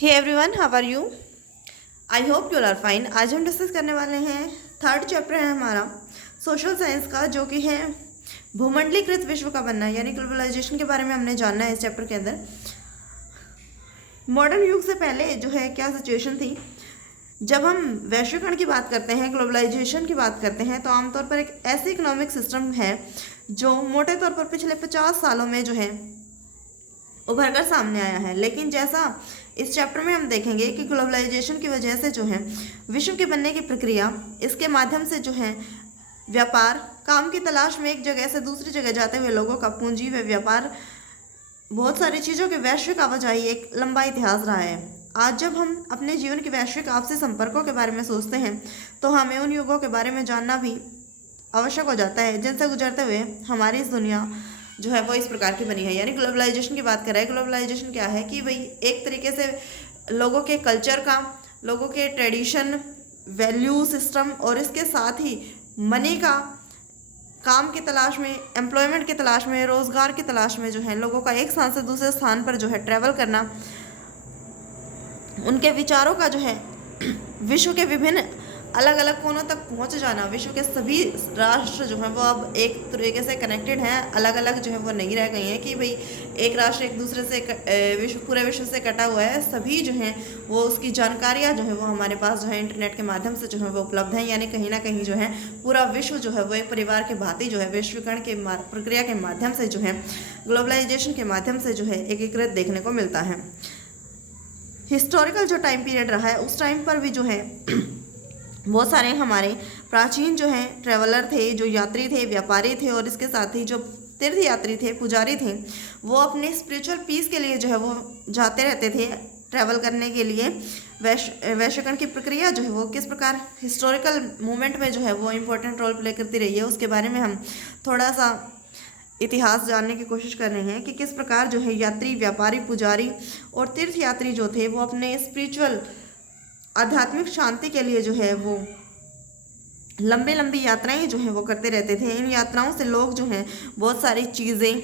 Hey everyone, how are you? I hope you are fine. आज हम discuss करने वाले हैं थर्ड चैप्टर है हमारा सोशल साइंस का, जो कि है भूमंडलीकृत विश्व का बनना, यानी ग्लोबलाइजेशन के बारे में हमने जानना है इस चैप्टर के अंदर। मॉडर्न युग से पहले जो है क्या सिचुएशन थी। जब हम वैश्वीकरण की बात करते हैं, ग्लोबलाइजेशन की बात करते हैं, तो आमतौर पर एक ऐसी इकोनॉमिक सिस्टम है जो मोटे तौर पर पिछले 50 सालों में जो है उभर कर सामने आया है। लेकिन जैसा इस चैप्टर में हम देखेंगे कि ग्लोबलाइजेशन की वजह से जो है विश्व के बनने की प्रक्रिया, इसके माध्यम से जो है व्यापार, काम की तलाश में एक जगह से दूसरी जगह जाते हुए लोगों का पूंजी व व्यापार, बहुत सारी चीज़ों के वैश्विक आवाजाही एक लंबा इतिहास रहा है। आज जब हम अपने जीवन के वैश्विक आपसी संपर्कों के बारे में सोचते हैं तो हमें उन युगों के बारे में जानना भी आवश्यक हो जाता है जिनसे गुजरते हुए हमारी इस दुनिया जो है वो इस प्रकार की बनी है। यानी ग्लोबलाइजेशन की बात करें, ग्लोबलाइजेशन क्या है कि भाई एक तरीके से लोगों के कल्चर का, लोगों के ट्रेडिशन, वैल्यू सिस्टम और इसके साथ ही मनी का, काम की तलाश में, एम्प्लॉयमेंट की तलाश में, रोजगार की तलाश में जो है लोगों का एक स्थान से दूसरे स्थान पर जो है ट्रैवल करना, उनके विचारों का जो है विश्व के विभिन्न अलग अलग कोनों तक पहुंच जाना। विश्व के सभी राष्ट्र जो हैं वो अब एक तरीके से कनेक्टेड हैं, अलग अलग जो है वो नहीं रह गए हैं कि भाई एक राष्ट्र एक दूसरे से पूरे विश्व से कटा हुआ है। सभी जो हैं वो उसकी जानकारियां जो है वो हमारे पास जो है इंटरनेट के माध्यम से जो है वो उपलब्ध हैं। यानी कहीं ना कहीं जो है पूरा विश्व जो है वो एक परिवार के भांति जो है वैश्वीकरण के प्रक्रिया के माध्यम से जो है, ग्लोबलाइजेशन के माध्यम से जो है एकीकृत देखने को मिलता है। हिस्टोरिकल जो टाइम पीरियड रहा है उस टाइम पर भी जो है बहुत सारे हमारे प्राचीन जो हैं ट्रेवलर थे, जो यात्री थे, व्यापारी थे, और इसके साथ ही जो तीर्थ यात्री थे, पुजारी थे, वो अपने स्पिरिचुअल पीस के लिए जो है वो जाते रहते थे ट्रैवल करने के लिए। वैश्वीकरण की प्रक्रिया जो है वो किस प्रकार हिस्टोरिकल मूवमेंट में जो है वो इम्पोर्टेंट रोल प्ले करती रही है, उसके बारे में हम थोड़ा सा इतिहास जानने की कोशिश कर रहे हैं कि किस प्रकार जो है यात्री, व्यापारी, पुजारी और तीर्थ यात्री जो थे वो अपने स्पिरिचुअल आध्यात्मिक शांति के लिए जो है वो लंबी लंबी यात्राएं जो हैं वो करते रहते थे। इन यात्राओं से लोग जो हैं बहुत सारी चीज़ें,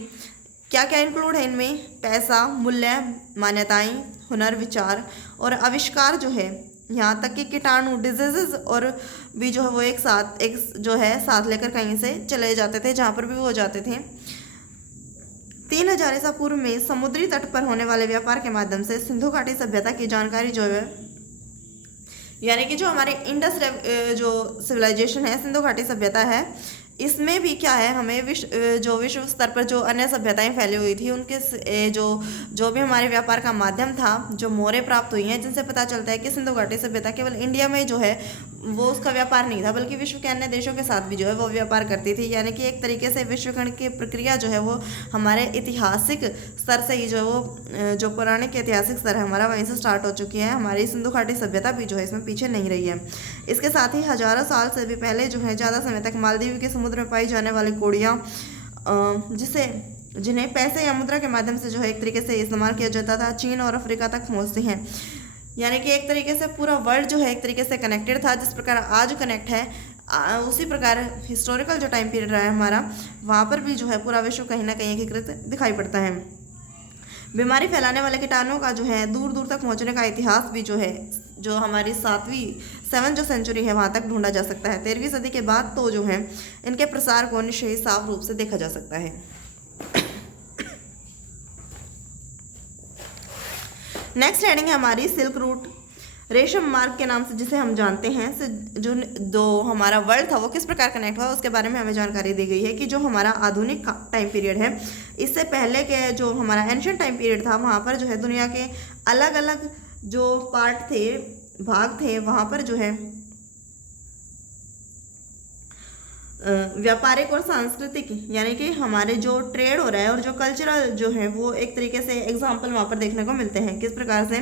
क्या क्या इंक्लूड है इनमें, पैसा, मूल्य, मान्यताएं, हुनर, विचार और आविष्कार जो है, यहाँ तक कि कीटाणु, डिजीजेस और भी जो है वो एक जो है साथ लेकर कहीं से चले जाते थे, जहाँ पर भी वो जाते थे। 3000 ईसा पूर्व में समुद्री तट पर होने वाले व्यापार के माध्यम से सिंधु घाटी सभ्यता की जानकारी जो है, यानी कि जो हमारे इंडस जो सिविलाइजेशन है, सिंधु घाटी सभ्यता है, इसमें भी क्या है, हमें विश्व स्तर पर जो अन्य सभ्यताएं फैली हुई थी उनके जो भी हमारे व्यापार का माध्यम था, जो मोहरें प्राप्त हुई हैं, जिनसे पता चलता है कि सिंधु घाटी सभ्यता केवल इंडिया में जो है वो उसका व्यापार नहीं था, बल्कि विश्व के अन्य देशों के साथ भी जो है वो व्यापार करती थी। यानी कि एक तरीके से विश्वकरण की प्रक्रिया जो है वो हमारे ऐतिहासिक स्तर से ही जो है वो जो पौराणिक ऐतिहासिक स्तर है हमारा, वहीं से स्टार्ट हो चुकी है। हमारी सिंधु घाटी सभ्यता भी जो है इसमें पीछे नहीं रही है। इसके साथ ही हजारों साल से भी पहले जो है ज़्यादा समय तक मालदीव के समुद्र में पाई जाने वाली कोड़ियाँ, जिन्हें पैसे या मुद्रा के माध्यम से जो है एक तरीके से इस्तेमाल किया जाता था, चीन और अफ्रीका तक पहुँचती हैं। यानी कि एक तरीके से पूरा वर्ल्ड जो है एक तरीके से कनेक्टेड था। जिस प्रकार आज कनेक्ट है, उसी प्रकार हिस्टोरिकल जो टाइम पीरियड रहा है हमारा, वहाँ पर भी जो है पूरा विश्व कहीं ना कहीं एकीकृत दिखाई पड़ता है। बीमारी फैलाने वाले कीटाणुओं का जो है दूर दूर तक पहुँचने का इतिहास भी जो है, जो हमारी 7वीं जो सेंचुरी है वहाँ तक ढूंढा जा सकता है। 13वीं सदी के बाद तो जो है इनके प्रसार को निश्चय साफ रूप से देखा जा सकता है। नेक्स्ट हेडिंग है हमारी सिल्क रूट, रेशम मार्ग के नाम से जिसे हम जानते हैं, से जो हमारा वर्ल्ड था वो किस प्रकार कनेक्ट हुआ, उसके बारे में हमें जानकारी दी गई है कि जो हमारा आधुनिक टाइम पीरियड है, इससे पहले के जो हमारा एंशिएंट टाइम पीरियड था, वहाँ पर जो है दुनिया के अलग अलग जो पार्ट थे, भाग थे, वहाँ पर जो है व्यापारिक और सांस्कृतिक, यानी कि हमारे जो ट्रेड हो रहा है और जो कल्चरल जो है वो एक तरीके से एग्जाम्पल वहाँ पर देखने को मिलते हैं। किस प्रकार से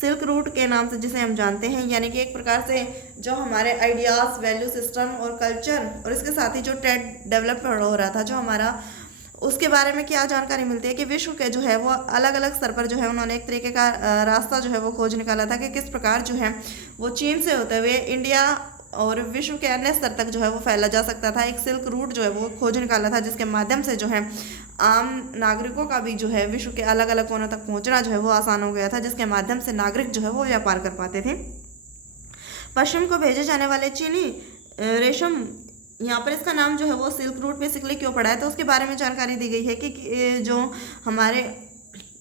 सिल्क रूट के नाम से जिसे हम जानते हैं, यानी कि एक प्रकार से जो हमारे आइडियाज़, वैल्यू सिस्टम और कल्चर और इसके साथ ही जो ट्रेड डेवलप हो रहा था जो हमारा, उसके बारे में क्या जानकारी मिलती है कि विश्व के जो है वो अलग अलग स्तर पर जो है उन्होंने एक तरीके का रास्ता जो है वो खोज निकाला था कि किस प्रकार जो है वो चीन से होते हुए इंडिया और विश्व के अन्य स्तर तक जो है वो फैला जा सकता था। एक सिल्क रूट जो है वो खोज निकाला था, जिसके माध्यम से जो है आम नागरिकों का भी जो है विश्व के अलग अलग कोनों तक पहुंचना जो है वो आसान हो गया था, जिसके माध्यम से नागरिक जो है वो व्यापार कर पाते थे। पश्चिम को भेजे जाने वाले चीनी रेशम, यहाँ पर इसका नाम जो है वो सिल्क रूट बेसिकली क्यों पड़ा है, तो उसके बारे में जानकारी दी गई है कि जो हमारे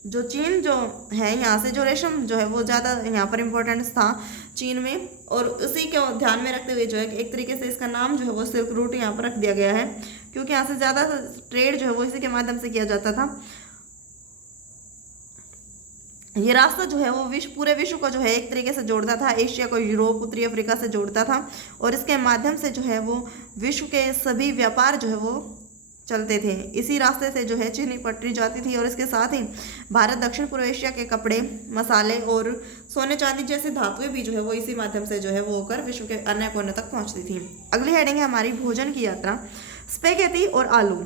जो चीन जो है, यहाँ से जो रेशम जो है वो ज़्यादा यहाँ पर इम्पोर्टेंस था चीन में, और उसी को ध्यान में रखते हुए जो है एक तरीके से इसका नाम जो है वो सिल्क रूट यहाँ पर रख दिया गया है, क्योंकि यहाँ से ज़्यादा ट्रेड जो है वो इसी के माध्यम से किया जाता था। ये रास्ता जो है वो पूरे विश्व को जो है एक तरीके से जोड़ता था, एशिया को यूरोप, उत्तरी अफ्रीका से जोड़ता था, और इसके माध्यम से जो है वो विश्व के सभी व्यापार जो है वो चलते थे। इसी रास्ते से जो है चीनी पटरी जाती थी, और इसके साथ ही भारत दक्षिण पूर्व एशिया के कपड़े, मसाले और सोने चांदी जैसी धातुएं भी जो है वो इसी माध्यम से जो है वो होकर विश्व के अन्य कोने तक पहुंचती थी। अगली हेडिंग है हमारी भोजन की यात्रा, स्पेगेटी और आलू।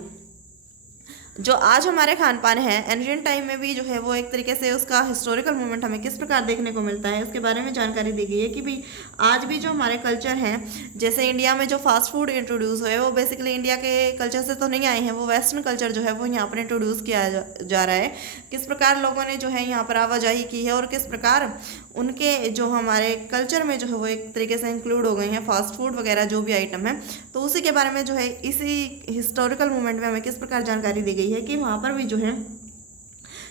जो आज हमारे खान पान है, एंशिएंट टाइम में भी जो है वो एक तरीके से उसका हिस्टोरिकल मूवमेंट हमें किस प्रकार देखने को मिलता है, उसके बारे में जानकारी दी गई है कि भी आज भी जो हमारे कल्चर हैं, जैसे इंडिया में जो फास्ट फूड इंट्रोड्यूस हुए वो बेसिकली इंडिया के कल्चर से तो नहीं आए हैं, वो वेस्टर्न कल्चर जो है वो यहाँ पर इंट्रोड्यूस किया जा रहा है। किस प्रकार लोगों ने जो है यहाँ पर आवाजाही की है, और किस प्रकार उनके जो हमारे कल्चर में जो है वो एक तरीके से इंक्लूड हो गई हैं फास्ट फूड वगैरह जो भी आइटम है, तो उसी के बारे में जो है इसी हिस्टोरिकल मूवमेंट में हमें किस प्रकार जानकारी दी गई है कि वहाँ पर भी जो है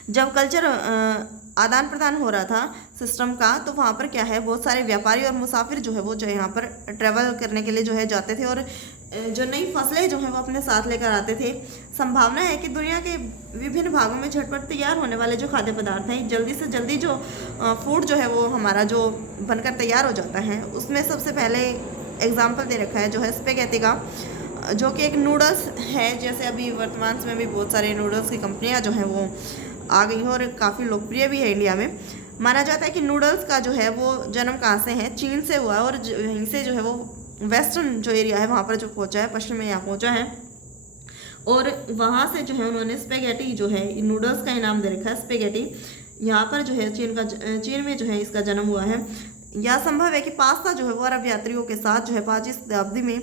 जब कल्चर आदान प्रदान हो रहा था सिस्टम का, तो वहाँ पर क्या है बहुत सारे व्यापारी और मुसाफिर जो है वो जो यहाँ पर ट्रैवल करने के लिए जो है जाते थे, और जो नई फसलें जो हैं वो अपने साथ लेकर आते थे। संभावना है कि दुनिया के विभिन्न भागों में झटपट तैयार होने वाले जो खाद्य पदार्थ हैं, जल्दी से जल्दी जो फूड जो है वो हमारा जो बनकर तैयार हो जाता है, उसमें सबसे पहले एग्जाम्पल दे रखा है जो है स्पेगेटी का, जो कि एक नूडल्स है। जैसे अभी वर्तमान समय में बहुत सारे नूडल्स की कंपनियां जो हैं वो आ गई हैं और काफ़ी लोकप्रिय भी है इंडिया में। माना जाता है कि नूडल्स का जो है वो जन्म कहाँ से है, चीन से हुआ है, और यहीं से जो है वो वेस्टर्न जो एरिया है वहाँ पर जो पहुँचा है, पश्चिम में यहाँ पहुँचा है, और वहाँ से जो है उन्होंने स्पेगेटी जो है नूडल्स का इनाम दे रखा है स्पेगेटी। यहाँ पर जो है चीन में जो है इसका जन्म हुआ है। यह संभव है कि पास्ता जो है वो अरब यात्रियों के साथ जो है 5वीं शताब्दी में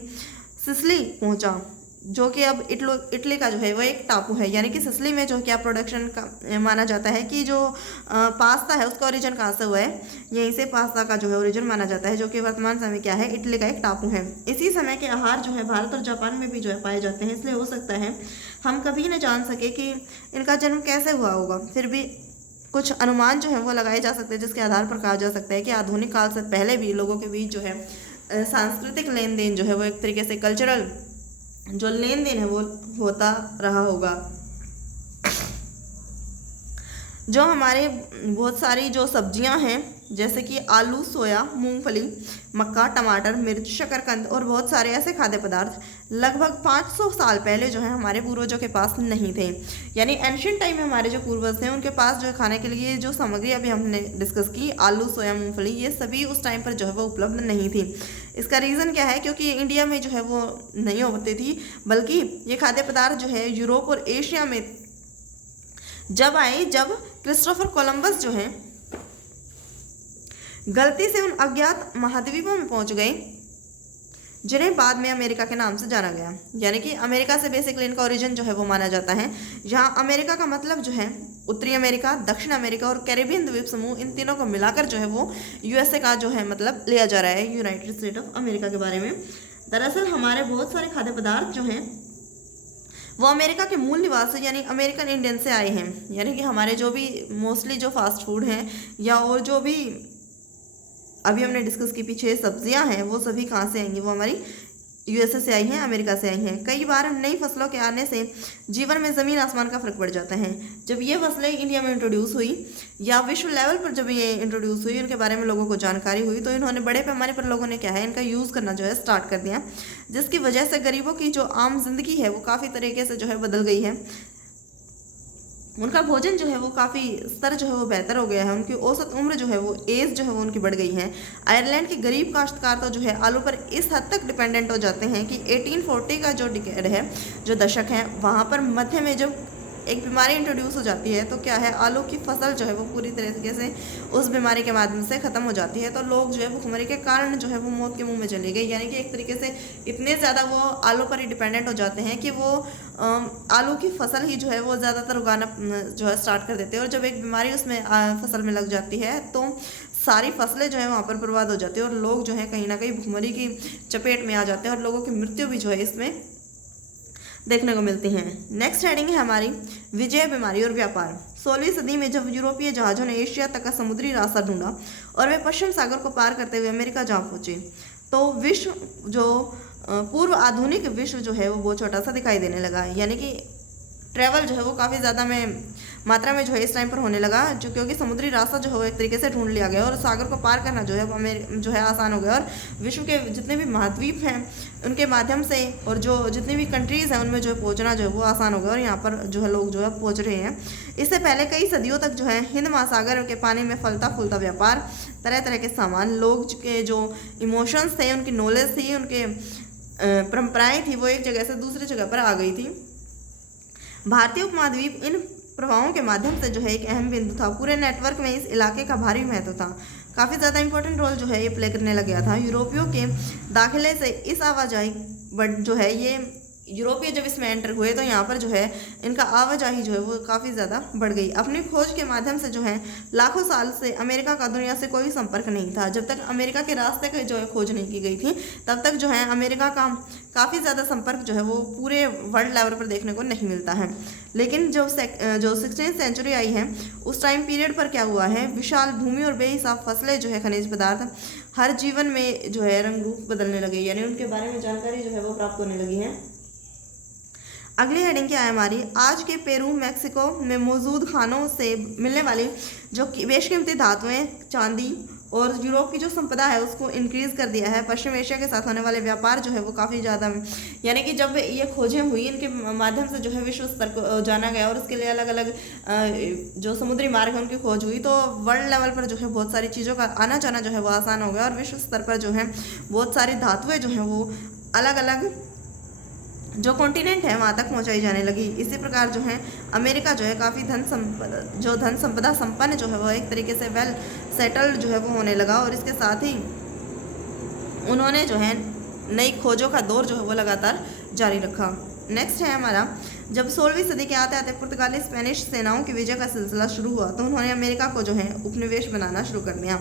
सिसिली पहुंचा, जो कि अब इटली का जो है वो एक टापू है। यानी कि सिसिली में जो क्या प्रोडक्शन का माना जाता है कि जो पास्ता है उसका ओरिजिन कहाँ से हुआ है, यहीं से पास्ता का जो है ओरिजिन माना जाता है, जो कि वर्तमान समय क्या है इटली का एक टापू है। इसी समय के आहार जो है भारत और जापान में भी जो है पाए जाते हैं, इसलिए हो सकता है हम कभी न जान सके कि इनका जन्म कैसे हुआ होगा, फिर भी कुछ अनुमान जो है वो लगाए जा सकते हैं, जिसके आधार पर कहा जा सकता है कि आधुनिक काल से पहले भी लोगों के बीच जो है सांस्कृतिक लेन देन जो है वो एक तरीके से कल्चरल जो लेन देन है वो होता रहा होगा। जो हमारे बहुत सारी जो सब्जियां हैं जैसे कि आलू, सोया, मूंगफली, मक्का, टमाटर, मिर्च, शकरकंद और बहुत सारे ऐसे खाद्य पदार्थ लगभग 500 साल पहले जो है हमारे पूर्वजों के पास नहीं थे। यानी एंशिएंट टाइम में हमारे जो पूर्वज थे उनके पास जो है खाने के लिए जो सामग्री अभी हमने डिस्कस की, आलू, सोया, मूंगफली, ये सभी उस टाइम पर जो है वो उपलब्ध नहीं थी। इसका रीज़न क्या है, क्योंकि ये इंडिया में जो है वो नहीं होती थी, बल्कि ये खाद्य पदार्थ जो है यूरोप और एशिया में जब आए, जब क्रिस्टोफर कोलंबस जो है गलती से उन अज्ञात महाद्वीपों में पहुंच गए, जिन्हें बाद में अमेरिका के नाम से जाना गया। यानी कि अमेरिका से बेसिकली इनका ओरिजिन जो है वो माना जाता है। यहाँ अमेरिका का मतलब जो है उत्तरी अमेरिका, दक्षिण अमेरिका और कैरिबियन द्वीप समूह, इन तीनों को मिलाकर जो है वो यूएसए का जो है मतलब लिया जा रहा है, यूनाइटेड स्टेट ऑफ अमेरिका के बारे में। दरअसल हमारे बहुत सारे खाद्य पदार्थ जो हैं वो अमेरिका के मूल निवासी यानी अमेरिकन इंडियन से आए हैं। यानी कि हमारे जो भी मोस्टली जो फास्ट फूड हैं या और जो भी अभी हमने डिस्कस की पीछे सब्जियां हैं वो सभी कहाँ से आएंगी, वो हमारी यूएसए से आई हैं, अमेरिका से आई हैं। कई बार नई फसलों के आने से जीवन में ज़मीन आसमान का फ़र्क पड़ जाता है। जब ये फसलें इंडिया में इंट्रोड्यूस हुई या विश्व लेवल पर जब ये इंट्रोड्यूस हुई, उनके बारे में लोगों को जानकारी हुई, तो इन्होंने बड़े पैमाने पर लोगों ने क्या है इनका यूज़ करना जो है स्टार्ट कर दिया, जिसकी वजह से गरीबों की जो आम जिंदगी है वो काफ़ी तरीके से जो है बदल गई है। उनका भोजन जो है वो काफ़ी स्तर जो है वो बेहतर हो गया है। उनकी औसत उम्र जो है वो एज जो है वो उनकी बढ़ गई है। आयरलैंड के गरीब काश्तकार तो जो है आलू पर इस हद तक डिपेंडेंट हो जाते हैं कि 1840 का जो डिकेड है, जो दशक है, वहाँ पर मध्य में जब एक बीमारी इंट्रोड्यूस हो जाती है तो क्या है, आलू की फसल जो है वो पूरी तरीके से उस बीमारी के माध्यम से ख़त्म हो जाती है। तो लोग जो है भुखमरी के कारण जो है वो मौत के मुंह में चले गए, यानी कि एक तरीके से इतने ज़्यादा वो आलू पर ही डिपेंडेंट हो जाते हैं कि वो आलू की फसल ही जो है वो ज़्यादातर उगाना जो है स्टार्ट कर देते हैं। और जब एक बीमारी उसमें फसल में लग जाती है तो सारी फसलें जो है वहाँ पर बर्बाद हो जाती है और लोग जो है कहीं ना कहीं भुखमरी की चपेट में आ जाते हैं और लोगों की मृत्यु भी जो है इसमें देखने को मिलती हैं। नेक्स्ट हेडिंग है हमारी विजय, बीमारी और व्यापार। 16वीं सदी में जब यूरोपीय जहाज़ों ने एशिया तक का समुद्री रास्ता ढूंढा और वे पश्चिम सागर को पार करते हुए अमेरिका जा पहुंचे, तो विश्व जो पूर्व आधुनिक विश्व जो है वो बहुत छोटा सा दिखाई देने लगा। यानी कि ट्रैवल जो है वो काफ़ी ज़्यादा मात्रा में जो है इस टाइम पर होने लगा, जो क्योंकि समुद्री रास्ता जो है वो एक तरीके से ढूंढ लिया गया और सागर को पार करना जो है वो जो है आसान हो गया। और विश्व के जितने भी महाद्वीप हैं उनके माध्यम से और जो जितनी भी कंट्रीज़ हैं उनमें जो है पहुँचना जो है वो आसान हो गया और यहाँ पर जो है लोग जो है पहुँच रहे हैं। इससे पहले कई सदियों तक जो है हिंद महासागर के पानी में फलता फूलता व्यापार, तरह तरह के सामान, लोग के जो इमोशंस थे, उनकी नॉलेज थी, उनके परंपराएं थी, वो एक जगह से दूसरी जगह पर आ गई थी। भारतीय उपमहाद्वीप इन प्रभावों के माध्यम से जो है एक अहम बिंदु था। पूरे नेटवर्क में इस इलाके का भारी महत्व था, काफ़ी ज़्यादा इंपॉर्टेंट रोल जो है ये प्ले करने लग गया था। यूरोपियों के दाखिले से इस आवाजाही जो है ये यूरोपीय जब इसमें एंटर हुए तो यहाँ पर जो है इनका आवाजाही जो है वो काफ़ी ज़्यादा बढ़ गई। अपनी खोज के माध्यम से जो है लाखों साल से अमेरिका का दुनिया से कोई संपर्क नहीं था। जब तक अमेरिका के रास्ते की जो है खोज नहीं की गई थी तब तक जो है अमेरिका का काफ़ी ज़्यादा संपर्क जो है वो पूरे वर्ल्ड लेवल पर देखने को नहीं मिलता है। लेकिन जो 16वीं सेंचुरी आई है उस टाइम पीरियड पर क्या हुआ है, विशाल भूमि और बेहिसाब फसलें जो है खनिज पदार्थ हर जीवन में जो है रंग रूप बदलने लगे, यानी उनके बारे में जानकारी जो है वो प्राप्त होने लगी है। अगली हेडिंग क्या है हमारी, आज के पेरू मैक्सिको में मौजूद खानों से मिलने वाली जो बेशकीमती धातुएं, चांदी और यूरोप की जो संपदा है उसको इंक्रीज कर दिया है। पश्चिम एशिया के साथ होने वाले व्यापार जो है वो काफ़ी ज़्यादा, यानी कि जब ये खोजें हुई इनके माध्यम से जो है विश्व स्तर को जाना गया और उसके लिए अलग अलग जो समुद्री मार्ग है उनकी खोज हुई, तो वर्ल्ड लेवल पर जो है बहुत सारी चीज़ों का आना जाना जो है वो आसान हो गया और विश्व स्तर पर जो है बहुत सारी धातुएँ जो हैं वो अलग अलग जो कॉन्टिनेंट है वहाँ तक पहुँचाई जाने लगी। इसी प्रकार जो है अमेरिका जो है काफ़ी धन संपदा संपन्न जो है वो एक तरीके से वेल सेटल्ड जो है वो होने लगा और इसके साथ ही उन्होंने जो है नई खोजों का दौर जो है वो लगातार जारी रखा। नेक्स्ट है हमारा, जब 16वीं सदी के आते आते पुर्तगाली स्पेनिश सेनाओं की विजय का सिलसिला शुरू हुआ तो उन्होंने अमेरिका को जो है उपनिवेश बनाना शुरू कर दिया।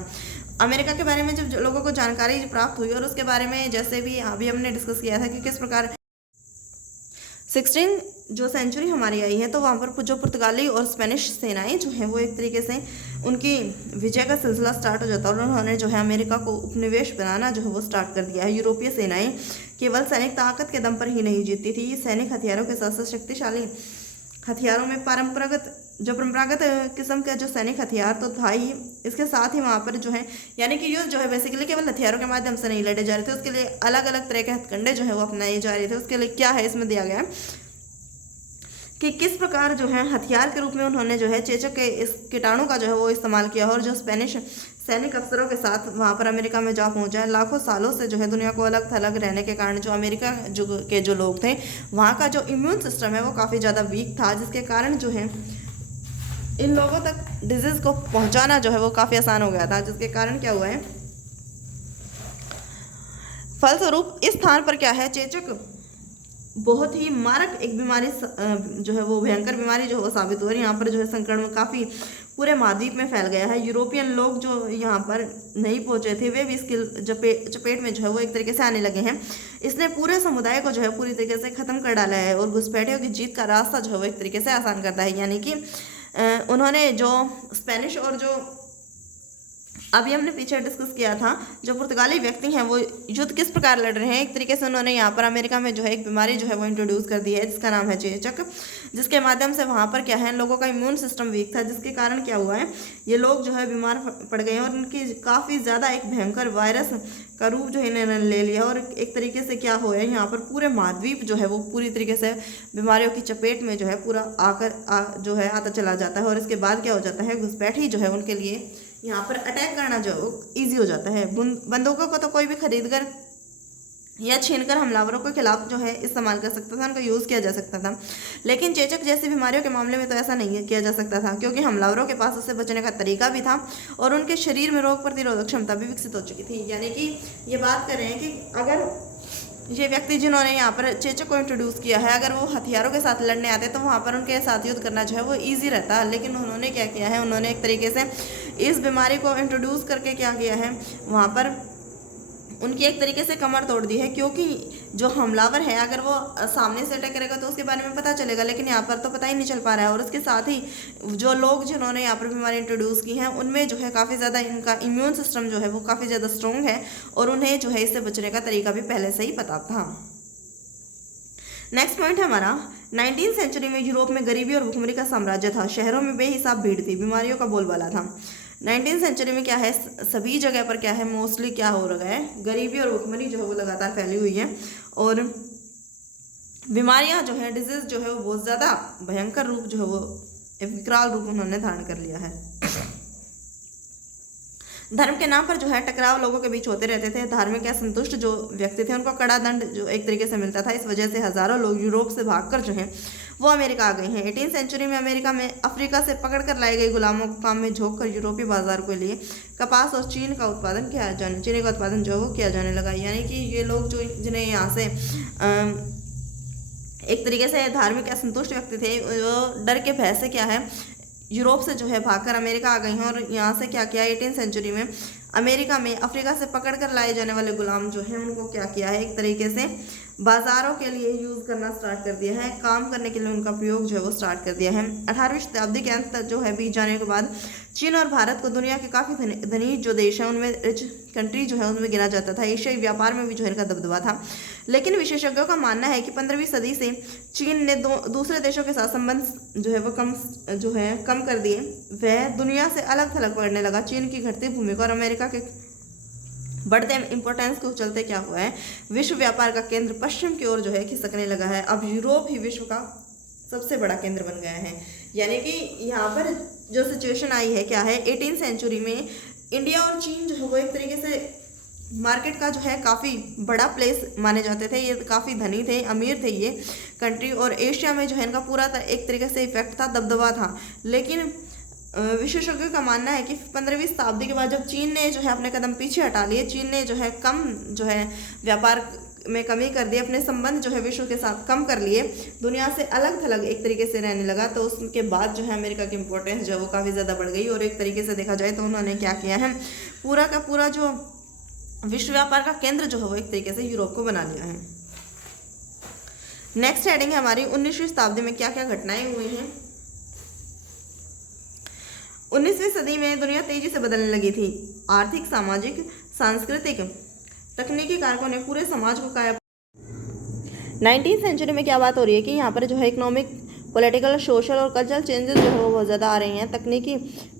अमेरिका के बारे में जब लोगों को जानकारी प्राप्त हुई और उसके बारे में जैसे भी अभी हमने डिस्कस किया था कि किस प्रकार 16 जो सेंचुरी हमारी आई है तो वहाँ पर जो पुर्तगाली और स्पेनिश सेनाएं जो हैं वो एक तरीके से उनकी विजय का सिलसिला स्टार्ट हो जाता है और उन्होंने जो है अमेरिका को उपनिवेश बनाना जो है वो स्टार्ट कर दिया है। यूरोपीय सेनाएं केवल सैनिक ताकत के दम पर ही नहीं जीतती थी, सैनिक हथियारों के साथ साथ शक्तिशाली हथियारों में परंपरागत किस्म का जो सैनिक हथियार तो था ही, इसके साथ ही वहाँ पर जो है यानी कि युद्ध जो है बेसिकली केवल हथियारों के माध्यम से नहीं लड़े जा रहे थे, उसके लिए अलग अलग तरह के हथकंडे जो है वो अपनाए जा रहे थे। उसके लिए क्या है इसमें दिया गया है कि किस प्रकार जो है हथियार के रूप में उन्होंने जो है चेचक के इस कीटाणु का जो है वो इस्तेमाल किया और जो स्पेनिश सैनिक अफसरों के साथ वहाँ पर अमेरिका में जा पहुँचा। लाखों सालों से जो है दुनिया को अलग थलग रहने के कारण जो अमेरिका जो लोग थे वहाँ का जो इम्यून सिस्टम है वो काफ़ी ज़्यादा वीक था, जिसके कारण जो है इन लोगों तक डिजीज़ को पहुँचाना जो है वो काफ़ी आसान हो गया था। जिसके कारण क्या हुआ है, फलस्वरूप इस स्थान पर क्या है, चेचक बहुत ही मारक एक बीमारी जो है वो भयंकर बीमारी जो है वो साबित हो रही है। यहाँ पर जो है संक्रमण काफ़ी पूरे महाद्वीप में फैल गया है। यूरोपियन लोग जो यहाँ पर नहीं पहुँचे थे वे भी इसकी चपेट में जो है वो एक तरीके से आने लगे हैं। इसने पूरे समुदाय को जो है पूरी तरीके से ख़त्म कर डाला है और घुसपैठियों की जीत का रास्ता जो है वो एक तरीके से आसान करता है। यानी कि उन्होंने जो स्पेनिश और जो अभी हमने पीछे डिस्कस किया था जो पुर्तगाली व्यक्ति हैं वो युद्ध किस प्रकार लड़ रहे हैं, एक तरीके से उन्होंने यहाँ पर अमेरिका में जो है एक बीमारी जो है वो इंट्रोड्यूस कर दी है जिसका नाम है चेचक, जिसके माध्यम से वहाँ पर क्या है लोगों का इम्यून सिस्टम वीक था, जिसके कारण क्या हुआ है ये लोग जो है बीमार पड़ गए हैं और उनकी काफ़ी ज़्यादा एक भयंकर वायरस का रूप जो इन्होंने ले लिया और एक तरीके से क्या हुआ है यहाँ पर पूरे महाद्वीप जो है वो पूरी तरीके से बीमारियों की चपेट में जो है पूरा जो है आता चला जाता है। और इसके बाद क्या हो जाता है, घुसपैठी जो है उनके लिए यहाँ पर अटैक करना जो ईजी हो जाता है। बंदूकों को तो कोई भी खरीद कर या छीनकर हमलावरों के खिलाफ जो है इस्तेमाल कर सकता था, उनका यूज़ किया जा सकता था। लेकिन चेचक जैसी बीमारियों के मामले में तो ऐसा नहीं किया जा सकता था, क्योंकि हमलावरों के पास उससे बचने का तरीका भी था और उनके शरीर में रोग प्रतिरोधक क्षमता भी विकसित हो चुकी थी। यानी कि ये बात कर रहे हैं कि अगर ये व्यक्ति जिन्होंने यहाँ पर चेचक को इंट्रोड्यूस किया है, अगर वो हथियारों के साथ लड़ने आते तो वहाँ पर उनके साथ युद्ध करना जो है वो ईजी रहता। लेकिन उन्होंने क्या किया है, उन्होंने एक तरीके से इस बीमारी को इंट्रोड्यूस करके क्या किया है, वहाँ पर उनकी एक तरीके से कमर तोड़ दी है। क्योंकि जो हमलावर है अगर वो सामने से अटैक करेगा तो उसके बारे में पता चलेगा, लेकिन यहाँ पर तो पता ही नहीं चल पा रहा है। और उसके साथ ही जो लोग जिन्होंने यहाँ पर बीमारी इंट्रोड्यूस की हैं उनमें जो है काफ़ी ज़्यादा इनका इम्यून सिस्टम जो है वो काफ़ी ज़्यादा स्ट्रॉन्ग है और उन्हें जो है इससे बचने का तरीका भी पहले से ही पता था। नेक्स्ट पॉइंट है हमारा 19वीं सेंचुरी में यूरोप में गरीबी और भुखमरी का साम्राज्य था। शहरों में बेहिसाब भीड़ थी, बीमारियों का बोलबाला था। 19वीं सेंचुरी में क्या है, सभी जगह पर क्या है, मोस्टली क्या हो रहा है, गरीबी और भुखमरी जो है वो लगातार फैली हुई है और बीमारियां जो है, डिजीज जो है वो बहुत ज़्यादा भयंकर रूप जो है वो विकराल रूप उन्होंने धारण कर लिया है। धर्म के नाम पर जो है टकराव लोगों के बीच होते रहते थे। धार्मिक या संतुष्ट जो व्यक्ति थे उनको कड़ा दंड जो एक तरीके से मिलता था। इस वजह से हजारों लोग यूरोप से भागकर जो है वो अमेरिका आ गए हैं। 18वीं सेंचुरी में अमेरिका में अफ्रीका से पकड़कर लाए गए गुलामों को काम में झोंक कर यूरोपीय बाजार के लिए कपास और चीनी का उत्पादन जो है वो किया जाने लगा। यानी कि ये लोग जो जिन्हें यहाँ से एक तरीके से धार्मिक या संतुष्ट व्यक्ति थे, वो डर के भय से क्या है यूरोप से जो है भागकर अमेरिका आ गई हैं और यहाँ से क्या किया, 18वीं सेंचुरी में अमेरिका में अफ्रीका से पकड़कर लाए जाने वाले गुलाम जो हैं उनको क्या किया है, एक तरीके से बाजारों के लिए यूज़ करना स्टार्ट कर दिया है, काम करने के लिए उनका प्रयोग जो है वो स्टार्ट कर दिया है। 18वीं शताब्दी के अंत तक जो है बीत जाने के बाद चीन और भारत को दुनिया के काफ़ी धनी जो देश हैं उनमें रिच कंट्री जो है उनमें गिना जाता था। एशियाई व्यापार में भी जो है इनका दबदबा था। लेकिन विशेषज्ञों का मानना है कि 15वीं सदी से चीन ने दूसरे देशों के साथ संबंध जो है वो कम कर दिए। वह दुनिया से अलग थलग पड़ने लगा। चीन की घटती भूमिका और अमेरिका के बढ़ते इंपॉर्टेंस को चलते क्या हुआ है, विश्व व्यापार का केंद्र पश्चिम की ओर जो है खिसकने लगा है। अब यूरोप ही विश्व का सबसे बड़ा केंद्र बन गया है। यानी कि यहाँ पर जो सिचुएशन आई है क्या है, 18वीं सेंचुरी में इंडिया और चीन जो है वो एक तरीके से मार्केट का जो है काफ़ी बड़ा प्लेस माने जाते थे। ये काफ़ी धनी थे, अमीर थे ये कंट्री, और एशिया में जो है इनका पूरा एक तरीके से इफेक्ट था, दबदबा था। लेकिन विशेषज्ञों का मानना है कि 15वीं शताब्दी के बाद जब चीन ने जो है अपने कदम पीछे हटा लिए, चीन ने जो है कम जो है व्यापार में कमी कर दी, अपने संबंध जो है विश्व के साथ कम कर लिए, दुनिया से अलग थलग एक तरीके से रहने लगा, तो उसके बाद जो है अमेरिका की इम्पोर्टेंस जो है वो काफ़ी ज़्यादा बढ़ गई। और एक तरीके से देखा जाए तो उन्होंने क्या किया है, पूरा का पूरा जो विश्व व्यापार का केंद्र जो है वो एक तरीके से यूरोप को बना लिया है। नेक्स्ट हेडिंग है हमारी 19वीं शताब्दी में क्या क्या घटनाएं हुई हैं। 19वीं सदी में दुनिया तेजी से बदलने लगी थी। आर्थिक, सामाजिक, सांस्कृतिक, तकनीकी कारकों ने पूरे समाज को काया। 19वीं सेंचुरी में क्या बात हो रही है कि यहाँ पर जो है इकोनॉमिक, पॉलिटिकल, सोशल और कल्चरल चेंजेस जो है वो बहुत ज़्यादा आ रही हैं। तकनीकी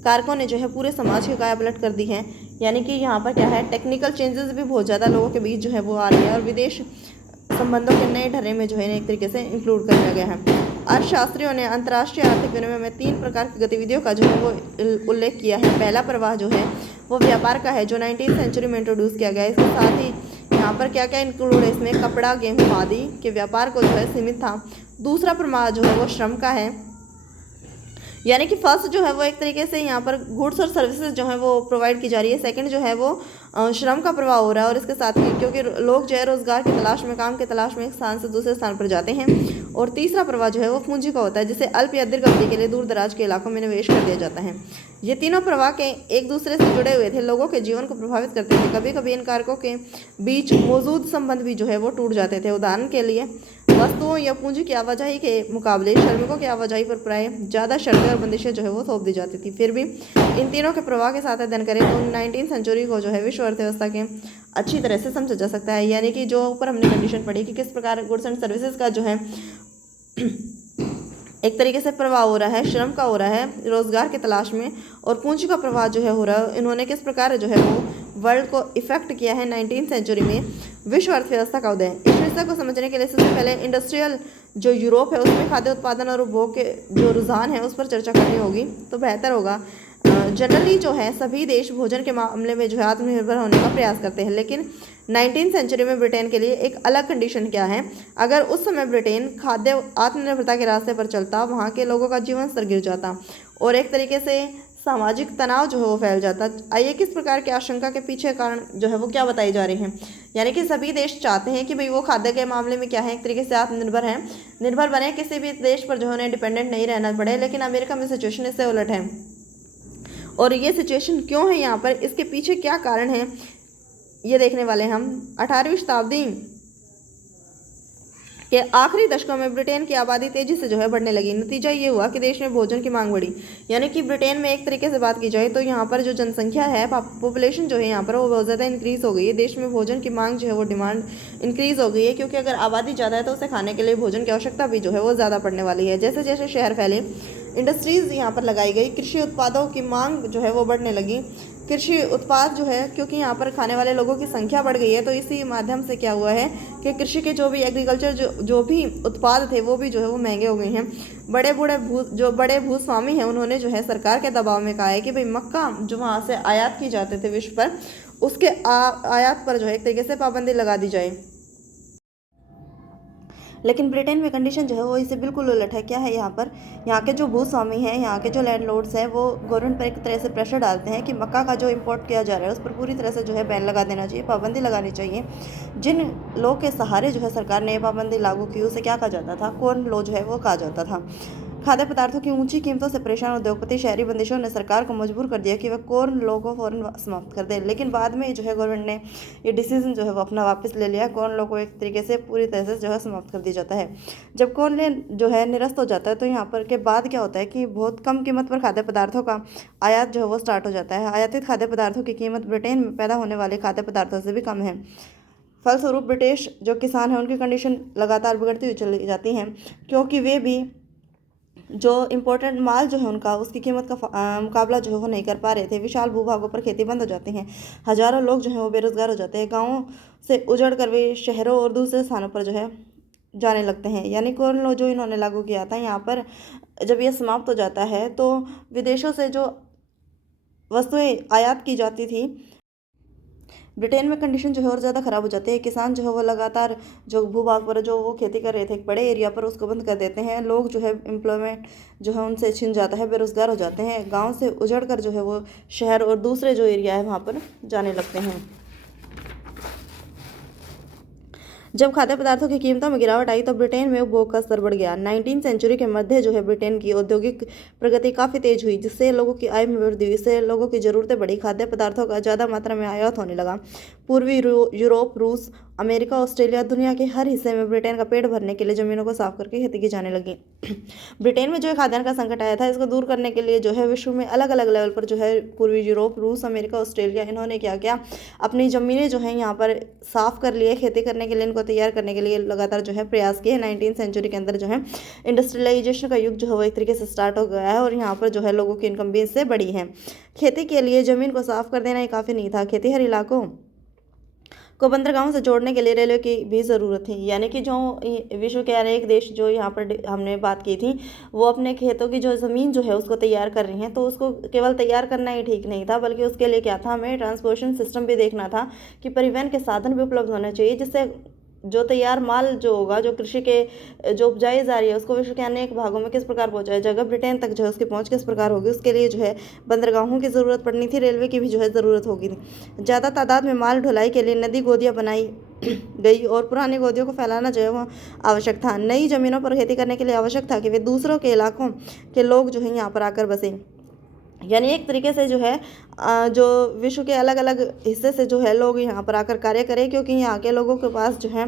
कारकों ने जो है पूरे समाज की काया पलट कर दी है। यानी कि यहाँ पर क्या है, टेक्निकल चेंजेस भी बहुत ज़्यादा लोगों के बीच जो है वो आ रही है और विदेश संबंधों के नए ढर्रे में जो है एक तरीके से इंक्लूड कर दिया गया है। अर्थशास्त्रियों ने अंतर्राष्ट्रीय आर्थिक विनिमय में 3 प्रकार की गतिविधियों का जो है वो उल्लेख किया है। पहला प्रवाह जो है वो व्यापार का है, जो 19वीं सेंचुरी में इंट्रोड्यूस किया गया है। इसके साथ ही यहाँ पर क्या क्या इंक्लूड है, इसमें कपड़ा, गेहूँ आदि के व्यापार को जो है सीमित था। दूसरा प्रवाह जो है वो श्रम का है, यानी कि फर्स्ट जो है वो एक तरीके से यहाँ पर गुड्स और सर्विसेज जो है वो प्रोवाइड की जा रही है। सेकंड जो है वो श्रम का प्रवाह हो रहा है, और इसके साथ ही क्योंकि लोग जो है रोजगार की तलाश में, काम की तलाश में एक स्थान से दूसरे स्थान पर जाते हैं। और तीसरा प्रवाह जो है वो पूंजी का होता है, जिसे अल्प या दीर्घ अवधि के लिए दूर दराज के इलाकों में निवेश कर दिया जाता है। ये तीनों प्रवाह के एक दूसरे से जुड़े हुए थे, लोगों के जीवन को प्रभावित करते थे। कभी कभी इन कारकों के बीच मौजूद संबंध भी जो है वो टूट जाते थे। उदाहरण के लिए वस्तुओं या पूंजी की आवाजाही के मुकाबले श्रमिकों की आवाजाही पर प्राय ज़्यादा शर्तें और बंदिशें जो है वो थोप दी जाती थी। फिर भी इन तीनों के प्रवाह के साथ अध्ययन करें तो 19वीं सेंचुरी को जो है विश्व अर्थव्यवस्था के अच्छी तरह से समझा जा सकता है। यानी कि जो ऊपर हमने कंडीशन पढ़ी कि किस प्रकार गुड्स एंड सर्विसेज का जो है एक तरीके से प्रवाह हो रहा है, श्रम का हो रहा है रोजगार की तलाश में, और पूंजी का प्रवाह जो है हो रहा है। इन्होंने किस प्रकार जो है वो वर्ल्ड को इफेक्ट किया है 19वीं सेंचुरी में विश्व अर्थव्यवस्था का उदय। इस विषय को समझने के लिए सबसे पहले इंडस्ट्रियल जो यूरोप है उसमें खाद्य उत्पादन और उपभोग के जो रुझान है उस पर चर्चा करनी होगी तो बेहतर होगा। जनरली जो है सभी देश भोजन के मामले में जो है आत्मनिर्भर होने का प्रयास करते हैं, लेकिन 19वीं सेंचुरी में ब्रिटेन के लिए एक अलग कंडीशन क्या है। अगर उस समय ब्रिटेन खाद्य आत्मनिर्भरता के रास्ते पर चलता, वहाँ के लोगों का जीवन स्तर गिर जाता और एक तरीके से सामाजिक तनाव जो है वो फैल जाता। आइए किस प्रकार की आशंका के पीछे कारण जो है वो क्या बताई जा रही हैं। यानी कि सभी देश चाहते हैं कि भाई वो खाद्य के मामले में क्या है, एक तरीके से आत्मनिर्भर हैं, निर्भर बने, किसी भी देश पर जो है उन्हें डिपेंडेंट नहीं रहना पड़े। लेकिन अमेरिका में सिचुएशन इससे उलट है, और ये सिचुएशन क्यों है यहाँ पर, इसके पीछे क्या कारण है, ये देखने वाले हम। 18वीं शताब्दी के आखिरी दशकों में ब्रिटेन की आबादी तेजी से जो है बढ़ने लगी। नतीजा ये हुआ कि देश में भोजन की मांग बढ़ी। यानी कि ब्रिटेन में एक तरीके से बात की जाए तो यहाँ पर जो जनसंख्या है, पॉपुलेशन जो है यहाँ पर वो बहुत ज़्यादा इंक्रीज़ हो गई है। देश में भोजन की मांग जो है वो डिमांड इंक्रीज़ हो गई है, क्योंकि अगर आबादी ज़्यादा है तो उसे खाने के लिए भोजन की आवश्यकता भी जो है वो ज़्यादा पड़ने वाली है। जैसे जैसे शहर फैले, इंडस्ट्रीज़ यहाँ पर लगाई गई, कृषि उत्पादों की मांग जो है वो बढ़ने लगी। कृषि उत्पाद जो है, क्योंकि यहाँ पर खाने वाले लोगों की संख्या बढ़ गई है, तो इसी माध्यम से क्या हुआ है कि कृषि के जो भी एग्रीकल्चर जो भी उत्पाद थे वो भी जो है वो महंगे हो गए हैं। बड़े भूस्वामी हैं, उन्होंने जो है सरकार के दबाव में कहा है कि भाई मक्का जो वहाँ से आयात की जाते थे विश्व पर, उसके आयात पर जो है एक तरीके से पाबंदी लगा दी जाए। लेकिन ब्रिटेन में कंडीशन जो है वो इससे बिल्कुल उलट है। क्या है यहाँ पर, यहाँ के जो भूस्वामी हैं, यहाँ के जो लैंडलॉर्ड्स हैं, वो गवर्नमेंट पर एक तरह से प्रेशर डालते हैं कि मक्का का जो इंपोर्ट किया जा रहा है उस पर पूरी तरह से जो है बैन लगा देना चाहिए, पाबंदी लगानी चाहिए। जिन लोग के सहारे जो है सरकार ने ये पाबंदी लागू की, उसे क्या कहा जाता था, कॉर्न लॉ जो है वो कहा जाता था। खाद्य पदार्थों की ऊंची कीमतों से परेशान उद्योगपति शहरी बंदिशों ने सरकार को मजबूर कर दिया कि वह कॉर्न लॉ को फौरन समाप्त कर दे। लेकिन बाद में जो है गवर्नमेंट ने ये डिसीजन जो है वो अपना वापस ले लिया। कॉर्न लॉ को एक तरीके से पूरी तरह से जो है समाप्त कर दिया जाता है। जब कॉर्न जो है निरस्त हो जाता है तो यहाँ पर के बाद क्या होता है कि बहुत कम कीमत पर खाद्य पदार्थों का आयात जो है वो स्टार्ट हो जाता है। आयातित खाद्य पदार्थों की कीमत ब्रिटेन में पैदा होने वाले खाद्य पदार्थों से भी कम है। फलस्वरूप ब्रिटिश जो किसान हैं उनकी कंडीशन लगातार बिगड़ती हुई चली जाती हैं, क्योंकि वे भी जो इम्पोर्टेंट माल जो है उनका, उसकी कीमत का मुकाबला जो है वो नहीं कर पा रहे थे। विशाल भूभागों पर खेती बंद हो जाती हैं, हजारों लोग जो हैं वो बेरोजगार हो जाते हैं, गाँवों से उजड़ कर वे शहरों और दूसरे स्थानों पर जो है जाने लगते हैं। यानी कॉर्न लॉ जो इन्होंने लागू किया था, यहाँ पर जब ये समाप्त हो जाता है तो विदेशों से जो वस्तुएं आयात की जाती थी, ब्रिटेन में कंडीशन जो है और ज़्यादा ख़राब हो जाती है। किसान जो है वो लगातार जो भूभाग पर जो वो खेती कर रहे थे एक बड़े एरिया पर, उसको बंद कर देते हैं। लोग जो है एम्प्लॉयमेंट जो है उनसे छिन जाता है, बेरोज़गार हो जाते हैं, गांव से उजड़ कर जो है वो शहर और दूसरे जो एरिया है वहाँ पर जाने लगते हैं। जब खाद्य पदार्थों की कीमतों में गिरावट आई तो ब्रिटेन में उपभोग का स्तर बढ़ गया। 19वीं सेंचुरी के मध्य जो है ब्रिटेन की औद्योगिक प्रगति काफ़ी तेज हुई, जिससे लोगों की आय में वृद्धि हुई, इससे लोगों की ज़रूरतें बढ़ी, खाद्य पदार्थों का ज़्यादा मात्रा में आयात होने लगा। पूर्वी यूरोप, रूस, अमेरिका, ऑस्ट्रेलिया, दुनिया के हर हिस्से में ब्रिटेन का पेट भरने के लिए ज़मीनों को साफ करके खेती की जाने लगी। ब्रिटेन में जो है खाद्यान्न का संकट आया था, इसको दूर करने के लिए जो है विश्व में अलग अलग लेवल पर जो है पूर्वी यूरोप, रूस, अमेरिका, ऑस्ट्रेलिया, इन्होंने क्या किया, अपनी ज़मीनें जो है यहाँ पर साफ़ कर लिए, खेती करने के लिए, इनको तैयार करने के लिए लगातार जो है प्रयास किए। 19वीं सेंचुरी के अंदर जो है इंडस्ट्रियलाइजेशन का युग जो है वो एक तरीके से स्टार्ट हो गया है, और यहाँ पर जो है लोगों की इनकम भी इससे बढ़ी है। खेती के लिए ज़मीन को साफ कर देना ही काफ़ी नहीं था, खेती हर इलाकों को बंदरगाहों से जोड़ने के लिए रेलवे की भी ज़रूरत थी। यानी कि जो विश्व के अनेक देश जो यहाँ पर हमने बात की थी, वो अपने खेतों की जो ज़मीन जो है उसको तैयार कर रही हैं, तो उसको केवल तैयार करना ही ठीक नहीं था, बल्कि उसके लिए क्या था, हमें ट्रांसपोर्टेशन सिस्टम भी देखना था कि परिवहन के साधन भी उपलब्ध होने चाहिए, जिससे जो तैयार माल जो होगा, जो कृषि के जो उपजाई जा रही है, उसको विश्व के अनेक भागों में किस प्रकार पहुंचाया जाएगा, ब्रिटेन तक जो है उसकी पहुंच किस प्रकार होगी, उसके लिए जो है बंदरगाहों की ज़रूरत पड़नी थी, रेलवे की भी जो है ज़रूरत होगी थी। ज़्यादा तादाद में माल ढुलाई के लिए नदी गोदियाँ बनाई गई, और पुरानी गोदियों को फैलाना जो है वो आवश्यक था। नई ज़मीनों पर खेती करने के लिए आवश्यक था कि वे दूसरों के इलाकों के लोग जो है यहाँ पर आकर बसें। यानी एक तरीके से जो है जो विश्व के अलग अलग हिस्से से जो है लोग यहाँ पर आकर कार्य करें, क्योंकि यहाँ के लोगों के पास जो है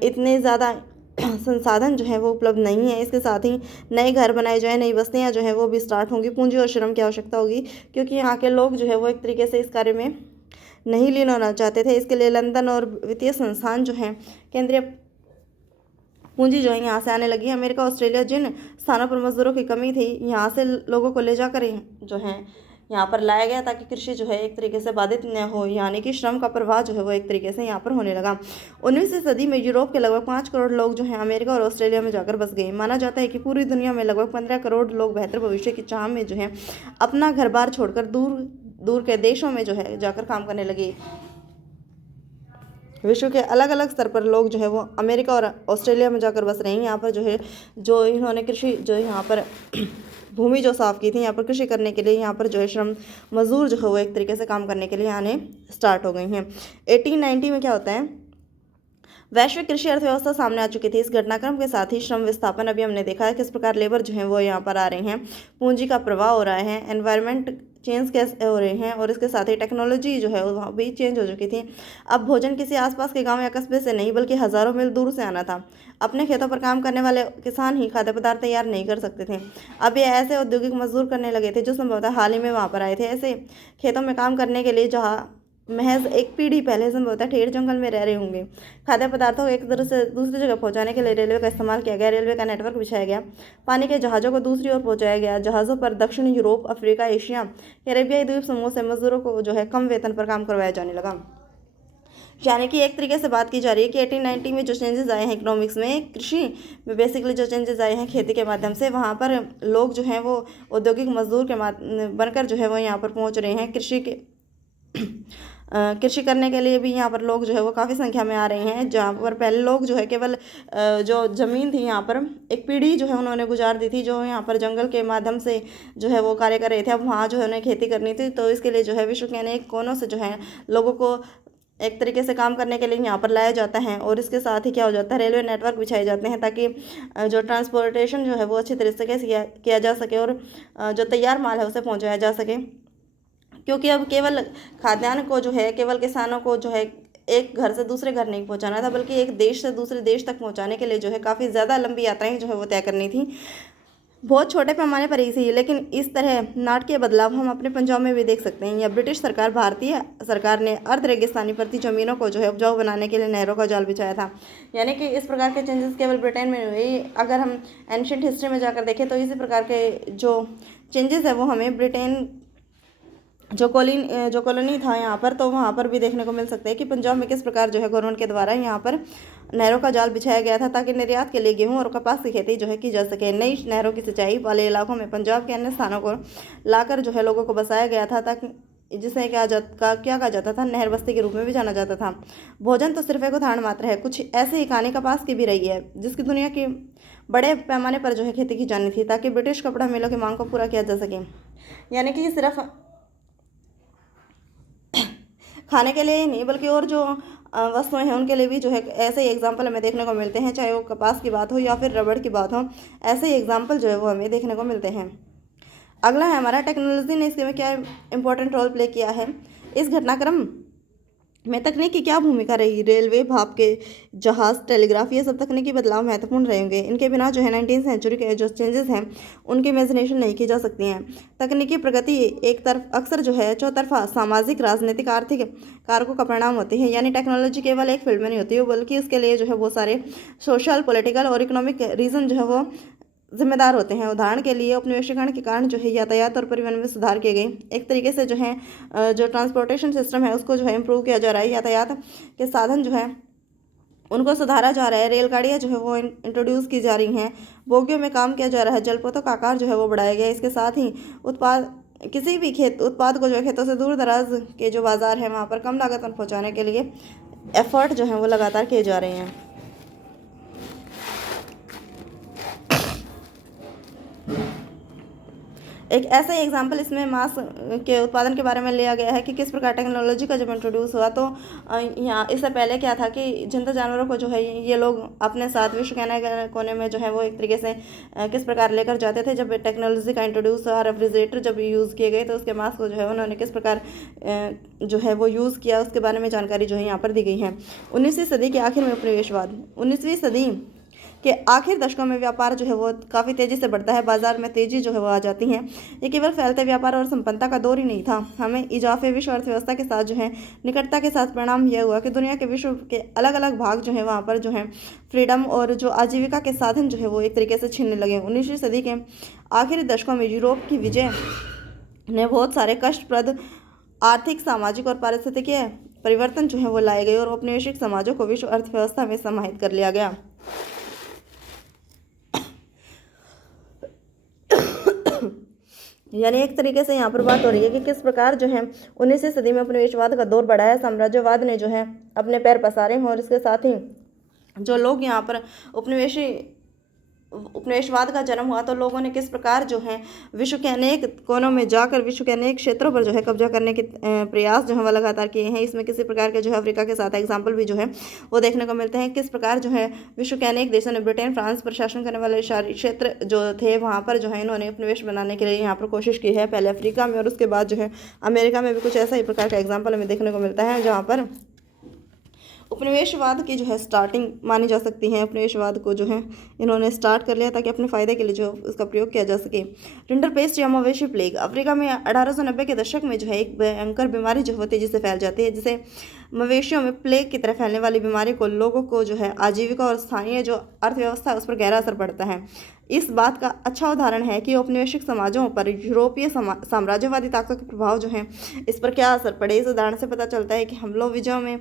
इतने ज़्यादा संसाधन जो है वो उपलब्ध नहीं है। इसके साथ ही नए घर बनाए जाए, नई बस्तियाँ जो है वो भी स्टार्ट होंगी, पूंजी और श्रम की आवश्यकता होगी, क्योंकि यहाँ के लोग जो है वो एक तरीके से इस कार्य में नहीं लीन होना चाहते थे। इसके लिए लंदन और वित्तीय संस्थान जो हैं, केंद्रीय पूंजी जो है यहाँ से आने लगी। अमेरिका, ऑस्ट्रेलिया, जिन स्थानों पर मजदूरों की कमी थी, यहाँ से लोगों को ले जाकर जो है यहाँ पर लाया गया ताकि कृषि जो है एक तरीके से बाधित न हो, यानी कि श्रम का प्रवाह जो है वो एक तरीके से यहाँ पर होने लगा। 19वीं सदी में यूरोप के लगभग 5 करोड़ लोग जो हैं अमेरिका और ऑस्ट्रेलिया में जाकर बस गए। माना जाता है कि पूरी दुनिया में लगभग 15 करोड़ लोग बेहतर भविष्य की चाह में जो है अपना घर बार छोड़कर दूर दूर के देशों में जो है जाकर काम करने लगे। विश्व के अलग अलग स्तर पर लोग जो है वो अमेरिका और ऑस्ट्रेलिया में जाकर बस रहे हैं। यहाँ पर जो है जो इन्होंने कृषि जो यहाँ पर भूमि जो साफ़ की थी यहाँ पर कृषि करने के लिए, यहाँ पर जो है श्रम मजदूर जो है वो एक तरीके से काम करने के लिए आने स्टार्ट हो गई हैं। 1890 में क्या होता है, वैश्विक कृषि अर्थव्यवस्था सामने आ चुकी थी। इस घटनाक्रम के साथ ही श्रम विस्थापन, अभी हमने देखा है किस प्रकार लेबर जो है वो यहाँ पर आ रहे हैं, पूंजी का प्रवाह हो रहा है, एनवायरनमेंट चेंज कैसे हो रहे हैं, और इसके साथ ही टेक्नोलॉजी जो है वहाँ भी चेंज हो चुकी थी। अब भोजन किसी आसपास के गांव या कस्बे से नहीं बल्कि हज़ारों मील दूर से आना था। अपने खेतों पर काम करने वाले किसान ही खाद्य पदार्थ तैयार नहीं कर सकते थे। अब ये ऐसे औद्योगिक मजदूर करने लगे थे जो संभवतः हाल ही में वहाँ पर आए थे। ऐसे खेतों में काम करने के लिए जहाँ महज एक पीढ़ी पहले संभवतः ठेठ जंगल में रह रहे होंगे। खाद्य पदार्थों को एक तरह से दूसरी जगह पहुंचाने के लिए रेलवे का इस्तेमाल किया गया। रेलवे का नेटवर्क बिछाया गया, पानी के जहाज़ों को दूसरी ओर पहुंचाया गया। जहाज़ों पर दक्षिण यूरोप, अफ्रीका, एशिया, कैरेबियाई द्वीप समूह से मजदूरों को जो है कम वेतन पर काम करवाया जाने लगा। यानी कि एक तरीके से बात की जा रही है कि 1890 में जो चेंजेस आए हैं इकोनॉमिक्स में, कृषि में बेसिकली जो चेंजेस आए हैं खेती के माध्यम से, वहाँ पर लोग जो हैं वो औद्योगिक मजदूर के बनकर जो है वो यहाँ पर पहुँच रहे हैं। कृषि करने के लिए भी यहाँ पर लोग जो है वो काफ़ी संख्या में आ रहे हैं। जहाँ पर पहले लोग जो है केवल जो ज़मीन थी यहाँ पर एक पीढ़ी जो है उन्होंने गुजार दी थी, जो यहाँ पर जंगल के माध्यम से जो है वो कार्य कर रहे थे। अब वहाँ जो है उन्हें खेती करनी थी, तो इसके लिए जो है विश्व के अनेक कोनों से जो है लोगों को एक तरीके से काम करने के लिए यहाँ पर लाया जाता है। और इसके साथ ही क्या हो जाता है, रेलवे नेटवर्क बिछाए जाते हैं ताकि जो ट्रांसपोर्टेशन जो है वो अच्छी तरीके से किया जा सके और जो तैयार माल है उसे पहुँचाया जा सके। क्योंकि अब केवल खाद्यान्न को जो है केवल किसानों को जो है एक घर से दूसरे घर नहीं पहुंचाना था, बल्कि एक देश से दूसरे देश तक पहुंचाने के लिए जो है काफ़ी ज़्यादा लंबी यात्राएं जो है वो तय करनी थी। बहुत छोटे पैमाने पर ही सही, लेकिन इस तरह नाटकीय बदलाव हम अपने पंजाब में भी देख सकते हैं। या ब्रिटिश सरकार, भारतीय सरकार ने अर्ध रेगिस्तानी पड़ती ज़मीनों को जो है उपजाऊ बनाने के लिए नहरों का जाल बिछाया था। यानी कि इस प्रकार के चेंजेस केवल ब्रिटेन में हुए। अगर हम एंशियंट हिस्ट्री में जाकर देखें तो इसी प्रकार के जो चेंजेस है वो हमें ब्रिटेन जो कॉलोनी था यहाँ पर, तो वहाँ पर भी देखने को मिल सकता है कि पंजाब में किस प्रकार जो है गवर्नमेंट के द्वारा यहाँ पर नहरों का जाल बिछाया गया था ताकि निर्यात के लिए गेहूं और कपास की खेती जो है की जा सके। नई नहरों की सिंचाई वाले इलाकों में पंजाब के अन्य स्थानों को लाकर जो है लोगों को बसाया गया था, ताकि जिसे क्या कहा जाता था, नहर बस्ती के रूप में भी जाना जाता था। भोजन तो सिर्फ एक उदाहरण मात्र है। कुछ ऐसी ही कहानी कपास की भी रही है जिसकी दुनिया की बड़े पैमाने पर जो है खेती की जानी थी ताकि ब्रिटिश कपड़ा मिलों की मांग को पूरा किया जा सके। यानी कि सिर्फ खाने के लिए ही नहीं बल्कि और जो वस्तुएं हैं उनके लिए भी जो है ऐसे ही एग्जाम्पल हमें देखने को मिलते हैं, चाहे वो कपास की बात हो या फिर रबड़ की बात हो। ऐसे ही एग्जाम्पल जो है वो हमें देखने को मिलते हैं। अगला है हमारा टेक्नोलॉजी ने इसके में क्या इंपॉर्टेंट रोल प्ले किया है। इस घटनाक्रम में तकनीक की क्या भूमिका रही। रेलवे, भाप के जहाज़, टेलीग्राफ, ये सब तकनीकी बदलाव महत्वपूर्ण रहेंगे। इनके बिना जो है 19वीं सेंचुरी के जो चेंजेस हैं उनकी इमेजिनेशन नहीं की जा सकती हैं। तकनीकी प्रगति एक तरफ अक्सर जो है चौतरफा सामाजिक, राजनीतिक, आर्थिक कारकों का परिणाम होती है। यानी टेक्नोलॉजी केवल एक फील्ड में नहीं होती है, बल्कि इसके लिए जो है वो सारे सोशल, पॉलिटिकल और इकोनॉमिक रीज़न जो है वो जिम्मेदार होते हैं। उदाहरण के लिए औपनिवेशीकरण के कारण जो है यातायात और परिवहन में सुधार किए गए। एक तरीके से जो है जो ट्रांसपोर्टेशन सिस्टम है उसको जो है इम्प्रूव किया जा रहा है। यातायात के साधन जो है उनको सुधारा जा रहा है। रेलगाड़ियाँ जो है वो इंट्रोड्यूस की जा रही हैं। बोगियों में काम किया जा रहा है। जलपोतों का आकार जो है वो बढ़ाया गया है। इसके साथ ही किसी भी उत्पाद को जो है खेतों से दूर दराज के जो बाज़ार हैं वहाँ पर कम लागत पर पहुँचाने के लिए एफर्ट जो है वो लगातार किए जा रहे हैं। एक ऐसा ही एग्जाम्पल इसमें मांस के उत्पादन के बारे में लिया गया है कि किस प्रकार टेक्नोलॉजी का जब इंट्रोड्यूस हुआ तो यहाँ इससे पहले क्या था कि जिंदा जानवरों को जो है ये लोग अपने साथ विश्व के कोने में जो है वो एक तरीके से किस प्रकार लेकर जाते थे। जब टेक्नोलॉजी का इंट्रोड्यूस हुआ, रेफ्रिजरेटर जब यूज़ किए गए तो उसके मांस को जो है उन्होंने किस प्रकार जो है वो यूज़ किया उसके बारे में जानकारी जो है यहाँ पर दी गई है। 19वीं सदी के आखिर में उपनिवेशवाद। 19वीं सदी के आखिर दशकों में व्यापार जो है वो काफ़ी तेज़ी से बढ़ता है। बाजार में तेज़ी जो है वो आ जाती है। ये केवल फैलते व्यापार और संपन्नता का दौर ही नहीं था, हमें इजाफे विश्व अर्थव्यवस्था के साथ जो है निकटता के साथ परिणाम यह हुआ कि दुनिया के विश्व के अलग अलग भाग जो है वहाँ पर जो है फ्रीडम और जो आजीविका के साधन जो है वो एक तरीके से छीनने लगे। 19वीं सदी के आखिरी दशकों में यूरोप की विजय ने बहुत सारे कष्टप्रद आर्थिक, सामाजिक और पारिस्थितिकीय परिवर्तन जो है वो लाए गए और औपनिवेशिक समाजों को विश्व अर्थव्यवस्था में समाहित कर लिया गया। यानी एक तरीके से यहाँ पर बात हो रही है कि किस प्रकार जो है 19वीं सदी में उपनिवेशवाद का दौर बढ़ा है, साम्राज्यवाद ने जो है अपने पैर पसारे हैं और इसके साथ ही जो लोग यहाँ पर उपनिवेशवाद का जन्म हुआ तो लोगों ने किस प्रकार जो है विश्व के अनेक कोनों में जाकर विश्व के अनेक क्षेत्रों पर जो है कब्जा करने के प्रयास जो है वह लगातार किए हैं। इसमें किसी प्रकार के जो है अफ्रीका के साथ एग्जाम्पल भी जो है वो देखने को मिलते हैं। किस प्रकार जो है विश्व के अनेक देशों ने, ब्रिटेन, फ्रांस पर शासन करने वाले क्षेत्र जो थे वहाँ पर जो है इन्होंने उपनिवेश बनाने के लिए यहाँ पर कोशिश की है, पहले अफ्रीका में और उसके बाद जो है अमेरिका में भी कुछ ऐसा ही प्रकार का एग्जाम्पल हमें देखने को मिलता है जहाँ पर उपनिवेशवाद की जो है स्टार्टिंग मानी जा सकती है। उपनिवेशवाद को जो है इन्होंने स्टार्ट कर लिया ताकि अपने फ़ायदे के लिए जो उसका प्रयोग किया जा सके। रिंडरपेस्ट या मवेशी प्लेग अफ्रीका में 1890 के दशक में जो है एक भयंकर बीमारी जो होती है जिससे फैल जाती है, जिसे मवेशियों में प्लेग की तरह फैलने वाली बीमारी को लोगों को जो है आजीविका और स्थानीय जो अर्थव्यवस्था है उस पर गहरा असर पड़ता है। इस बात का अच्छा उदाहरण है कि औपनिवेशिक समाजों पर यूरोपीय साम्राज्यवादी ताकतों के प्रभाव जो है इस पर क्या असर पड़े। इस उदाहरण से पता चलता है कि हमलों विजयों में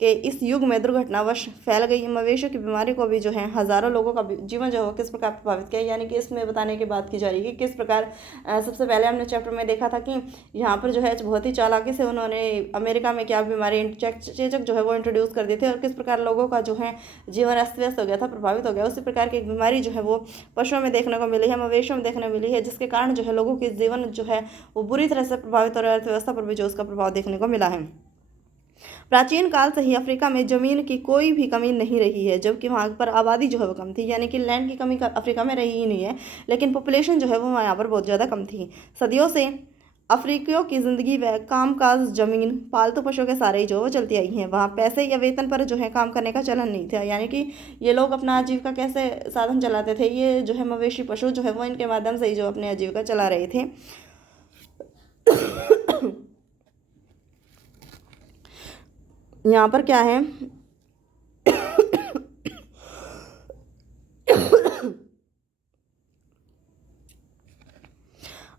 कि इस युग में दुर्घटनावश फैल गई मवेशियों की बीमारी को भी जो है हज़ारों लोगों का जीवन जो है किस प्रकार प्रभावित किया। यानी कि इसमें बताने की बात की जा रही है कि किस प्रकार सबसे पहले हमने चैप्टर में देखा था कि यहाँ पर जो है बहुत ही चालाकी से उन्होंने अमेरिका में क्या बीमारी चेचक जो है वो इंट्रोड्यूस कर दिए थे और किस प्रकार लोगों का जो है जीवन अस्त व्यस्त हो गया था, प्रभावित हो गया। उसी प्रकार की एक बीमारी जो है वो पशुओं में देखने को मिली है, मवेशियों में देखने को मिली है, जिसके कारण जो है लोगों के जीवन जो है वो बुरी तरह से प्रभावित हो रहा है, अर्थव्यवस्था पर भी जो उसका प्रभाव देखने को मिला है। प्राचीन काल से ही अफ्रीका में ज़मीन की कोई भी कमी नहीं रही है, जबकि वहाँ पर आबादी जो है वो कम थी। यानी कि लैंड की कमी अफ्रीका में रही ही नहीं है, लेकिन पॉपुलेशन जो है वो यहाँ पर बहुत ज़्यादा कम थी। सदियों से अफ्रीकियों की ज़िंदगी व कामकाज ज़मीन, पालतू पशुओं के सारे ही जो वो चलती आई हैं। वहाँ पैसे या वेतन पर जो है काम करने का चलन नहीं था। यानी कि ये लोग अपना आजीविका कैसे साधन चलाते थे, ये जो है मवेशी पशु जो है वो इनके माध्यम से ही जो अपने आजीविका चला रहे थे। यहाँ पर क्या है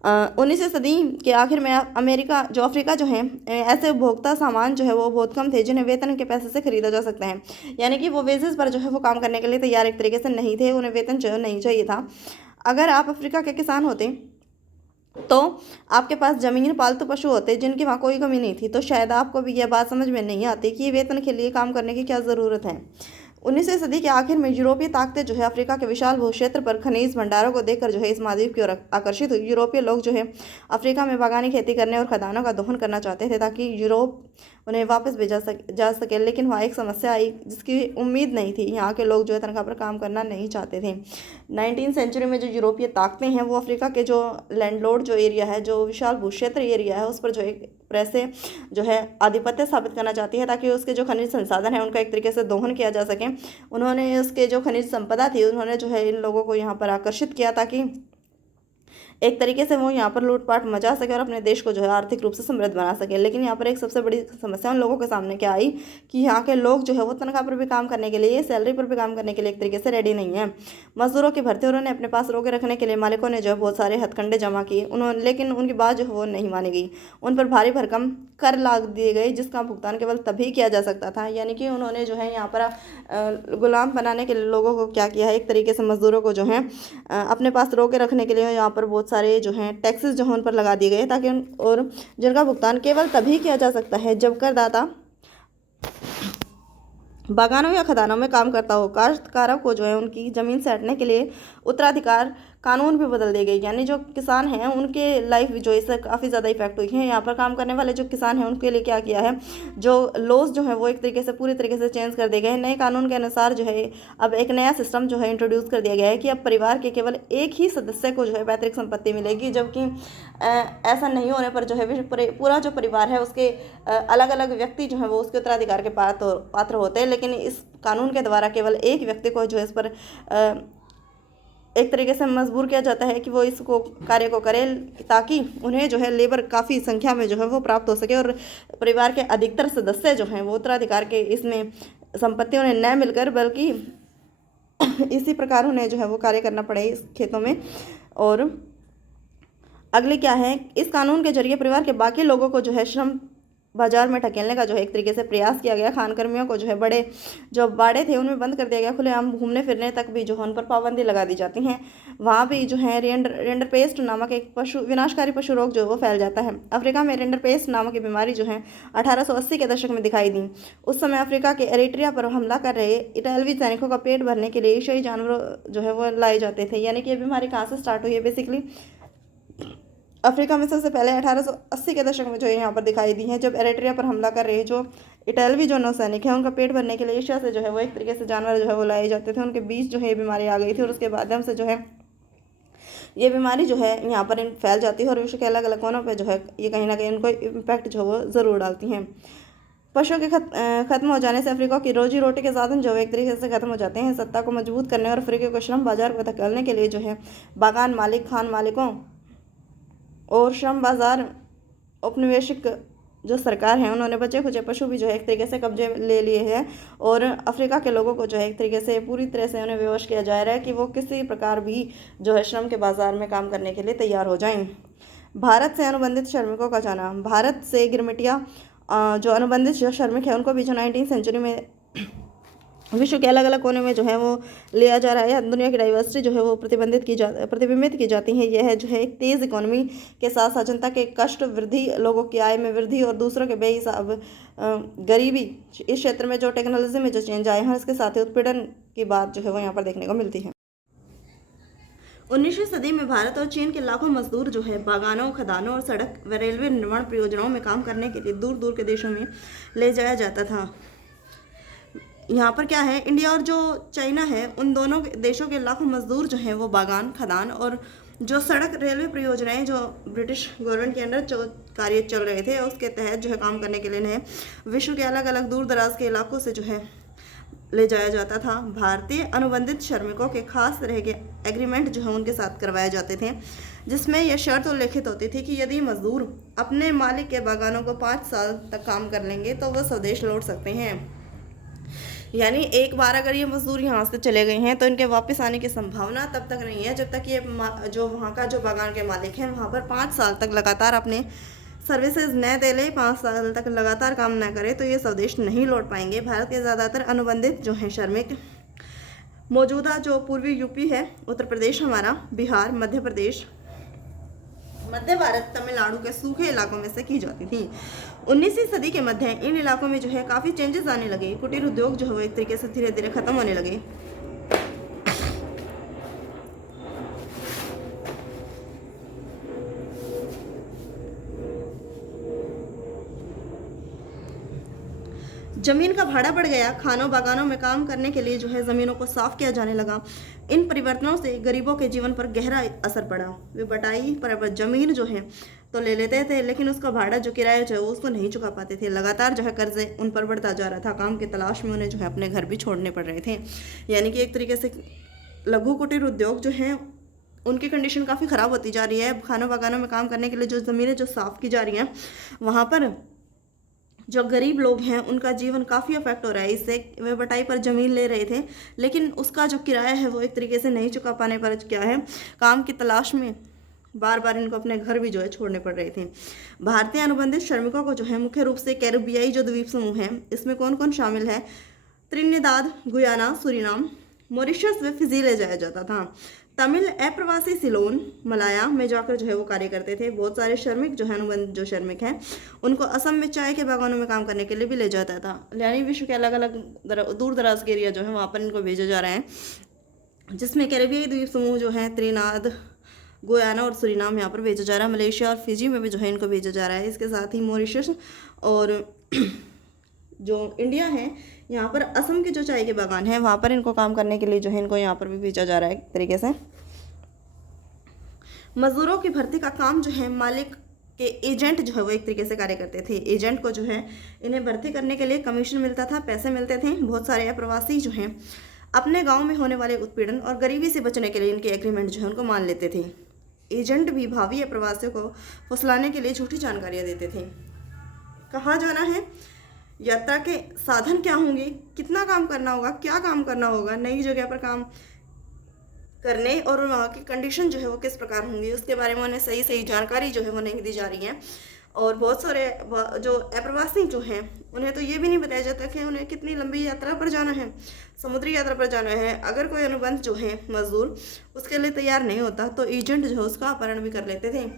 19वीं सदी के आखिर में अफ्रीका जो है ऐसे उपभोक्ता सामान जो है वो बहुत कम थे जिन्हें वेतन के पैसे से खरीदा जा सकता है। यानी कि वो वेजेस पर जो है वो काम करने के लिए तैयार एक तरीके से नहीं थे, उन्हें वेतन जो नहीं चाहिए था। अगर आप अफ्रीका के किसान होते तो आपके पास ज़मीन, पालतू पशु होते जिनकी वहाँ कोई कमी नहीं थी, तो शायद आपको भी यह बात समझ में नहीं आती कि वेतन के लिए काम करने की क्या ज़रूरत है। 19वीं सदी के आखिर में यूरोपीय ताकतें जो है अफ्रीका के विशाल भूक्षेत्र पर खनिज भंडारों को देखकर जो है इस महाद्वीप की ओर आकर्षित हुई। यूरोपीय लोग जो है अफ्रीका में बागानी खेती करने और खदानों का दोहन करना चाहते थे ताकि यूरोप उन्हें वापस भेजा जा सके। लेकिन वहाँ एक समस्या आई जिसकी उम्मीद नहीं थी। यहाँ के लोग जो है तनख्वाह पर काम करना नहीं चाहते थे। 19वीं सेंचुरी में जो यूरोपीय ताकतें हैं वो अफ्रीका के जो लैंडलॉर्ड जो एरिया है, जो विशाल भूक्षेत्र एरिया है, उस पर जो एक तरह से जो है आधिपत्य स्थापित करना चाहती है ताकि उसके जो खनिज संसाधन है उनका एक तरीके से दोहन किया जा सके। उन्होंने उसके जो खनिज संपदा थी उन्होंने जो है इन लोगों को यहाँ पर आकर्षित किया ताकि एक तरीके से वो यहाँ पर लूटपाट मचा सके और अपने देश को जो है आर्थिक रूप से समृद्ध बना सके। लेकिन यहाँ पर एक सबसे बड़ी समस्या उन लोगों के सामने क्या आई कि यहाँ के लोग जो है वो तनख्वाह पर भी काम करने के लिए, सैलरी पर भी काम करने के लिए एक तरीके से रेडी नहीं है। मजदूरों की भर्ती उन्होंने अपने पास रोके रखने के लिए मालिकों ने जो है बहुत सारे हथकंडे जमा किए उन्होंने, लेकिन उनकी बात जो है वो नहीं मानी गई। उन पर भारी भरकम कर लाद दिए गए जिसका भुगतान केवल तभी किया जा सकता था। यानी कि उन्होंने जो है यहाँ पर गुलाम बनाने के लिए लोगों को क्या किया है, एक तरीके से मजदूरों को जो है अपने पास रोके रखने के लिए यहाँ पर बहुत सारे जो हैं टैक्सेस जो हैं उन पर लगा दिए गए ताकि और जिनका भुगतान केवल तभी किया जा सकता है जब करदाता बागानों या खदानों में काम करता हो। काश्तकारों को जो है उनकी ज़मीन से हटने के लिए उत्तराधिकार कानून भी बदल दिए गए। यानी जो किसान हैं उनके लाइफ जो इससे काफ़ी ज़्यादा इफेक्ट हुई है। यहाँ पर काम करने वाले जो किसान हैं उनके लिए क्या किया है, जो लॉज जो है वो एक तरीके से पूरी तरीके से चेंज कर दिए गए हैं। नए कानून के अनुसार जो है अब एक नया सिस्टम जो है इंट्रोड्यूस कर दिया गया है कि अब परिवार के केवल एक ही सदस्य को जो है पैतृक संपत्ति मिलेगी, जबकि ऐसा नहीं होने पर जो है पूरा जो परिवार है उसके अलग अलग व्यक्ति जो है वो उसके उत्तराधिकार के पात्र होते हैं। लेकिन इस कानून के द्वारा केवल एक व्यक्ति को जो है इस पर एक तरीके से मजबूर किया जाता है कि वो इसको कार्य को करे ताकि उन्हें जो है लेबर काफ़ी संख्या में जो है वो प्राप्त हो सके और परिवार के अधिकतर सदस्य जो हैं वो उत्तराधिकार के इसमें संपत्ति उन्हें न मिलकर बल्कि इसी प्रकार उन्हें जो है वो कार्य करना पड़े इस खेतों में। और अगले क्या है, इस कानून के जरिए परिवार के बाकी लोगों को जो है श्रम बाजार में ढकेलने का जो है एक तरीके से प्रयास किया गया। खान कर्मियों को जो है बड़े जो बाड़े थे उनमें बंद कर दिया गया, खुलेआम घूमने फिरने तक भी जो है उन पर पाबंदी लगा दी जाती है। वहाँ भी जो है रेंडरपेस्ट नामक एक पशु विनाशकारी पशु रोग जो है वो फैल जाता है। अफ्रीका में रेंडरपेस्ट नामक की बीमारी जो है 1880 के दशक में दिखाई दी। उस समय अफ्रीका के एरिट्रिया पर हमला कर रहे इटालवी सैनिकों का पेट भरने के लिए एशियाई जानवर जो है वो लाए जाते थे। यानी कि ये बीमारी कहाँ से स्टार्ट हुई है, बेसिकली अफ्रीका में सबसे पहले 1880 के दशक में जो है यहाँ पर दिखाई दी है, जब एरिट्रिया पर हमला कर रहे जो इटालवी जो नौसैनिक हैं उनका पेट भरने के लिए एशिया से जो है वो एक तरीके से जानवर जो है वो लाए जाते थे। उनके बीच जो है ये बीमारी आ गई थी और उसके माध्यम से जो है ये बीमारी जो है यहाँ पर फैल जाती है और विश्व के अलग अलग कोनों पर जो है ये कहीं ना कहीं उनको इम्पैक्ट जो है वो ज़रूर डालती हैं। पशुओं के खत्म हो जाने से अफ्रीका की रोजी रोटी के साधन जो है एक तरीके से खत्म हो जाते हैं। सत्ता को मजबूत करने और अफ्रीका को श्रम बाजार को धकेलने के लिए जो है बागान मालिक, खान मालिकों और श्रम बाजार औपनिवेशिक जो सरकार है उन्होंने बचे खुचे पशु भी जो है एक तरीके से कब्जे ले लिए हैं और अफ्रीका के लोगों को जो है एक तरीके से पूरी तरह से उन्हें विवश किया जा रहा है कि वो किसी प्रकार भी जो है श्रम के बाजार में काम करने के लिए तैयार हो जाएं। भारत से अनुबंधित श्रमिकों का जाना, भारत से गिरमिटिया जो अनुबंधित जो श्रमिक है उनको भी जो 19वीं सेंचुरी में विश्व के अलग अलग कोने में जो है वो लिया जा रहा है। दुनिया की डाइवर्सिटी जो है वो प्रतिबिंबित की जाती है। यह जो है एक तेज़ इकोनॉमी के साथ साथ जनता के कष्ट वृद्धि, लोगों की आय में वृद्धि और दूसरों के बेहिसाब गरीबी, इस क्षेत्र में जो टेक्नोलॉजी में जो चेंज आए हैं इसके साथ ही उत्पीड़न की बात जो है वो यहाँ पर देखने को मिलती है। 19वीं सदी में भारत और चीन के लाखों मजदूर जो है बागानों, खदानों और सड़क व रेलवे निर्माण परियोजनाओं में काम करने के लिए दूर दूर के देशों में ले जाया जाता था। यहाँ पर क्या है, इंडिया और जो चाइना है उन दोनों देशों के लाखों मजदूर जो हैं वो बागान, खदान और जो सड़क रेलवे परियोजनाएं जो ब्रिटिश गवर्नमेंट के अंडर जो कार्य चल रहे थे उसके तहत जो है काम करने के लिए इन्हें विश्व के अलग अलग दूर दराज के इलाकों से जो है ले जाया जाता था। भारतीय अनुबंधित श्रमिकों के खास तरह के एग्रीमेंट जो है उनके साथ करवाए जाते थे, जिसमें यह शर्त उल्लेखित होती थी कि यदि मजदूर अपने मालिक के बागानों को 5 साल तक काम कर लेंगे तो वह स्वदेश लौट सकते हैं। यानी एक बार अगर ये मजदूर यहाँ से चले गए हैं तो इनके वापस आने की संभावना तब तक नहीं है जब तक ये जो वहाँ का जो बागान के मालिक हैं वहाँ पर 5 साल तक लगातार अपने सर्विसेज न दे ले, 5 साल तक लगातार काम न करे तो ये स्वदेश नहीं लौट पाएंगे। भारत के ज़्यादातर अनुबंधित जो हैं श्रमिक मौजूदा जो पूर्वी यूपी है, उत्तर प्रदेश हमारा, बिहार, मध्य प्रदेश, मध्य भारत, तमिलनाडु के सूखे इलाकों में से की जाती थी। 19वीं सदी के मध्य इन इलाकों में जो है काफ़ी चेंजेस आने लगे। कुटीर उद्योग जो है एक तरीके से धीरे धीरे खत्म होने लगे। जमीन का भाड़ा बढ़ गया, खानों बागानों में काम करने के लिए जो है ज़मीनों को साफ किया जाने लगा। इन परिवर्तनों से गरीबों के जीवन पर गहरा असर पड़ा। वे बटाई पर जमीन जो है तो ले लेते थे, लेकिन उसका भाड़ा जो किराया जो है उसको नहीं चुका पाते थे। लगातार जो है कर्जे उन पर बढ़ता जा रहा था। काम की तलाश में उन्हें जो है अपने घर भी छोड़ने पड़ रहे थे। यानी कि एक तरीके से लघु कुटीर उद्योग जो हैं उनकी कंडीशन काफ़ी ख़राब होती जा रही है। खानों बागानों में काम करने के लिए जो ज़मीनें जो साफ़ की जा रही हैं वहाँ पर जो गरीब लोग हैं उनका जीवन काफ़ी अफेक्ट हो रहा है इससे। वे बटाई पर ज़मीन ले रहे थे, लेकिन उसका जो किराया है वो एक तरीके से नहीं चुका पाने पर क्या है, काम की तलाश में बार बार इनको अपने घर भी जो है छोड़ने पड़ रहे थे। भारतीय अनुबंधित श्रमिकों को जो है मुख्य रूप से कैरिबियाई जो द्वीप समूह है, इसमें कौन कौन शामिल है, त्रिनिदाद, गुयाना, सूरीनाम, मॉरिशस व फिजी ले जाया जाता था। तमिल अप्रवासी सिलोन, मलाया में जाकर जो है वो कार्य करते थे। बहुत सारे श्रमिक जो है अनुबंधित जो श्रमिक हैं उनको असम में चाय के बागानों में काम करने के लिए भी ले जाता था। यानी विश्व के अलग अलग दूर दराज के एरिया जो है वहाँ पर इनको भेजा जा रहा है, जिसमें कैरिबियाई द्वीप समूह जो है त्रिनाद, गुयाना और सूरीनाम यहाँ पर भेजा जा रहा है। मलेशिया और फिजी में भी जो है इनको भेजा जा रहा है। इसके साथ ही मॉरिशस और जो इंडिया है यहाँ पर असम के जो चाय के बागान हैं वहाँ पर इनको काम करने के लिए जो है इनको यहाँ पर भी भेजा जा रहा है। एक तरीके से मजदूरों की भर्ती का काम जो है मालिक के एजेंट जो है वो एक तरीके से कार्य करते थे। एजेंट को जो है इन्हें भर्ती करने के लिए कमीशन मिलता था, पैसे मिलते थे। बहुत सारे अप्रवासी जो हैं अपने गाँव में होने वाले उत्पीड़न और गरीबी से बचने के लिए इनके एग्रीमेंट जो है उनको मान लेते थे। एजेंट भी भावी अप्रवासियों को फुसलाने के लिए झूठी जानकारियाँ देते थे। कहाँ जाना है, यात्रा के साधन क्या होंगे, कितना काम करना होगा, क्या काम करना होगा, नई जगह पर काम करने और वहाँ की कंडीशन जो है वो किस प्रकार होंगी उसके बारे में उन्हें सही सही जानकारी जो है वो नहीं दी जा रही है। और बहुत सारे जो अप्रवासी जो हैं उन्हें तो ये भी नहीं बताया जाता कि उन्हें कितनी लंबी यात्रा पर जाना है, समुद्री यात्रा पर जाना है। अगर कोई अनुबंध जो है मजदूर उसके लिए तैयार नहीं होता तो एजेंट जो है उसका अपहरण भी कर लेते थे।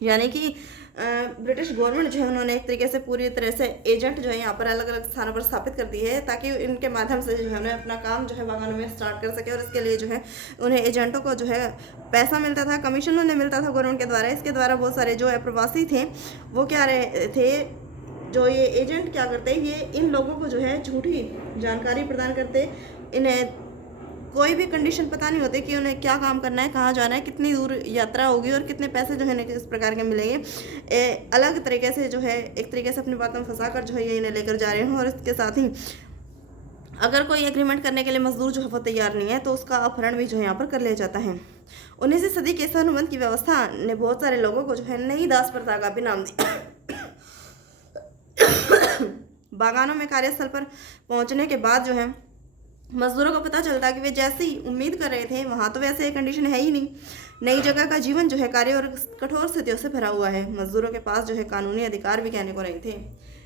यानी कि ब्रिटिश गवर्नमेंट जो है उन्होंने एक तरीके से पूरी तरह से एजेंट जो है यहाँ पर अलग अलग स्थानों पर स्थापित कर दी है ताकि इनके माध्यम से जो है उन्हें अपना काम जो है बागानों में स्टार्ट कर सके। और इसके लिए जो है उन्हें एजेंटों को जो है पैसा मिलता था, कमीशन उन्हें मिलता था गवर्नमेंट के द्वारा। इसके द्वारा बहुत सारे जो अप्रवासी थे वो क्या रहे थे, जो ये एजेंट क्या करते, ये इन लोगों को जो है झूठी जानकारी प्रदान करते। इन्हें कोई भी कंडीशन पता नहीं होती कि उन्हें क्या काम करना है, कहाँ जाना है, कितनी दूर यात्रा होगी और कितने पैसे जो है इन्हें किस प्रकार के मिलेंगे। अलग तरीके से जो है एक तरीके से अपनी बातों में फंसा कर जो है ये इन्हें लेकर जा रहे हैं। और इसके साथ ही अगर कोई एग्रीमेंट करने के लिए मजदूर जो है वो तैयार नहीं है तो उसका अपहरण भी जो है यहाँ पर कर लिया जाता है। 19वीं सदी के इस अनुबंध की व्यवस्था ने बहुत सारे लोगों को जो है नई दास प्रथा का भी नाम दिया। बागानों में कार्यस्थल पर पहुंचने के बाद जो है मजदूरों को पता चलता कि वे जैसी उम्मीद कर रहे थे वहाँ तो वैसे कंडीशन है ही नहीं। नई जगह का जीवन जो है कार्य और कठोर स्थितियों से भरा हुआ है। मजदूरों के पास जो है कानूनी अधिकार भी कहने को नहीं थे।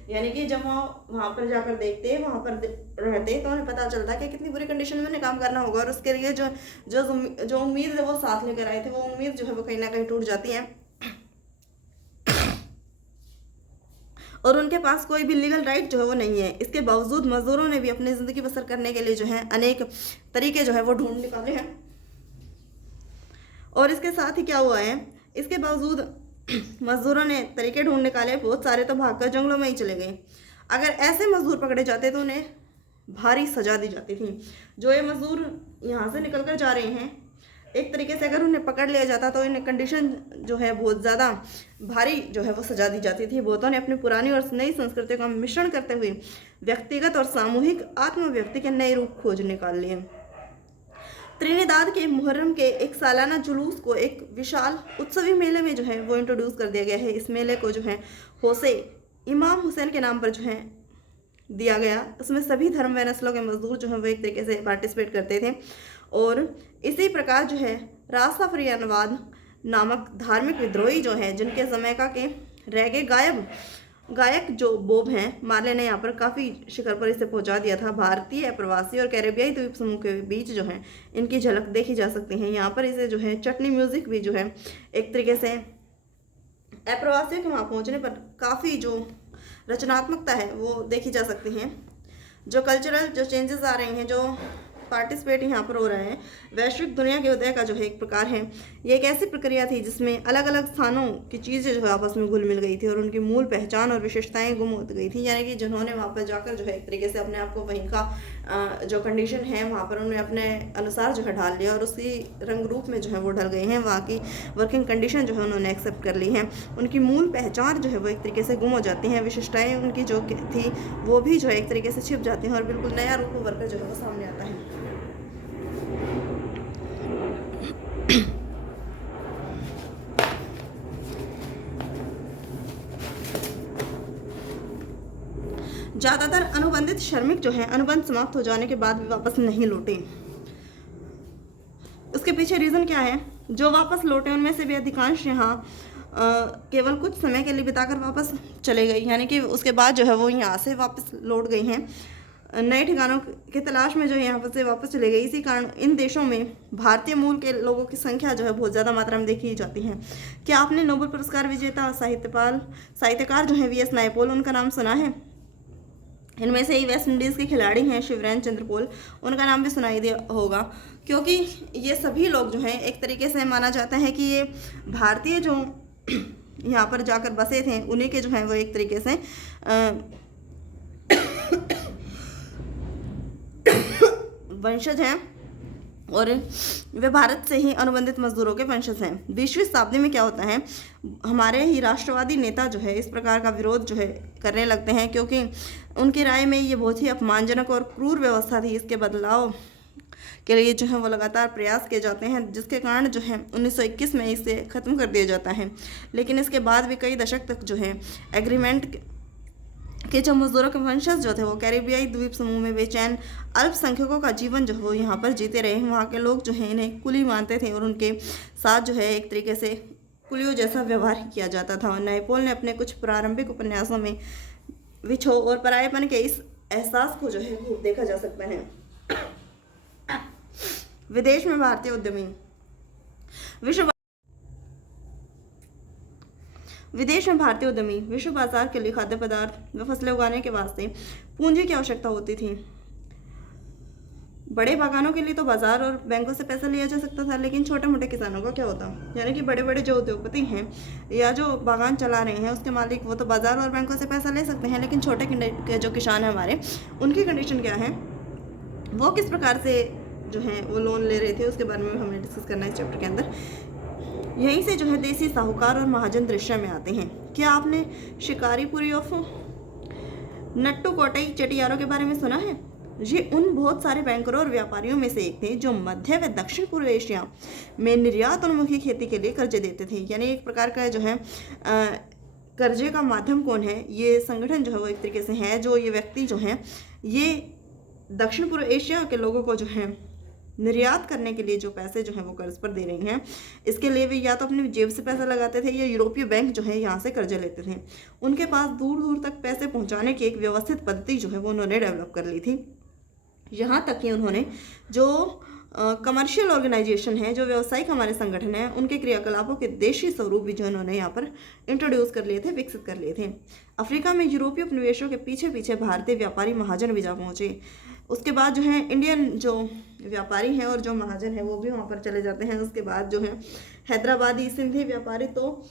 यानी कि जब वो वहाँ पर जाकर देखते, वहाँ पर रहते तो उन्हें पता चलता कि कितनी बुरी कंडीशन में उन्हें काम करना होगा। और उसके लिए जो जो जो उम्मीद वो साथ लेकर आए थे वो उम्मीद जो है वो कहीं ना कहीं टूट जाती है। और उनके पास कोई भी लीगल राइट जो है वो नहीं है। इसके बावजूद मजदूरों ने भी अपनी ज़िंदगी बसर करने के लिए जो है अनेक तरीके जो है वो ढूंढ निकाले हैं। और इसके साथ ही क्या हुआ है, इसके बावजूद मजदूरों ने तरीके ढूंढ निकाले, बहुत सारे तो भागकर जंगलों में ही चले गए। अगर ऐसे मजदूर पकड़े जाते तो उन्हें भारी सजा दी जाती थी। जो ये मजदूर यहाँ से निकल कर जा रहे हैं, एक तरीके से अगर उन्हें पकड़ लिया जाता तो इन्हें कंडीशन जो है बहुत ज़्यादा भारी जो है वो सजा दी जाती थी। बहुतों ने अपनी पुरानी और नई संस्कृति का मिश्रण करते हुए व्यक्तिगत और सामूहिक आत्मव्यक्ति के नए रूप खोज निकाल लिए। त्रिनिदाद के मुहर्रम के एक सालाना जुलूस को एक विशाल उत्सवी मेले में जो है वो इंट्रोड्यूस कर दिया गया है। इस मेले को जो है होसे इमाम हुसैन के नाम पर जो है दिया गया। उसमें सभी धर्म व नस्लों के मजदूर जो है वो एक तरीके से पार्टिसिपेट करते थे। और इसी प्रकार जो है रास्ताफरियानवाद नामक धार्मिक विद्रोही जो है, जिनके जमैका के रह गए गायक जो बोब हैं मार्ले ने यहाँ पर काफ़ी शिखर पर इसे पहुँचा दिया था। भारतीय प्रवासी और कैरेबियाई द्वीप समूह के बीच जो है इनकी झलक देखी जा सकती है। यहाँ पर इसे जो है चटनी म्यूज़िक भी जो है एक तरीके से अप्रवासियों के वहाँ पहुँचने पर काफ़ी जो रचनात्मकता है वो देखी जा सकती है। जो कल्चरल जो चेंजेस आ रहे हैं, जो पार्टिसिपेट यहाँ पर हो रहे हैं, वैश्विक दुनिया के उदय का जो है एक प्रकार है। ये एक ऐसी प्रक्रिया थी जिसमें अलग अलग स्थानों की चीज़ें जो है आपस में घुल मिल गई थी और उनकी मूल पहचान और विशेषताएं गुम हो गई थी। यानी कि जिन्होंने वहाँ पर जाकर जो है एक तरीके से अपने आप को वहीं का जो कंडीशन है वहाँ पर उन्होंने अपने अनुसार जो है ढाल लिया और उसी रंग रूप में जो है वो ढल गए हैं। वहाँ की वर्किंग कंडीशन जो है उन्होंने एक्सेप्ट कर ली है। उनकी मूल पहचान जो है वो एक तरीके से गुम हो जाती हैं। विशेषताएँ उनकी जो थी वो भी जो है एक तरीके से छिप जाती हैं और बिल्कुल नया रूप उभर कर जो है वो सामने आता है। ज़्यादातर अनुबंधित श्रमिक जो है अनुबंध समाप्त हो जाने के बाद भी वापस नहीं लौटे। उसके पीछे रीज़न क्या है? जो वापस लौटे उनमें से भी अधिकांश यहाँ केवल कुछ समय के लिए बिताकर वापस चले गए। यानी कि उसके बाद जो है वो यहाँ से वापस लौट गई हैं, नए ठिकानों की तलाश में जो है यहाँ पर से वापस चले गए। इसी कारण इन देशों में भारतीय मूल के लोगों की संख्या जो है बहुत ज़्यादा मात्रा में देखी जाती है। क्या आपने नोबेल पुरस्कार विजेता साहित्यकार जो है वी एस नायपॉल, उनका नाम सुना है? इनमें से ही वेस्ट इंडीज़ के खिलाड़ी हैं शिवरेन चंद्र पॉल, उनका नाम भी सुनाई दिया होगा। क्योंकि ये सभी लोग जो हैं एक तरीके से माना जाता है कि ये भारतीय जो यहाँ पर जाकर बसे थे उन्हीं के जो हैं वो एक तरीके से वंशज हैं और वे भारत से ही अनुबंधित मजदूरों के वंशज हैं। 20वीं शताब्दी में क्या होता है, हमारे ही राष्ट्रवादी नेता जो है इस प्रकार का विरोध जो है करने लगते हैं, क्योंकि उनकी राय में ये बहुत ही अपमानजनक और क्रूर व्यवस्था थी। इसके बदलाव के लिए जो है वो लगातार प्रयास किए जाते हैं, जिसके कारण जो है 1921 में इसे ख़त्म कर दिया जाता है। लेकिन इसके बाद भी कई दशक तक जो है एग्रीमेंट कि जो मजदूरों के वंशज जो थे वो कैरिबियाई द्वीप समूह में बेचैन अल्पसंख्यकों का जीवन जो है वो यहाँ पर जीते रहे। वहाँ के लोग जो है इन्हें कुली मानते थे और उनके साथ जो है एक तरीके से कुलियों जैसा व्यवहार किया जाता था। नायपॉल ने अपने कुछ प्रारंभिक उपन्यासों में विछोह और परायेपन के इस एहसास को जो है वो देखा जा सकता है। विदेश में भारतीय उद्यमी विदेश में भारतीय उद्यमी विश्व बाजार के लिए खाद्य पदार्थ व फसलें उगाने के वास्ते पूंजी की आवश्यकता होती थी। बड़े बागानों के लिए तो बाजार और बैंकों से पैसा लिया जा सकता था, लेकिन छोटे मोटे किसानों का क्या होता, यानी कि बड़े बड़े जो उद्योगपति हैं या जो बागान चला रहे हैं उसके मालिक, वो तो बाजार और बैंकों से पैसा ले सकते हैं, लेकिन छोटे के जो किसान हैं हमारे, उनकी कंडीशन क्या है, वो किस प्रकार से जो है वो लोन ले रहे थे, उसके बारे में हमें डिस्कस करना है इस चैप्टर के अंदर। यहीं से जो है देसी साहूकार और महाजन दृश्य में आते हैं। क्या आपने शिकारीपुरी ऑफ नट्टू कोटाई चेटियारों के बारे में सुना है? ये उन बहुत सारे बैंकरों और व्यापारियों में से एक थे जो मध्य व दक्षिण पूर्व एशिया में निर्यात उन्मुखी खेती के लिए कर्जे देते थे। यानी एक प्रकार का जो है कर्जे का माध्यम कौन है, ये संगठन जो है वो एक तरीके से है, जो ये व्यक्ति जो है ये दक्षिण पूर्व एशिया के लोगों को जो है निर्यात करने के लिए जो पैसे जो है वो कर्ज पर दे रही हैं, इसके लिए वे या तो अपनी जेब से पैसा लगाते थे या यूरोपीय बैंक जो है यहाँ से कर्जे लेते थे। उनके पास दूर दूर तक पैसे पहुँचाने की एक व्यवस्थित पद्धति जो है वो उन्होंने डेवलप कर ली थी। यहाँ तक कि उन्होंने जो कमर्शियल ऑर्गेनाइजेशन है, जो व्यावसायिक हमारे संगठन है, उनके क्रियाकलापों के देशी स्वरूप भी जो उन्होंने यहाँ पर इंट्रोड्यूस कर लिए थे, विकसित कर लिए थे। अफ्रीका में यूरोपीय उपनिवेशों के पीछे पीछे भारतीय व्यापारी महाजन भी जा पहुँचे। उसके बाद जो है इंडियन जो व्यापारी हैं और जो महाजन है वो भी वहाँ पर चले जाते हैं। उसके बाद जो है हैदराबादी सिंधी व्यापारी तो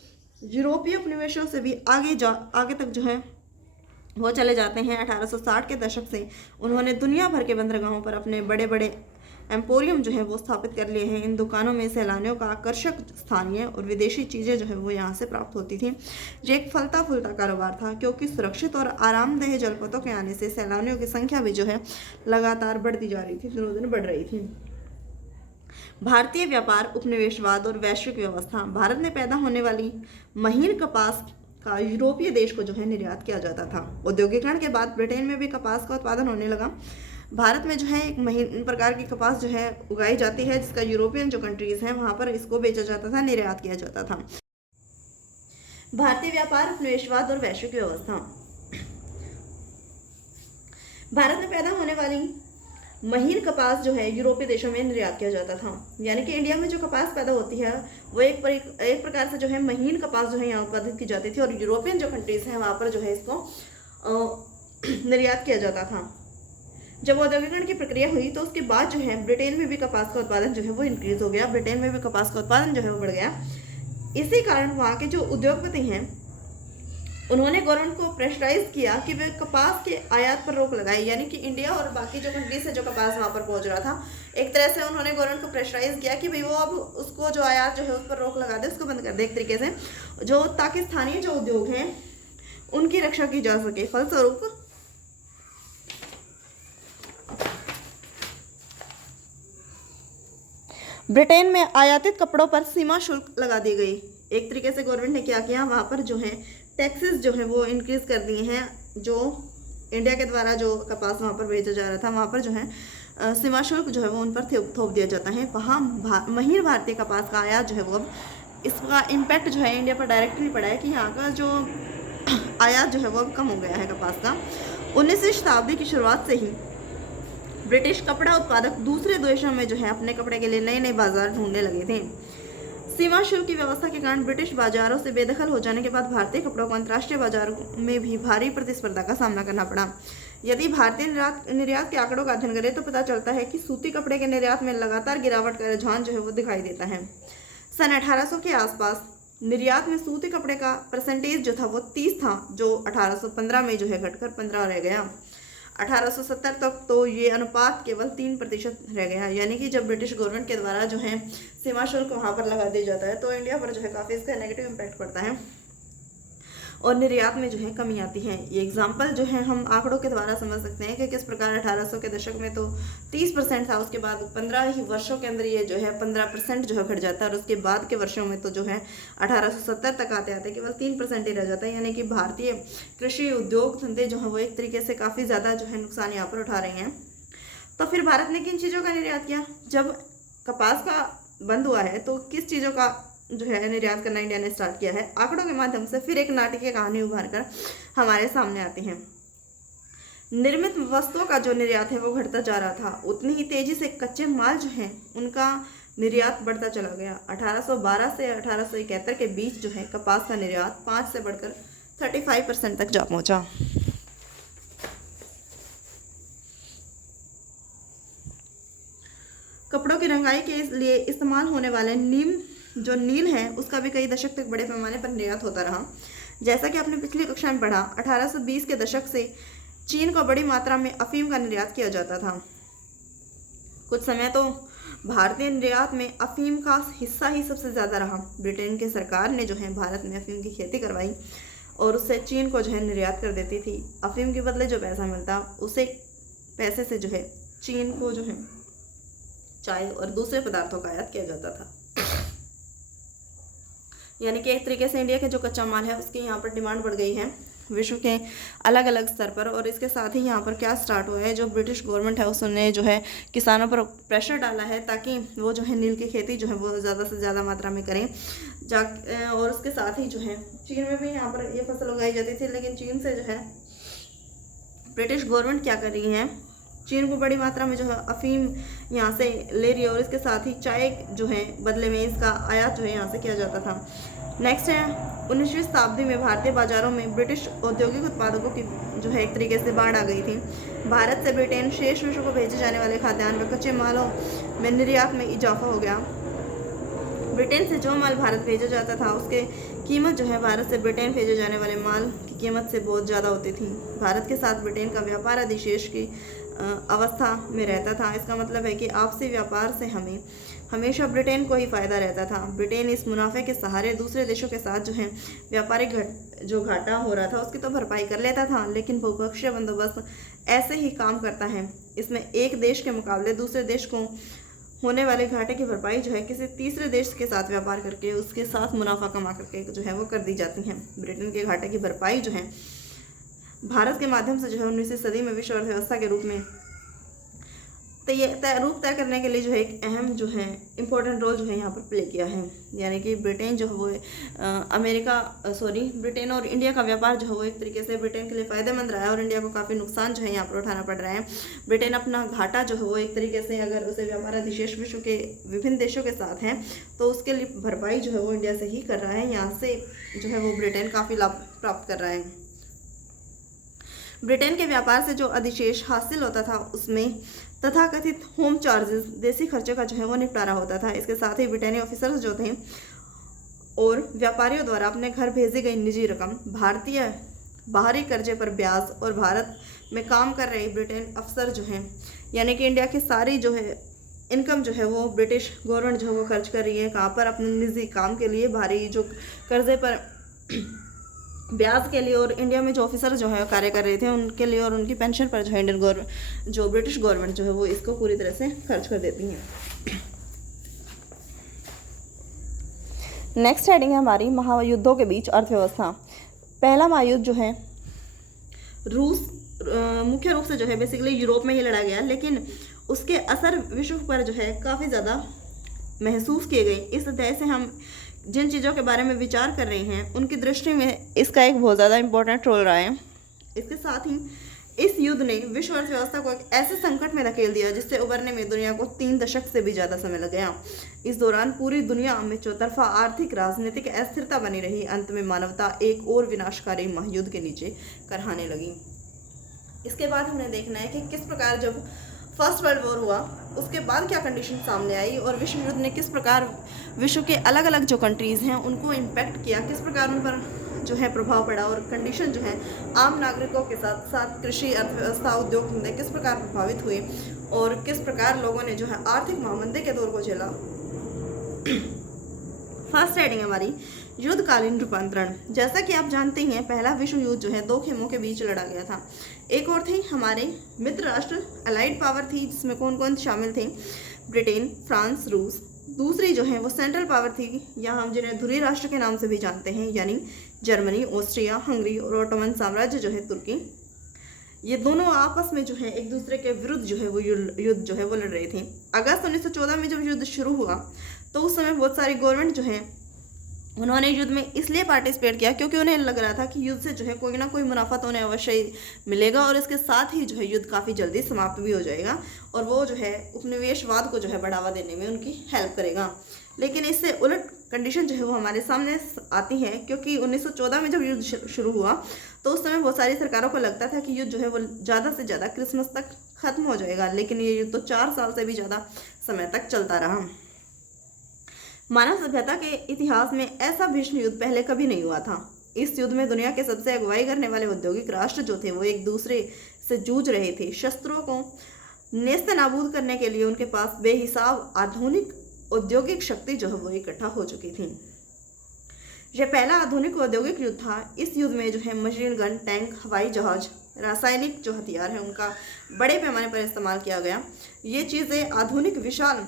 यूरोपीय उपनिवेशों से भी आगे तक जो है वो चले जाते हैं। 1860 के दशक से उन्होंने दुनिया भर के बंदरगाहों पर अपने बड़े बड़े एम्पोरियम जो है वो स्थापित कर लिए हैं। इन दुकानों में सैलानियों का आकर्षक स्थानीय और विदेशी चीज़ें जो है वो यहाँ से प्राप्त होती थी। ये एक फलता फूलता कारोबार था, क्योंकि सुरक्षित और आरामदेह जलपथों के आने से सैलानियों की संख्या भी जो है लगातार बढ़ती जा रही थी, दिनों दिन बढ़ रही थी। भारतीय व्यापार, उपनिवेशवाद और वैश्विक व्यवस्था। भारत में पैदा होने वाली महीन कपास का यूरोपीय देश को जो है निर्यात किया जाता था। औद्योगिकरण के बाद ब्रिटेन में भी कपास का उत्पादन होने लगा। भारत में जो है एक महीन प्रकार की कपास जो है उगाई जाती है, जिसका यूरोपियन जो कंट्रीज हैं वहाँ पर इसको बेचा जाता था, निर्यात किया जाता था। भारतीय व्यापार, उपनिवेशवाद और वैश्विक व्यवस्था। भारत में पैदा होने वाली महीन कपास जो है यूरोपीय देशों में निर्यात किया जाता था। यानी कि इंडिया में जो कपास पैदा होती है वो एक प्रकार से जो है महीन कपास जो है यहाँ उत्पादित की जाती थी, और यूरोपियन जो कंट्रीज हैं वहाँ पर जो है इसको निर्यात किया जाता था। जब औद्योगिकरण की प्रक्रिया हुई तो उसके बाद जो है ब्रिटेन में भी कपास का उत्पादन जो है वो इंक्रीज हो गया। ब्रिटेन में भी कपास का उत्पादन जो है वो बढ़ गया। इसी कारण वहाँ के जो उद्योगपति हैं उन्होंने गवर्नमेंट को प्रेशराइज किया कि वे कपास के आयात पर रोक लगाए। यानी कि इंडिया और बाकी जो कंट्रीज है जो कपास वहाँ पर पहुँच रहा था, एक तरह से उन्होंने गवर्नमेंट को प्रेशराइज किया कि भाई वो अब उसको जो आयात जो है उस पर रोक लगा दे, उसको बंद कर दे एक तरीके से, जो ताकि स्थानीय जो उद्योग हैं उनकी रक्षा की जा सके। फलस्वरूप ब्रिटेन में आयातित कपड़ों पर सीमा शुल्क लगा दी गई। एक तरीके से गवर्नमेंट ने क्या किया, वहाँ पर जो है टैक्सेस जो है वो इंक्रीज कर दिए हैं। जो इंडिया के द्वारा जो कपास वहाँ पर भेजा जा रहा था वहाँ पर जो है सीमा शुल्क जो है वो उन पर थोप दिया जाता है। वहाँ महीन भारतीय कपास का आयात जो है वो अब इसका इम्पैक्ट जो है इंडिया पर डायरेक्टली पड़ा है कि यहाँ का जो आयात जो है वो अब कम हो गया है कपास का। 19वीं शताब्दी की शुरुआत से ही ब्रिटिश कपड़ा उत्पादक दूसरे देशों में जो है अपने कपड़े के लिए नए नए बाजार ढूंढने लगे थे। सीमा शुल्क की व्यवस्था के कारण ब्रिटिश बाजारों से बेदखल हो जाने के बाद भारतीय कपड़ों को अंतर्राष्ट्रीय बाजारों में भी भारी प्रतिस्पर्धा का सामना करना पड़ा। यदि भारतीय निर्यात के आंकड़ों का अध्ययन करें तो पता चलता है कि सूती कपड़े के निर्यात में लगातार गिरावट का रुझान जो है वो दिखाई देता है। सन 1800 के आसपास निर्यात में सूती कपड़े का परसेंटेज जो था वो 30 था, जो 1815 में जो है घटकर 15 रह गया। 1870 तक तो ये अनुपात केवल 3% रह गया। यानी कि जब ब्रिटिश गवर्नमेंट के द्वारा जो है सीमा शुल्क वहाँ पर लगा दिया जाता है तो इंडिया पर जो है काफ़ी इसका नेगेटिव इम्पैक्ट पड़ता है। और निर्यात में जो है कमी आती है। ये एग्जाम्पल जो है हम आंकड़ों के द्वारा समझ सकते हैं कि किस प्रकार 1800 के दशक में तो 30% था, उसके बाद 15 ही वर्षों के अंदर ये जो है 15% जो है घट जाता है, और उसके बाद के वर्षों में तो जो है 1870 तक आते आते केवल 3% ही रह जाता है। यानी कि भारतीय कृषि उद्योग धंधे जो है वो एक तरीके से काफ़ी ज़्यादा जो है नुकसान यहाँ पर उठा रहे हैं। तो फिर भारत ने किन चीज़ों का निर्यात किया? जब कपास का बंद हुआ है तो किस चीज़ों का जो है निर्यात करना इंडिया ने स्टार्ट किया है? आंकड़ों के माध्यम से फिर एक नाटकीय कहानी उभार कर हमारे सामने आती है। निर्मित वस्तुओं का जो निर्यात है वो घटता जा रहा था, उतनी ही तेजी से कच्चे माल जो है उनका निर्यात बढ़ता चला गया। 1812 से 1871 के बीच जो है कपास का निर्यात 5 से बढ़कर 35% तक जा पहुंचा। कपड़ों की रंगाई के लिए इस्तेमाल होने वाले नील है उसका भी कई दशक तक बड़े पैमाने पर निर्यात होता रहा। जैसा कि आपने पिछली कक्षा में पढ़ा, 1820 के दशक से चीन को बड़ी मात्रा में अफीम का निर्यात किया जाता था। कुछ समय तो भारतीय निर्यात में अफीम का हिस्सा ही सबसे ज़्यादा रहा। ब्रिटेन की सरकार ने जो है भारत में अफीम की खेती करवाई और उससे चीन को जो है निर्यात कर देती थी। अफीम के बदले जो पैसा मिलता उसे पैसे से जो है चीन को जो है चाय और दूसरे पदार्थों का आयात किया जाता था। यानी कि एक तरीके से इंडिया के जो कच्चा माल है उसकी यहाँ पर डिमांड बढ़ गई है विश्व के अलग अलग स्तर पर। और इसके साथ ही यहाँ पर क्या स्टार्ट हुआ है, जो ब्रिटिश गवर्नमेंट है उसने जो है किसानों पर प्रेशर डाला है ताकि वो जो है नील की खेती जो है वो ज़्यादा से ज़्यादा मात्रा में करें। और उसके साथ ही जो है चीन में भी यहाँ पर ये फसल उगाई जाती थी, लेकिन चीन से जो है ब्रिटिश गवर्नमेंट क्या कर रही है, चीन को बड़ी मात्रा में जो है अफीम यहाँ से ले रही है और इसके साथ ही चाय जो है बदले में इसका आयात जो है यहाँ से किया जाता था। नेक्स्ट है 19वीं शताब्दी में भारतीय बाजारों में ब्रिटिश औद्योगिक उत्पादकों की जो है एक तरीके से बाढ़ आ गई थी। भारत से ब्रिटेन शेष विश्व को भेजे जाने वाले खाद्यान्न व कच्चे मालों में निर्यात में इजाफा हो गया। ब्रिटेन से जो माल भारत भेजा जाता था उसके कीमत जो है भारत से ब्रिटेन भेजे जाने वाले माल की कीमत से बहुत ज़्यादा होती थी। भारत के साथ ब्रिटेन का व्यापार अधिशेष की अवस्था में रहता था। इसका मतलब है कि आपसी व्यापार से हमें हमेशा ब्रिटेन को ही फ़ायदा रहता था। ब्रिटेन इस मुनाफे के सहारे दूसरे देशों के साथ जो है व्यापारिक जो घाटा हो रहा था उसकी तो भरपाई कर लेता था, लेकिन बहुपक्षीय बंदोबस्त ऐसे ही काम करता है। इसमें एक देश के मुकाबले दूसरे देश को होने वाले घाटे की भरपाई जो है किसी तीसरे देश के साथ व्यापार करके उसके साथ मुनाफा कमा करके जो है वो कर दी जाती है। ब्रिटेन के घाटे की भरपाई जो है भारत के माध्यम से जो है 19वीं सदी में विश्व अर्थव्यवस्था के रूप में रूप तय करने के लिए जो है एक अहम जो है इम्पोर्टेंट रोल जो है यहाँ पर प्ले किया है। यानी कि ब्रिटेन जो है वो ब्रिटेन और इंडिया का व्यापार जो है वो एक तरीके से ब्रिटेन के लिए फ़ायदेमंद रहा है और इंडिया को काफ़ी नुकसान जो है यहाँ पर उठाना पड़ रहा है। ब्रिटेन अपना घाटा जो है वो एक तरीके से अगर उसे व्यापार अधिशेष विश्व के विभिन्न देशों के साथ है तो उसके लिए भरपाई जो है वो इंडिया से ही कर रहा है। यहाँ से जो है वो ब्रिटेन काफ़ी लाभ प्राप्त कर रहा है। ब्रिटेन के व्यापार से जो अधिशेष हासिल होता था उसमें तथाकथित होम चार्जेस देसी खर्चे का जो है वो निपटारा होता था। इसके साथ ही ब्रिटेनी ऑफिसर्स जो थे और व्यापारियों द्वारा अपने घर भेजी गई निजी रकम, भारतीय बाहरी कर्जे पर ब्याज और भारत में काम कर रहे ब्रिटेन अफसर जो हैं, यानी कि इंडिया की सारी जो है इनकम जो है वो ब्रिटिश गवर्नमेंट जो है वो खर्च कर रही है। कहाँ पर? अपने निजी काम के लिए, भारी जो कर्जे पर ब्याज के लिए, और इंडिया में जो ऑफिसर जो है कार्य कर रहे थे उनके लिए और उनकी पेंशन पर जो है इंडियन गवर्नमेंट जो ब्रिटिश गवर्नमेंट जो है वो इसको पूरी तरह से खर्च कर देती है। नेक्स्ट हेडिंग है हमारी महायुद्धों के बीच अर्थव्यवस्था। पहला महायुद्ध जो है मुख्य रूप से जो है बेसिकली यूरोप में ही लड़ा गया, लेकिन उसके असर विश्व पर जो है काफ़ी ज़्यादा महसूस किए गए। इस अध्याय से हम जिन चीज़ों के बारे में विचार कर रहे हैं उनकी दृष्टि में इसका एक बहुत ज़्यादा इम्पोर्टेंट रोल रहा है। इसके साथ ही इस युद्ध ने विश्व अर्थव्यवस्था को एक ऐसे संकट में धकेल दिया जिससे उबरने में दुनिया को 3 दशक से भी ज़्यादा समय लग गया। इस दौरान पूरी दुनिया में चौतरफा आर्थिक राजनीतिक अस्थिरता बनी रही। अंत में मानवता एक और विनाशकारी महायुद्ध के नीचे करहाने लगी। इसके बाद हमने देखना है कि किस प्रकार जब फर्स्ट वर्ल्ड वॉर हुआ उसके बाद क्या कंडीशन सामने आई और विश्व युद्ध ने किस प्रकार विश्व के अलग अलग जो कंट्रीज़ हैं उनको इम्पैक्ट किया, किस प्रकार उन पर जो है प्रभाव पड़ा और कंडीशन जो है आम नागरिकों के साथ साथ कृषि, अर्थव्यवस्था, उद्योग धंधे किस प्रकार प्रभावित हुए और किस प्रकार लोगों ने जो है आर्थिक महामंदी के दौर को झेला। फर्स्ट हेडिंग हमारी युद्धकालीन रूपांतरण। जैसा कि आप जानते हैं, पहला विश्व युद्ध जो है दो खेमों के बीच लड़ा गया था। एक और थे हमारे मित्र राष्ट्र, अलाइड पावर थी, जिसमें कौन कौन शामिल थे? ब्रिटेन, फ्रांस, रूस। दूसरी जो है वो सेंट्रल पावर थी, या हम जिन्हें ध्रुवीय राष्ट्र के नाम से भी जानते हैं, यानी जर्मनी, ऑस्ट्रिया, हंगरी और ओटोमन साम्राज्य जो है तुर्की। ये दोनों आपस में जो है एक दूसरे के विरुद्ध जो है वो युद्ध जो है वो लड़ रहे थे। अगस्त 1914 में जब युद्ध शुरू हुआ तो उस समय बहुत सारी गवर्नमेंट जो है उन्होंने युद्ध में इसलिए पार्टिसिपेट किया क्योंकि उन्हें लग रहा था कि युद्ध से जो है कोई ना कोई मुनाफा तो उन्हें अवश्य ही मिलेगा, और इसके साथ ही जो है युद्ध काफ़ी जल्दी समाप्त भी हो जाएगा, और वो जो है उपनिवेशवाद को जो है बढ़ावा देने में उनकी हेल्प करेगा। लेकिन इससे उलट कंडीशन जो है वो हमारे सामने आती है, क्योंकि 1914 में जब युद्ध शुरू हुआ तो उस समय बहुत सारी सरकारों को लगता था कि युद्ध जो है वो ज़्यादा से ज़्यादा क्रिसमस तक खत्म हो जाएगा, लेकिन ये युद्ध तो 4 साल से भी ज़्यादा समय तक चलता रहा। मानव सभ्यता के इतिहास में ऐसा भीषण युद्ध पहले कभी नहीं हुआ था। इस युद्ध में दुनिया के सबसे अगुवाई करने वाले औद्योगिक राष्ट्र जो थे वो एक दूसरे से जूझ रहे थे। शस्त्रों को नेस्तनाबूद करने के लिए उनके पास बेहिसाब आधुनिक औद्योगिक शक्ति जो है वो इकट्ठा हो चुकी थी। यह पहला आधुनिक औद्योगिक युद्ध था। इस युद्ध में जो है मशीन गन, टैंक, हवाई जहाज, रासायनिक जो हथियार है उनका बड़े पैमाने पर इस्तेमाल किया गया। ये चीज़ें आधुनिक विशाल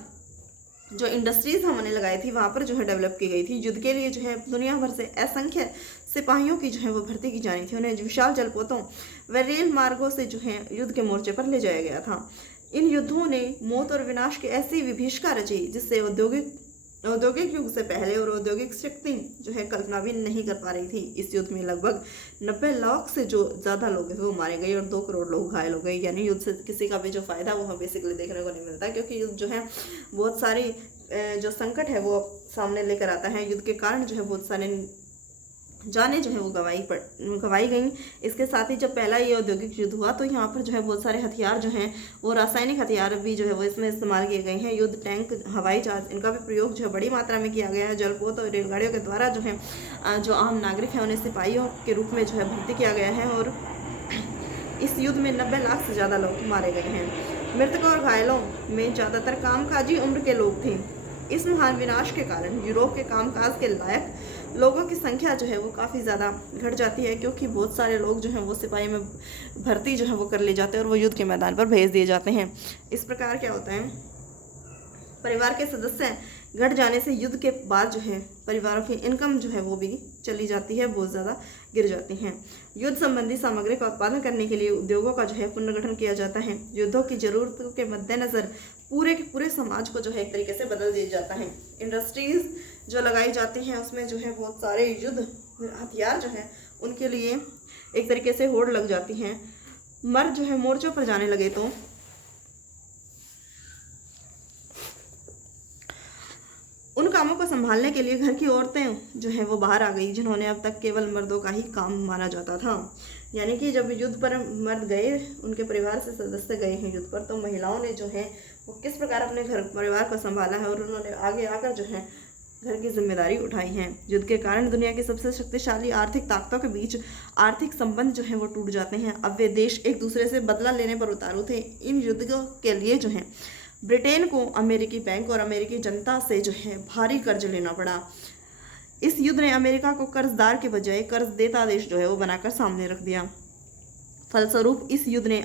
जो इंडस्ट्रीज हमने लगाई थी वहाँ पर जो है डेवलप की गई थी। युद्ध के लिए जो है दुनिया भर से असंख्य सिपाहियों की जो है वो भर्ती की जानी थी। उन्हें विशाल जलपोतों व रेल मार्गों से जो है युद्ध के मोर्चे पर ले जाया गया था। इन युद्धों ने मौत और विनाश की ऐसी विभीषिका रची जिससे औद्योगिक युग से पहले और औद्योगिक शक्ति जो है कल्पना भी नहीं कर पा रही थी। इस युद्ध में लगभग 90 लाख से जो ज़्यादा लोग हैं वो मारे गए और 2 करोड़ लोग घायल हो गए। यानी युद्ध से किसी का भी जो फ़ायदा वो हमें बेसिकली देखने को नहीं मिलता, क्योंकि युद्ध जो है बहुत सारी जो संकट है वो सामने लेकर आता है। युद्ध के कारण जो है बहुत सारे जाने जो है वो गवाई गई। इसके साथ ही जब पहला ये औद्योगिक युद्ध हुआ तो यहाँ पर जो है बहुत सारे हथियार जो हैं वो रासायनिक हथियार भी जो है वो इसमें इस्तेमाल किए गए हैं। युद्ध टैंक, हवाई जहाज, इनका भी प्रयोग जो है बड़ी मात्रा में किया गया है। जलपोत और रेलगाड़ियों के द्वारा जो है जो आम नागरिक हैं उन्हें सिपाहियों के रूप में जो है भर्ती किया गया है, और इस युद्ध में 90 लाख से ज़्यादा लोग मारे गए हैं। मृतकों और घायलों में ज़्यादातर कामकाजी उम्र के लोग थे। इस महान विनाश के कारण यूरोप के कामकाज के लायक लोगों की संख्या जो है वो काफ़ी ज़्यादा घट जाती है, क्योंकि बहुत सारे लोग जो हैं वो सिपाही में भर्ती जो है वो कर ले जाते हैं और वो युद्ध के मैदान पर भेज दिए जाते हैं। इस प्रकार क्या होता है, परिवार के सदस्य घट जाने से युद्ध के बाद जो है परिवारों की इनकम जो है वो भी चली जाती है, बहुत ज़्यादा गिर जाती हैं। युद्ध संबंधी सामग्री का उत्पादन करने के लिए उद्योगों का जो है पुनर्गठन किया जाता है। युद्धों की जरूरतों के मद्देनज़र पूरे के पूरे समाज को जो है एक तरीके से बदल दिया जाता है। इंडस्ट्रीज़ जो लगाई जाती हैं उसमें जो है बहुत सारे युद्ध हथियार जो है उनके लिए एक तरीके से होड़ लग जाती हैं। मर्द जो है मोर्चों पर जाने लगे तो उन कामों को संभालने के लिए घर की औरतें जो है वो बाहर आ गई, जिन्होंने अब तक केवल मर्दों का ही काम माना जाता था। यानी कि जब युद्ध पर मर्द गए, उनके परिवार से सदस्य गए हैं युद्ध पर, तो महिलाओं ने जो है वो किस प्रकार अपने घर परिवार को संभाला है और उन्होंने आगे आकर जो है घर की जिम्मेदारी उठाई है। युद्ध के कारण दुनिया की सबसे शक्तिशाली आर्थिक ताकतों के बीच आर्थिक संबंध जो है वो टूट जाते हैं। अब वे देश एक दूसरे से बदला लेने पर उतारू थे। इन युद्धों के लिए जो है ब्रिटेन को अमेरिकी बैंक और अमेरिकी जनता से जो है भारी कर्ज लेना पड़ा। इस युद्ध ने अमेरिका को कर्जदार के बजाय कर्ज देता देश जो है वो बनाकर सामने रख दिया। फलस्वरूप इस युद्ध ने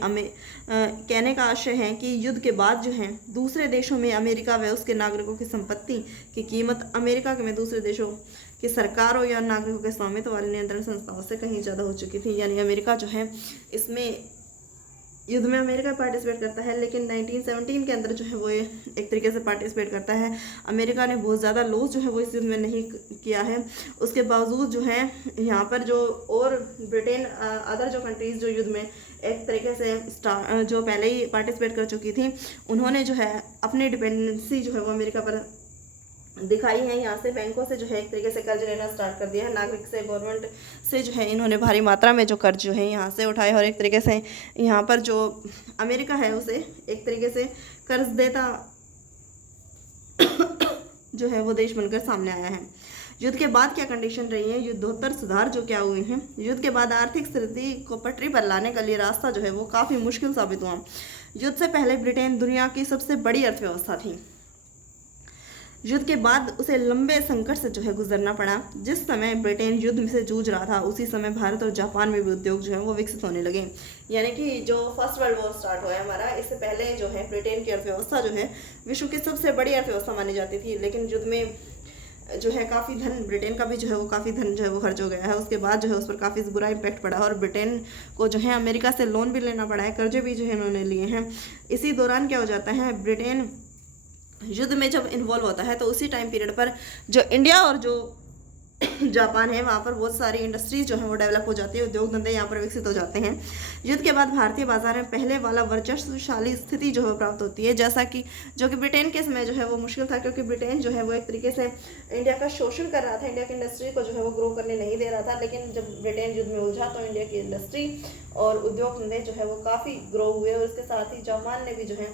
कहने का आशय है कि युद्ध के बाद जो है दूसरे देशों में अमेरिका व उसके नागरिकों की संपत्ति की कीमत अमेरिका में दूसरे देशों की सरकारों या नागरिकों के स्वामित्व वाली नियंत्रण संस्थाओं से कहीं ज़्यादा हो चुकी थी। यानी अमेरिका जो है इसमें युद्ध में अमेरिका पार्टिसिपेट करता है, लेकिन 1917 के अंदर जो है वो एक तरीके से पार्टिसिपेट करता है। अमेरिका ने बहुत ज़्यादा लॉस जो है वो इस युद्ध में नहीं किया है। उसके बावजूद जो है यहाँ पर जो और ब्रिटेन अदर जो कंट्रीज़ जो युद्ध में एक तरीके से जो पहले ही पार्टिसिपेट कर चुकी थी, उन्होंने जो है अपनी डिपेंडेंसी जो है वो अमेरिका पर दिखाई है। यहाँ से बैंकों से जो है एक तरीके से कर्ज लेना स्टार्ट कर दिया है। नागरिक से, गवर्नमेंट से जो है इन्होंने भारी मात्रा में जो कर्ज जो है यहाँ से उठाए और एक तरीके से यहाँ पर जो अमेरिका है उसे एक तरीके से कर्ज देता जो है वो देश बनकर सामने आया है। युद्ध के बाद क्या कंडीशन रही है, युद्धोत्तर सुधार जो क्या हुए हैं। युद्ध के बाद आर्थिक स्थिति को पटरी पर लाने के लिए रास्ता जो है वो काफ़ी मुश्किल साबित हुआ। युद्ध से पहले ब्रिटेन दुनिया की सबसे बड़ी अर्थव्यवस्था थी। युद्ध के बाद उसे लंबे संकट से जो है गुजरना पड़ा। जिस समय ब्रिटेन युद्ध से जूझ रहा था उसी समय भारत और जापान में भी उद्योग जो है वो विकसित होने लगे। यानी कि जो फर्स्ट वर्ल्ड वॉर स्टार्ट हुआ है हमारा, इससे पहले जो है ब्रिटेन की अर्थव्यवस्था जो है विश्व की सबसे बड़ी अर्थव्यवस्था मानी जाती थी, लेकिन युद्ध में जो है काफ़ी धन, ब्रिटेन का भी जो है वो काफ़ी धन जो है वो खर्च हो गया है। उसके बाद जो है उस पर काफ़ी बुरा इम्पैक्ट पड़ा और ब्रिटेन को जो है अमेरिका से लोन भी लेना पड़ा है, कर्जे भी जो है इन्होंने लिए हैं। इसी दौरान क्या हो जाता है, ब्रिटेन युद्ध में जब इन्वॉल्व होता है तो उसी टाइम पीरियड पर जो इंडिया और जो जापान है वहाँ पर बहुत सारी इंडस्ट्रीज जो है वो डेवलप हो जाती है, उद्योग धंधे यहाँ पर विकसित हो जाते हैं। युद्ध के बाद भारतीय बाजार में पहले वाला वर्चस्वशाली स्थिति जो है प्राप्त होती है, जैसा कि जो कि ब्रिटेन के समय जो है वो मुश्किल था, क्योंकि ब्रिटेन जो है वो एक तरीके से इंडिया का शोषण कर रहा था, इंडिया की इंडस्ट्री को जो है वो ग्रो करने नहीं दे रहा था। लेकिन जब ब्रिटेन युद्ध में उलझा तो इंडिया की इंडस्ट्री और उद्योग धंधे जो है वो काफ़ी ग्रो हुए और उसके साथ ही जापान ने भी जो है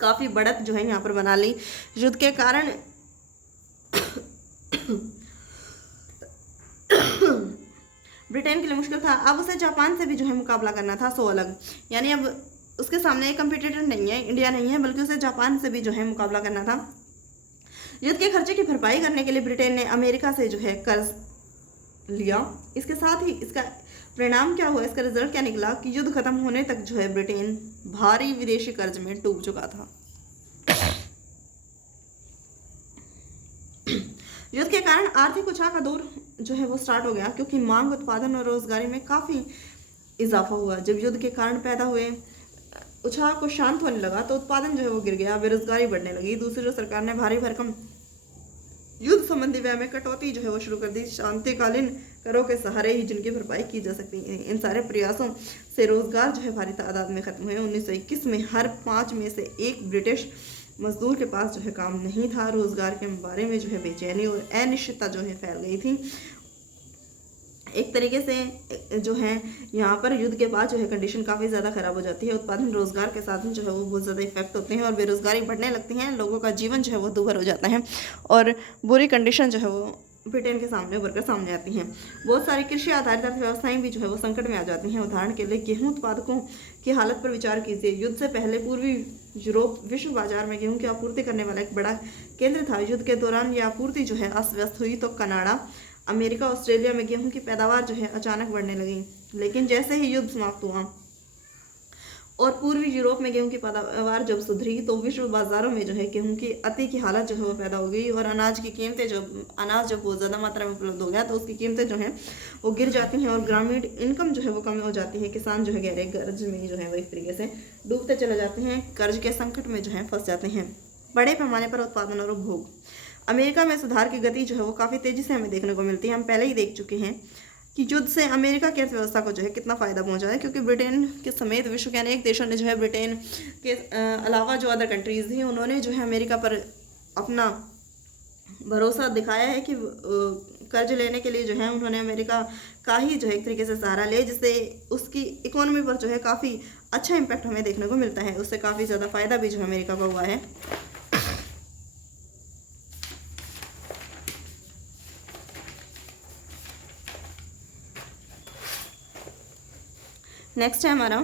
काफ़ी बढ़त जो है यहाँ पर बना ली। युद्ध के कारण ब्रिटेन के लिए मुश्किल था, अब उसे जापान से भी जो है मुकाबला करना था, सो अलग, यानी अब उसके सामने एक कंपटीटर नहीं है, इंडिया नहीं है, बल्कि उसे जापान से भी जो है मुकाबला करना था। युद्ध के खर्चे की भरपाई करने के लिए ब्रिटेन ने अमेरिका से जो है कर्ज लिया। इसके साथ ही इसका परिणाम क्या हुआ, इसका रिजल्ट क्या निकला कि युद्ध खत्म होने तक जो है ब्रिटेन भारी विदेशी कर्ज में डूब चुका था। युद्ध के कारण आर्थिक उछाल का दौर जो है वो स्टार्ट हो गया, क्योंकि मांग, उत्पादन और रोजगारी में काफ़ी इजाफा हुआ। जब युद्ध के कारण पैदा हुए उछाल को शांत होने लगा तो उत्पादन जो है वो गिर गया, बेरोजगारी बढ़ने लगी। दूसरी जो सरकार ने भारी भरकम युद्ध संबंधी व्यय में कटौती जो है वो शुरू कर दी, शांतिकालीन करों के सहारे ही जिनकी भरपाई की जा सकती है। इन सारे प्रयासों से रोजगार जो है भारी तादाद में खत्म हुए। 1921 में हर 5 में से 1 ब्रिटिश मजदूर के पास जो है काम नहीं था। रोजगार के बारे में जो है बेचैनी और अनिश्चितता जो है फैल गई थी। एक तरीके से जो है यहाँ पर युद्ध के बाद जो है कंडीशन काफ़ी ज़्यादा ख़राब हो जाती है। उत्पादन, रोजगार के साधन जो है वो बहुत ज़्यादा इफेक्ट होते हैं और बेरोजगारी बढ़ने लगती है। लोगों का जीवन जो है वो दूभर हो जाता है और बुरी कंडीशन जो है वो ब्रिटेन के सामने उभर कर सामने आती हैं। बहुत सारी कृषि आधारित अर्थव्यवस्थाएं भी जो है वो संकट में आ जाती हैं। उदाहरण के लिए गेहूं उत्पादकों की हालत पर विचार कीजिए। युद्ध से पहले पूर्वी यूरोप विश्व बाजार में गेहूं की आपूर्ति करने वाला एक बड़ा केंद्र था। युद्ध के दौरान यह आपूर्ति जो है अस्त व्यस्त हुई तो कनाडा, अमेरिका, ऑस्ट्रेलिया में गेहूं की पैदावार जो है अचानक बढ़ने लगी। लेकिन जैसे ही युद्ध समाप्त हुआ और पूर्वी यूरोप में गेहूं की पैदावार जब सुधरी तो विश्व बाजारों में जो है गेहूं की अति की हालत जो है वो पैदा हो गई और अनाज की कीमतें अनाज जब बहुत ज़्यादा मात्रा में उपलब्ध हो गया तो उसकी कीमतें जो हैं वो गिर जाती हैं और ग्रामीण इनकम जो है वो कम हो जाती है। किसान जो है गहरे कर्ज में जो है वो एक तरीके से डूबते चले जाते हैं, कर्ज के संकट में जो है फंस जाते हैं। बड़े पैमाने पर उत्पादन और उपभोग, अमेरिका में सुधार की गति जो है वो काफ़ी तेज़ी से हमें देखने को मिलती है। हम पहले ही देख चुके हैं कि युद्ध से अमेरिका की अर्थव्यवस्था को जो है कितना फ़ायदा पहुंचा है, क्योंकि ब्रिटेन के समेत विश्व के अनेक देशों ने जो है ब्रिटेन के अलावा जो अदर कंट्रीज़ थी उन्होंने जो है अमेरिका पर अपना भरोसा दिखाया है कि कर्ज लेने के लिए जो है उन्होंने अमेरिका का ही जो है एक तरीके से सहारा लिया, जिससे उसकी इकोनॉमी पर जो है काफ़ी अच्छा इम्पैक्ट हमें देखने को मिलता है। उससे काफ़ी ज़्यादा फ़ायदा भी जो है अमेरिका को हुआ है। नेक्स्ट है हमारा,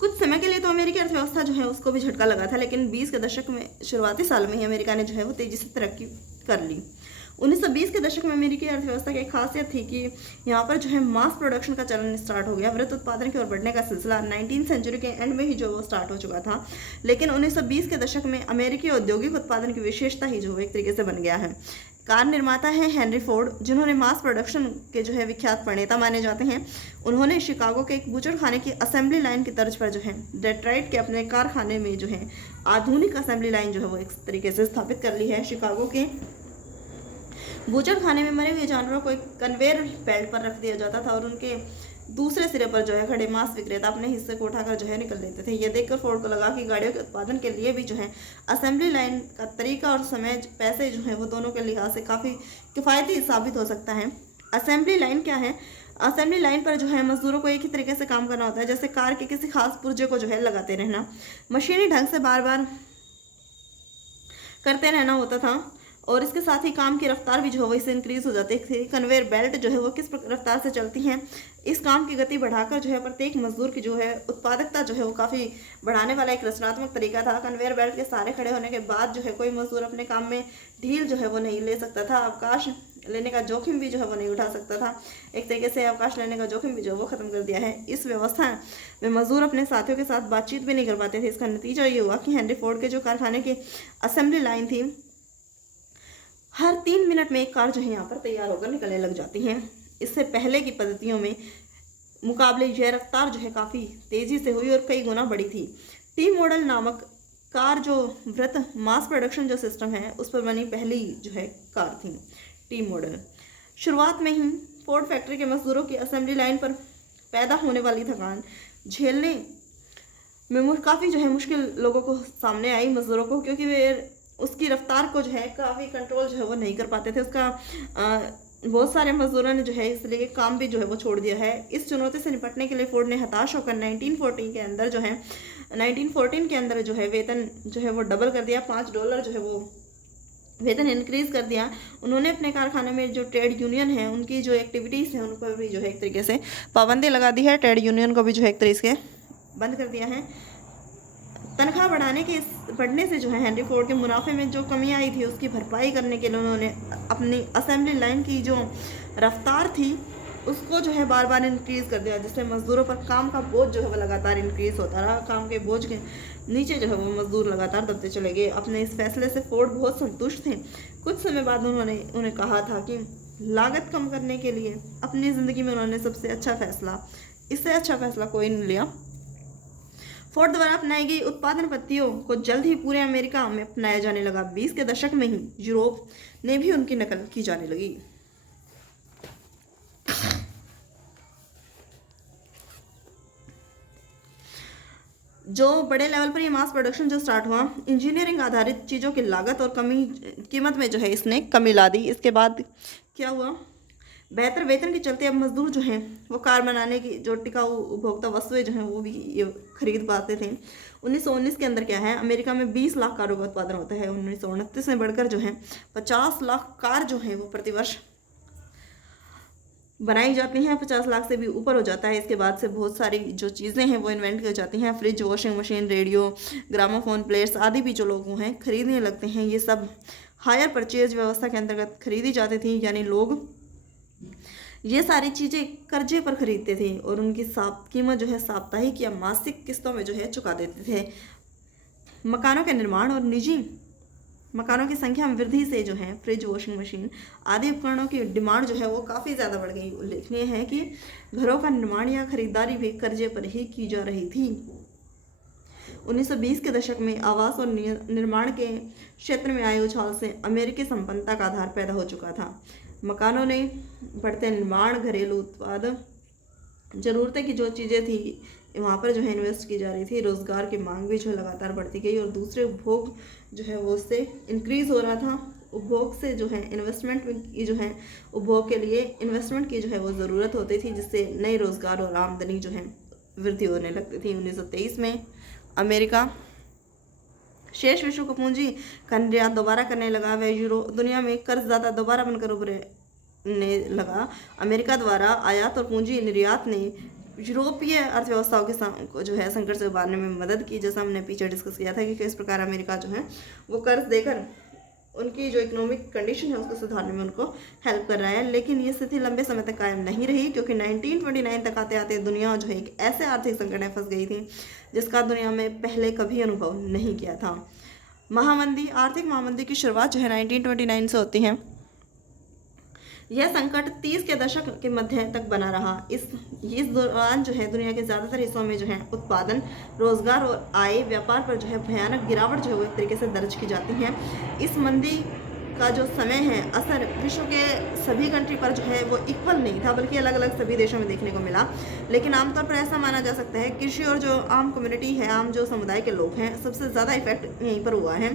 कुछ समय के लिए तो अमेरिकी अर्थव्यवस्था जो है उसको भी झटका लगा था, लेकिन 20 के दशक में शुरुआती साल में ही अमेरिका ने जो है वो तेज़ी से तरक्की कर ली। 1920 के दशक में अमेरिकी अर्थव्यवस्था की एक खासियत थी कि यहाँ पर जो है मास प्रोडक्शन का चलन स्टार्ट हो गया। वृहत उत्पादन की ओर बढ़ने का सिलसिला 19वीं सेंचुरी के एंड में ही जो वो स्टार्ट हो चुका था, लेकिन 1920 के दशक में अमेरिकी औद्योगिक उत्पादन की विशेषता ही जो एक तरीके से बन गया है। कार निर्माता हैं हेनरी फोर्ड, जिन्होंने मास प्रोडक्शन के जो है विख्यात प्रणेता माने जाते हैं। उन्होंने शिकागो के एक बूचड़खाने की असेंबली लाइन की तर्ज पर जो है डेट्रॉइट के अपने कारखाने में जो है आधुनिक असेंबली लाइन जो है वो एक तरीके से स्थापित कर ली है। शिकागो के बूचड़खाने में मरे हुए जानवरों को एक कन्वेयर बेल्ट पर रख दिया जाता था और उनके दूसरे सिरे पर जो है खड़े मांस विक्रेता अपने हिस्से को उठाकर जो है निकल लेते थे। ये देखकर फोर्ड को लगा कि गाड़ियों के उत्पादन के लिए भी जो है असेंबली लाइन का तरीका और समय, पैसे जो है वो दोनों के लिहाज से काफ़ी किफ़ायती साबित हो सकता है। असेंबली लाइन क्या है? असेंबली लाइन पर जो है मजदूरों को एक ही तरीके से काम करना होता है, जैसे कार के किसी खास पुर्जे को जो है लगाते रहना, मशीनी ढंग से बार बार करते रहना होता था और इसके साथ ही काम की रफ्तार भी जो है वो इससे इंक्रीज हो जाती थी। कन्वेयर बेल्ट जो है वो किस रफ्तार से चलती हैं, इस काम की गति बढ़ाकर जो है प्रत्येक मजदूर की जो है उत्पादकता जो है वो काफ़ी बढ़ाने वाला एक रचनात्मक तरीका था। कन्वेयर बेल्ट के सारे खड़े होने के बाद जो है कोई मजदूर अपने काम में ढील जो है वो नहीं ले सकता था। अवकाश लेने का जोखिम भी जो है वो नहीं उठा सकता था। एक तरीके से अवकाश लेने का जोखिम भी जो है वो खत्म कर दिया है। इस व्यवस्था में मजदूर अपने साथियों के साथ बातचीत भी नहीं कर पाते थे। इसका नतीजा ये हुआ कि हेनरी फोर्ड के जो कारखाने की असेंबली लाइन थी, हर 3 मिनट में एक कार जो है यहाँ पर तैयार होकर निकलने लग जाती हैं। इससे पहले की पद्धतियों में मुकाबले यह रफ्तार जो है काफ़ी तेज़ी से हुई और कई गुना बढ़ी थी। टी मॉडल नामक कार जो वृत्त मास प्रोडक्शन जो सिस्टम है उस पर बनी पहली जो है कार थी टी मॉडल। शुरुआत में ही फोर्ड फैक्ट्री के मजदूरों की असेंबली लाइन पर पैदा होने वाली थकान झेलने में काफ़ी जो है मुश्किल लोगों को सामने आई मजदूरों को, क्योंकि वे उसकी रफ्तार को जो है काफ़ी कंट्रोल जो है वो नहीं कर पाते थे। उसका बहुत सारे मजदूरों ने जो है इसलिए काम भी जो है वो छोड़ दिया है। इस चुनौती से निपटने के लिए फोर्ड ने हताश होकर 1914 के अंदर जो है 1914 के अंदर जो है वेतन जो है वो डबल कर दिया, $5 जो है वो वेतन इंक्रीज कर दिया। उन्होंने अपने कारखाने में जो ट्रेड यूनियन है उनकी जो एक्टिविटीज़ हैं उन पर भी जो है एक तरीके से पाबंदी लगा दी है। ट्रेड यूनियन को भी जो है एक तरीके से बंद कर दिया है। तनख्वाह बढ़ने से जो है हेनरी फोर्ड के मुनाफे में जो कमी आई थी उसकी भरपाई करने के लिए उन्होंने अपनी असेंबली लाइन की जो रफ्तार थी उसको जो है बार बार इंक्रीज़ कर दिया, जिससे मज़दूरों पर काम का बोझ जो है वो लगातार इंक्रीज़ होता रहा। काम के बोझ के नीचे जो है वो मज़दूर लगातार दबते चले गए। अपने इस फैसले से फोर्ड बहुत संतुष्ट थे। कुछ समय बाद उन्होंने उन्हें कहा था कि लागत कम करने के लिए अपनी ज़िंदगी में उन्होंने सबसे अच्छा फैसला, इससे अच्छा फैसला कोई नहीं लिया। फोर्ड द्वारा अपनाई गई उत्पादन पद्धतियों को जल्द ही पूरे अमेरिका में अपनाया जाने लगा। 20 के दशक में ही यूरोप ने भी उनकी नकल की जाने लगी। जो बड़े लेवल पर ये मास प्रोडक्शन जो स्टार्ट हुआ, इंजीनियरिंग आधारित चीज़ों की लागत और कीमत में जो है इसने कमी ला दी। इसके बाद क्या हुआ, बेहतर वेतन के चलते अब मजदूर जो हैं वो कार बनाने की जो टिकाऊ उपभोक्ता वस्तुएं जो हैं वो भी ये खरीद पाते थे। 1919 के अंदर क्या है, अमेरिका में 20 लाख कारों का उत्पादन होता है। 1929 में बढ़कर जो है 50 लाख कार जो है वो प्रतिवर्ष बनाई जाती हैं। 50 लाख से भी ऊपर हो जाता है। इसके बाद से बहुत सारी जो चीज़ें हैं वो इन्वेंट की जाती हैं। Fridge, washing machine, radio, gramophone players आदि भी जो लोग हैं खरीदने लगते हैं। ये सब हायर परचेज व्यवस्था के अंतर्गत खरीदी जाती थी, यानी लोग ये सारी चीज़ें कर्जे पर खरीदते थे और उनकी कीमत जो है साप्ताहिक या मासिक किस्तों में जो है चुका देते थे। मकानों के निर्माण और निजी मकानों की संख्या में वृद्धि से जो है फ्रिज, वॉशिंग मशीन आदि उपकरणों की डिमांड जो है वो काफ़ी ज़्यादा बढ़ गई। उल्लेखनीय है कि घरों का निर्माण या खरीदारी भी कर्जे पर ही की जा रही थी। 1920 के दशक में आवास और निर्माण के क्षेत्र में आए उछाल से अमेरिकी संपन्नता का आधार पैदा हो चुका था। मकानों ने बढ़ते निर्माण, घरेलू उत्पाद, ज़रूरतें की जो चीज़ें थी वहाँ पर जो है इन्वेस्ट की जा रही थी। रोज़गार की मांग भी जो है लगातार बढ़ती गई और दूसरे उपभोग जो है वो उससे इंक्रीज़ हो रहा था। उपभोग से जो है इन्वेस्टमेंट की जो है उपभोग के लिए इन्वेस्टमेंट की जो है वो ज़रूरत होती थी, जिससे नए रोज़गार और आमदनी जो है वृद्धि होने लगती थी। 1923 में अमेरिका शेष विश्व को पूंजी का निर्यात दोबारा करने लगा। वह दुनिया में कर्जदाता दोबारा बनकर उभरने लगा। अमेरिका द्वारा आयात और पूंजी निर्यात ने यूरोपीय अर्थव्यवस्थाओं के जो है संकट से उबारने में मदद की। जैसा हमने पीछे डिस्कस किया था कि किस प्रकार अमेरिका जो है वो कर्ज देकर उनकी जो इकोनॉमिक कंडीशन है उसको सुधारने में उनको हेल्प कर रहा है। लेकिन ये स्थिति लंबे समय तक कायम नहीं रही, क्योंकि 1929 तक आते आते दुनिया जो है एक ऐसे आर्थिक संकट में फंस गई थी जिसका दुनिया में पहले कभी अनुभव नहीं किया था। आर्थिक महामंदी की शुरुआत जो है 1929 से होती है। यह संकट 30 के दशक के मध्य तक बना रहा। इस दौरान जो है दुनिया के ज़्यादातर हिस्सों में जो है उत्पादन, रोजगार और आय, व्यापार पर जो है भयानक गिरावट जो है वो एक तरीके से दर्ज की जाती है। इस मंदी का जो समय है असर विश्व के सभी कंट्री पर जो है वो इक्वल नहीं था, बल्कि अलग अलग सभी देशों में देखने को मिला। लेकिन आमतौर पर ऐसा माना जा सकता है कृषि और जो आम कम्युनिटी है, आम जो समुदाय के लोग हैं, सबसे ज़्यादा इफेक्ट यहीं पर हुआ है।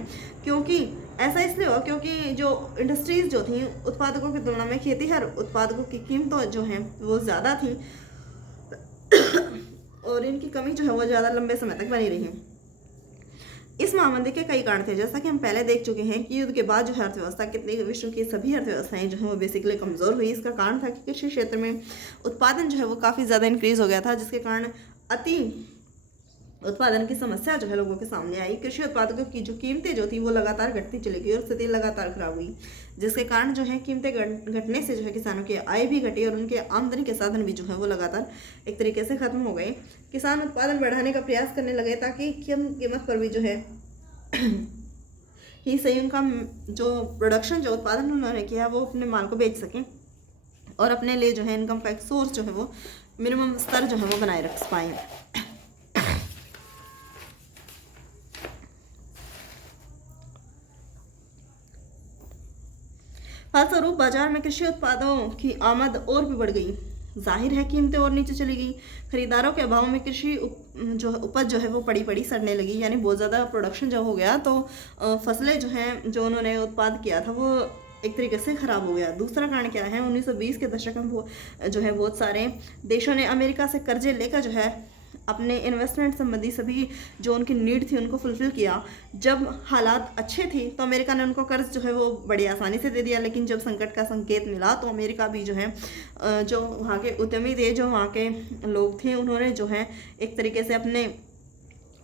क्योंकि ऐसा इसलिए हुआ क्योंकि जो इंडस्ट्रीज़ जो थी उत्पादकों की तुलना में खेतीहर उत्पादकों की कीमतें जो हैं वो ज़्यादा थी और इनकी कमी जो है वो ज़्यादा लंबे समय तक बनी रही। इस महामंदी के कई कारण थे, जैसा कि हम पहले देख चुके हैं कि युद्ध के बाद जो है अर्थव्यवस्था कितनी विश्व की सभी अर्थव्यवस्थाएं जो है वो बेसिकली कमज़ोर हुई। इसका कारण था कि कृषि क्षेत्र में उत्पादन जो है वो काफ़ी ज़्यादा इंक्रीज़ हो गया था, जिसके कारण अति उत्पादन की समस्या जो है लोगों के सामने आई। कृषि उत्पादकों की जो कीमतें जो थी वो लगातार घटती चली गई और स्थिति लगातार खराब हुई, जिसके कारण जो है कीमतें घटने से जो है किसानों की आय भी घटी और उनके आमदनी के साधन भी जो है वो लगातार एक तरीके से खत्म हो गए। किसान उत्पादन बढ़ाने का प्रयास करने लगे ताकि कम कीमत पर भी जो है ही सही उनका जो प्रोडक्शन जो उत्पादन उन्होंने किया वो अपने माल को बेच सकें और अपने लिए जो है इनकम का एक सोर्स जो है वो मिनिमम स्तर जो है वो बनाए रख पाएँ। फलस्वरूप बाजार में कृषि उत्पादों की आमद और भी बढ़ गई। जाहिर है कीमतें और नीचे चली गई। खरीदारों के अभाव में कृषि जो उपज जो है वो पड़ी सड़ने लगी, यानी बहुत ज़्यादा प्रोडक्शन जब हो गया तो फसलें जो हैं जो उन्होंने उत्पाद किया था वो एक तरीके से ख़राब हो गया। दूसरा कारण क्या है, 1920 के दशक में वो जो है बहुत सारे देशों ने अमेरिका से कर्जे लेकर जो है अपने इन्वेस्टमेंट संबंधी सभी जो उनकी नीड थी उनको फुलफिल किया। जब हालात अच्छे थे तो अमेरिका ने उनको कर्ज जो है वो बड़ी आसानी से दे दिया, लेकिन जब संकट का संकेत मिला तो अमेरिका भी जो है जो वहाँ के उद्यमी थे, जो वहाँ के लोग थे, उन्होंने जो है एक तरीके से अपने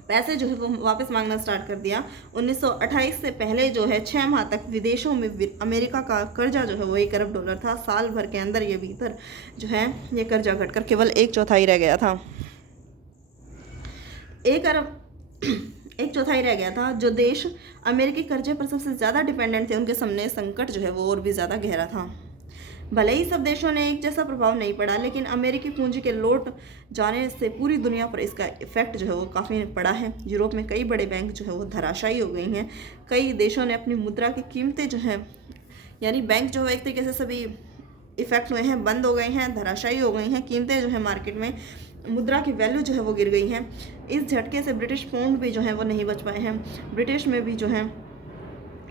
पैसे जो है वो वापस मांगना स्टार्ट कर दिया। 1928 से पहले जो है 6 माह तक विदेशों में अमेरिका का कर्जा जो है वो $1 अरब था। साल भर के अंदर ये भीतर जो है ये कर्जा घटकर केवल 1/4 रह गया था। 1/4 रह गया था। जो देश अमेरिकी कर्जे पर सबसे ज़्यादा डिपेंडेंट थे उनके सामने संकट जो है वो और भी ज़्यादा गहरा था। भले ही सब देशों ने एक जैसा प्रभाव नहीं पड़ा, लेकिन अमेरिकी पूंजी के लौट जाने से पूरी दुनिया पर इसका इफेक्ट जो है वो काफ़ी पड़ा है। यूरोप में कई बड़े बैंक जो है वो धराशायी हो गई हैं। कई देशों ने अपनी मुद्रा की कीमतें जो है, यानी बैंक जो है एक तरीके से सभी इफेक्ट हुए हैं, बंद हो गए हैं, धराशायी हो गई हैं। कीमतें जो है मार्केट में मुद्रा की वैल्यू जो है वो गिर गई है। इस झटके से ब्रिटिश पाउंड भी जो है वो नहीं बच पाए हैं। ब्रिटिश में भी जो है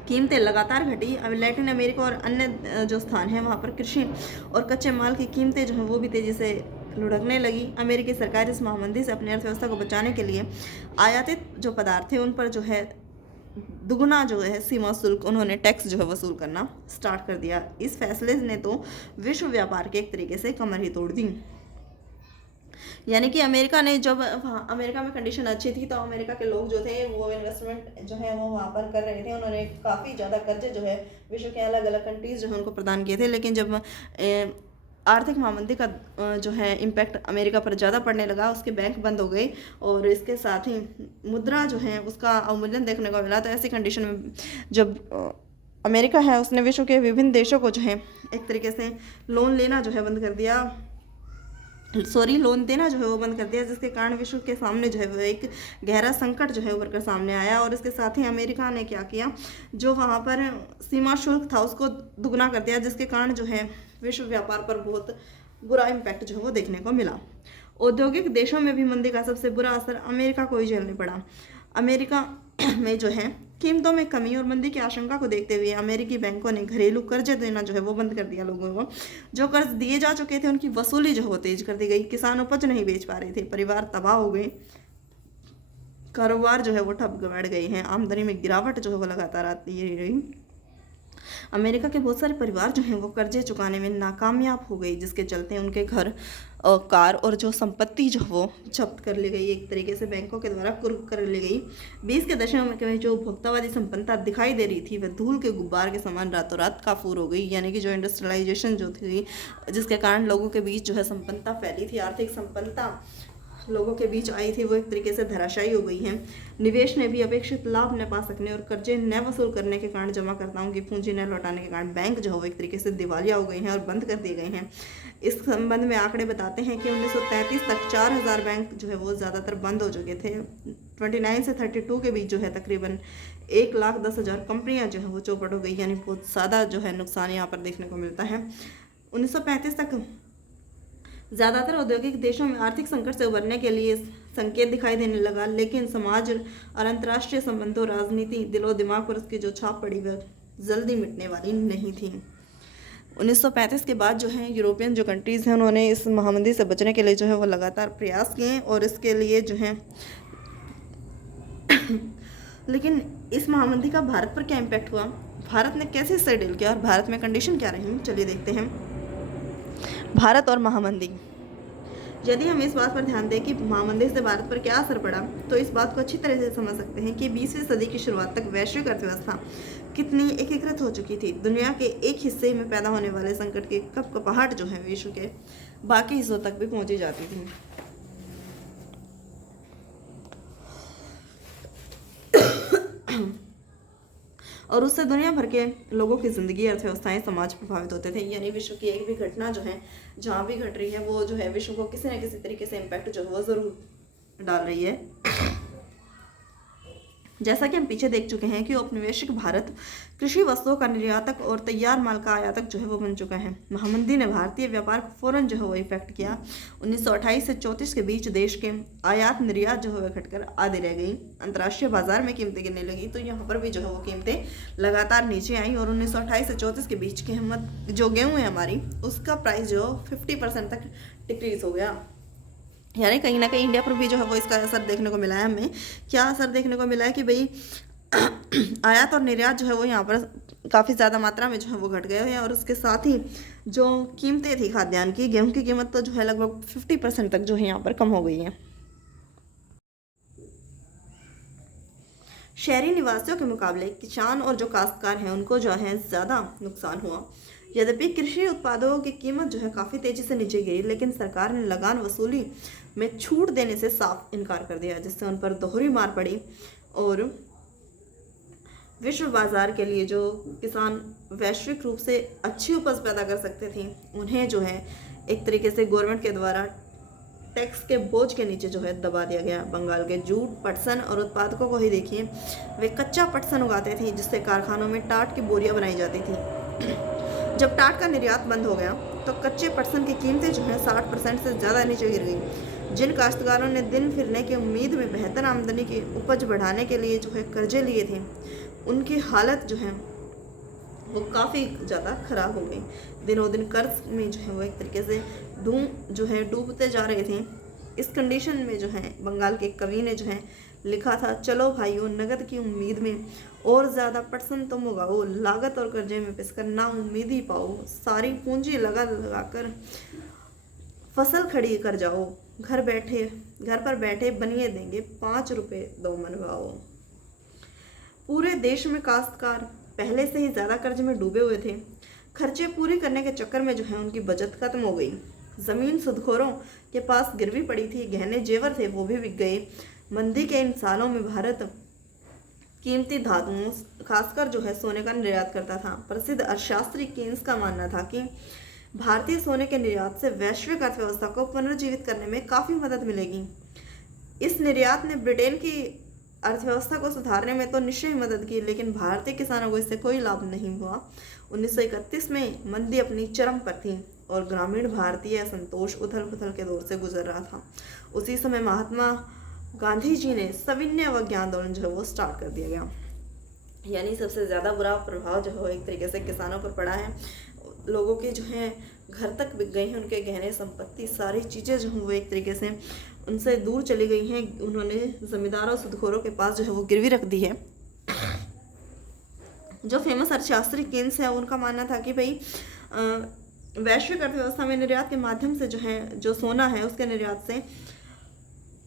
कीमतें लगातार घटी। अब लैटिन अमेरिका और अन्य जो स्थान हैं वहाँ पर कृषि और कच्चे माल की कीमतें जो हैं वो भी तेज़ी से लुढ़कने लगी। अमेरिकी सरकार इस महामंदी से अपनी अर्थव्यवस्था को बचाने के लिए आयातित जो पदार्थ थे उन पर जो है दुगुना जो है सीमा शुल्क उन्होंने टैक्स जो है वसूल करना स्टार्ट कर दिया। इस फैसले ने तो विश्व व्यापार के एक तरीके से कमर ही तोड़ दी। यानी कि अमेरिका ने जब अमेरिका में कंडीशन अच्छी थी तो अमेरिका के लोग जो थे वो इन्वेस्टमेंट जो है वो वहाँ पर कर रहे थे। उन्होंने काफ़ी ज़्यादा कर्जे जो है विश्व के अलग अलग कंट्रीज़ जो है उनको प्रदान किए थे। लेकिन जब आर्थिक महामंदी का जो है इम्पैक्ट अमेरिका पर ज़्यादा पड़ने लगा, उसके बैंक बंद हो गए और इसके साथ ही मुद्रा जो है उसका अवमूल्यन देखने को मिला। तो ऐसी कंडीशन में जब अमेरिका है उसने विश्व के विभिन्न देशों को जो है एक तरीके से लोन देना जो है वो बंद कर दिया, जिसके कारण विश्व के सामने जो है वो एक गहरा संकट जो है उभर कर सामने आया। और इसके साथ ही अमेरिका ने क्या किया, जो वहाँ पर सीमा शुल्क था उसको दुगना कर दिया, जिसके कारण जो है विश्व व्यापार पर बहुत बुरा इम्पैक्ट जो है वो देखने को मिला। औद्योगिक देशों में भी मंदी का सबसे बुरा असर अमेरिका को ही झेलने पड़ा। अमेरिका में जो है कीमतों में कमी और मंदी की आशंका को देखते हुए अमेरिकी बैंकों ने घरेलू कर्जे देना जो है वो बंद कर दिया। लोगों को जो कर्ज दिए जा चुके थे उनकी वसूली जो है तेज कर दी गई। किसान उपज नहीं बेच पा रहे थे, परिवार तबाह हो गए, कारोबार जो है वो ठप बैठ गए हैं, आमदनी में गिरावट जो है वो लगातार आती रही। अमेरिका के बहुत सारे परिवार जो हैं वो कर्जे चुकाने में नाकामयाब हो गई, जिसके चलते उनके घर कार और जो संपत्ति जो वो जब्त कर ली गई, एक तरीके से बैंकों के द्वारा कुर्क कर ली गई। 20 के दशक में जो उपभोक्तावादी संपन्नता दिखाई दे रही थी वह धूल के गुब्बार के समान रातों रात काफूर हो गई। यानी कि जो इंडस्ट्रियलाइजेशन जो थी, जिसके कारण लोगों के बीच जो है संपन्नता फैली थी, आर्थिक संपन्नता लोगों के बीच आई थी, वो एक तरीके से धराशायी हो गई है। निवेश ने भी अपेक्षित लाभ न पा सकने और कर्जे न वसूल करने के कारण, जमाकर्ताओं की पूंजी न लौटाने के कारण बैंक जो है वो एक तरीके से दिवालिया हो गए हैं और बंद कर दिए गए हैं। इस संबंध में आंकड़े बताते हैं कि 1933 तक 4000 बैंक जो है वो ज़्यादातर बंद हो चुके थे। 29 से 32 के बीच जो है तकरीबन 1,10,000 कंपनियां जो है वो चौपट हो गई, यानी बहुत ज़्यादा जो है नुकसान यहाँ पर देखने को मिलता है। 1935 तक ज़्यादातर औद्योगिक देशों में आर्थिक संकट से उबरने के लिए संकेत दिखाई देने लगा, लेकिन समाज और अंतर्राष्ट्रीय संबंधों, राजनीति, दिलो दिमाग पर उसकी जो छाप पड़ी वह जल्दी मिटने वाली नहीं थी। 1935 के बाद जो है यूरोपियन जो कंट्रीज़ हैं उन्होंने इस महामंदी से बचने के लिए जो है वो लगातार प्रयास किए और इसके लिए जो है लेकिन इस महामंदी का भारत पर क्या इम्पैक्ट हुआ, भारत ने कैसे इससे डील किया और भारत में कंडीशन क्या रही, चलिए देखते हैं। भारत और महामंदी। यदि हम इस बात पर ध्यान दें कि महामंदी से भारत पर क्या असर पड़ा, तो इस बात को अच्छी तरह से समझ सकते हैं कि 20वीं सदी की शुरुआत तक वैश्विक अर्थव्यवस्था कितनी एकीकृत हो चुकी थी। दुनिया के एक हिस्से में पैदा होने वाले संकट की कपकपाहट जो है विश्व के बाकी हिस्सों तक भी पहुंची जाती थी। और उससे दुनिया भर के लोगों की ज़िंदगी, अर्थव्यवस्थाएं, समाज प्रभावित होते थे। यानी विश्व की एक भी घटना जो है जहाँ भी घट रही है वो जो है विश्व को किसी न किसी तरीके से इम्पैक्ट जो है वो ज़रूर डाल रही है। जैसा कि हम पीछे देख चुके हैं कि औपनिवेशिक भारत कृषि वस्तुओं का निर्यातक और तैयार माल का आयातक जो है वो बन चुका है। महामंदी ने भारतीय व्यापार को फौरन जो है वो इफेक्ट किया। 1928 से 34 के बीच देश के आयात निर्यात जो है वह घटकर आधी रह गई। अंतर्राष्ट्रीय बाजार में कीमतें गिरने लगी, तो यहाँ पर भी जो है वो कीमतें लगातार नीचे आई और 1928 से 34 के बीच की जो गेहूँ है हमारी, उसका प्राइस जो 50% तक डिक्रीज हो गया। यानी कहीं ना कहीं इंडिया पर भी जो है वो इसका असर देखने को मिला है। हमें क्या असर देखने को मिला है कि भाई आयात और निर्यात जो है वो यहाँ पर काफ़ी ज़्यादा मात्रा में जो है वो घट गए हैं और उसके साथ ही जो कीमतें थी खाद्यान्न की, गेहूं की कीमत तो जो है लगभग 50% तक जो है यहाँ पर कम हो गई है। शहरी निवासियों के मुकाबले किसान और जो काश्तकार हैं उनको जो है ज़्यादा नुकसान हुआ। यद्यपि कृषि उत्पादों की कीमत जो है काफ़ी तेज़ी से नीचे गिरी, लेकिन सरकार ने लगान वसूली में छूट देने से साफ इनकार कर दिया, जिससे उन पर दोहरी मार पड़ी और विश्व बाजार के लिए जो किसान वैश्विक रूप से अच्छी उपज पैदा कर सकते थे, उन्हें जो है एक तरीके से गवर्नमेंट के द्वारा टैक्स के बोझ के नीचे जो है दबा दिया गया। बंगाल के जूट, पटसन और उत्पादकों को ही देखिए, वे कच्चा पटसन उगाते थे जिससे कारखानों में टाट की बोरियां बनाई जाती थी। जब टाट का निर्यात बंद हो गया तो कच्चे पटसन की कीमतें जो है 60% से ज़्यादा नीचे गिर गई। जिन काश्तकारों ने दिन फिरने की उम्मीद में बेहतर आमदनी की उपज बढ़ाने के लिए जो है कर्जे लिए थे, उनकी हालत जो है वो काफ़ी ज़्यादा खराब हो गई। दिनों दिन कर्ज में जो है वो एक तरीके से डूबते जा रहे थे। इस कंडीशन में जो है बंगाल के कवि ने जो है लिखा था, चलो भाइयों नगद की उम्मीद में और ज़्यादा पटसन तुम उगाओ, लागत और कर्जे में पिसकर ना उम्मीद ही पाओ, सारी पूंजी लगा कर फसल खड़ी कर जाओ, घर पर बैठे बनिए देंगे 5 रुपए दो मन भाओ। पूरे देश में काश्तकार पहले से ही ज़्यादा कर्ज में डूबे हुए थे। खर्चे पूरे करने के चक्कर में जो है उनकी बचत खत्म हो गई। ज़मीन सूदखोरों के पास गिरवी पड़ी थी, गहने जेवर थे वो भी बिक गए। मंदी के इन सालों में भारत कीमती धातुओं, खासकर जो है सोने का निर्यात करता था। प्रसिद्ध अर्थशास्त्री केन्स का मानना था कि भारतीय सोने के निर्यात से वैश्विक अर्थव्यवस्था को पुनर्जीवित करने में काफ़ी मदद मिलेगी। इस निर्यात ने ब्रिटेन की अर्थव्यवस्था को सुधारने में तो निश्चय ही मदद की, लेकिन भारतीय किसानों को इससे कोई लाभ नहीं हुआ। 1931 में मंदी अपनी चरम पर थी और ग्रामीण भारतीय असंतोष उथल पुथल के दौर से गुजर रहा था। उसी समय महात्मा गांधी जी ने सविनय अवज्ञा आंदोलन जो है वो स्टार्ट कर दिया गया। यानी सबसे ज़्यादा बुरा प्रभाव जो है एक तरीके से किसानों पर पड़ा है। लोगों के जो है घर तक बिक गए हैं, उनके गहने संपत्ति सारी चीज़ें जो हैं वो एक तरीके से उनसे दूर चली गई हैं। उन्होंने जमींदारों सूदखोरों के पास जो है वो गिरवी रख दी है। जो फेमस अर्थशास्त्री केन्स है उनका मानना था कि भाई वैश्विक अर्थव्यवस्था में निर्यात के माध्यम से जो है जो सोना है उसके निर्यात से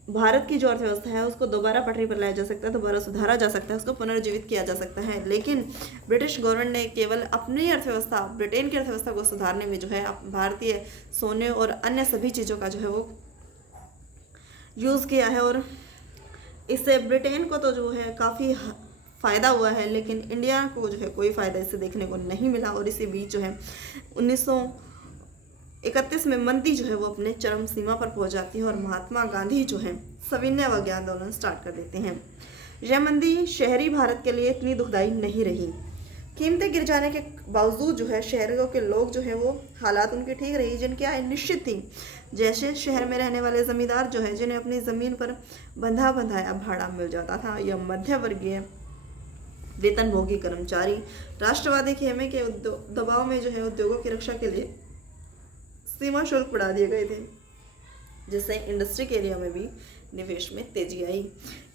भारत की जो अर्थव्यवस्था है उसको दोबारा पटरी पर लाया जा सकता है, दोबारा सुधारा जा सकता है, उसको पुनर्जीवित किया जा सकता है। लेकिन ब्रिटिश गवर्नमेंट ने केवल अपनी अर्थव्यवस्था, ब्रिटेन की अर्थव्यवस्था को सुधारने में जो है भारतीय सोने और अन्य सभी चीज़ों का जो है वो यूज़ किया है और इससे ब्रिटेन को तो जो है काफ़ी फ़ायदा हुआ है, लेकिन इंडिया को जो है कोई फ़ायदा इससे देखने को नहीं मिला। और इसी बीच जो है 1931 में मंदी जो है वो अपने चरम सीमा पर पहुंच जाती है और महात्मा गांधी जो है सविनय अवज्ञा आंदोलन स्टार्ट कर देते हैं। यह मंदी शहरी भारत के लिए इतनी दुखदाई नहीं रही। कीमतें गिर जाने के बावजूद जो है शहरों के लोग जो है वो हालात उनकी ठीक रही, जिनकी आय निश्चित थी। जैसे शहर में रहने वाले जमींदार जो है जिन्हें अपनी ज़मीन पर बंधा बंधाया भाड़ा मिल जाता था, या मध्य वर्गीय वेतनभोगी कर्मचारी राष्ट्रवादी खेमे के दबाव में जो है उद्योगों की रक्षा के लिए सीमा शुल्क बढ़ा दिए गए थे, जिससे इंडस्ट्री के एरिया में भी निवेश में तेजी आई।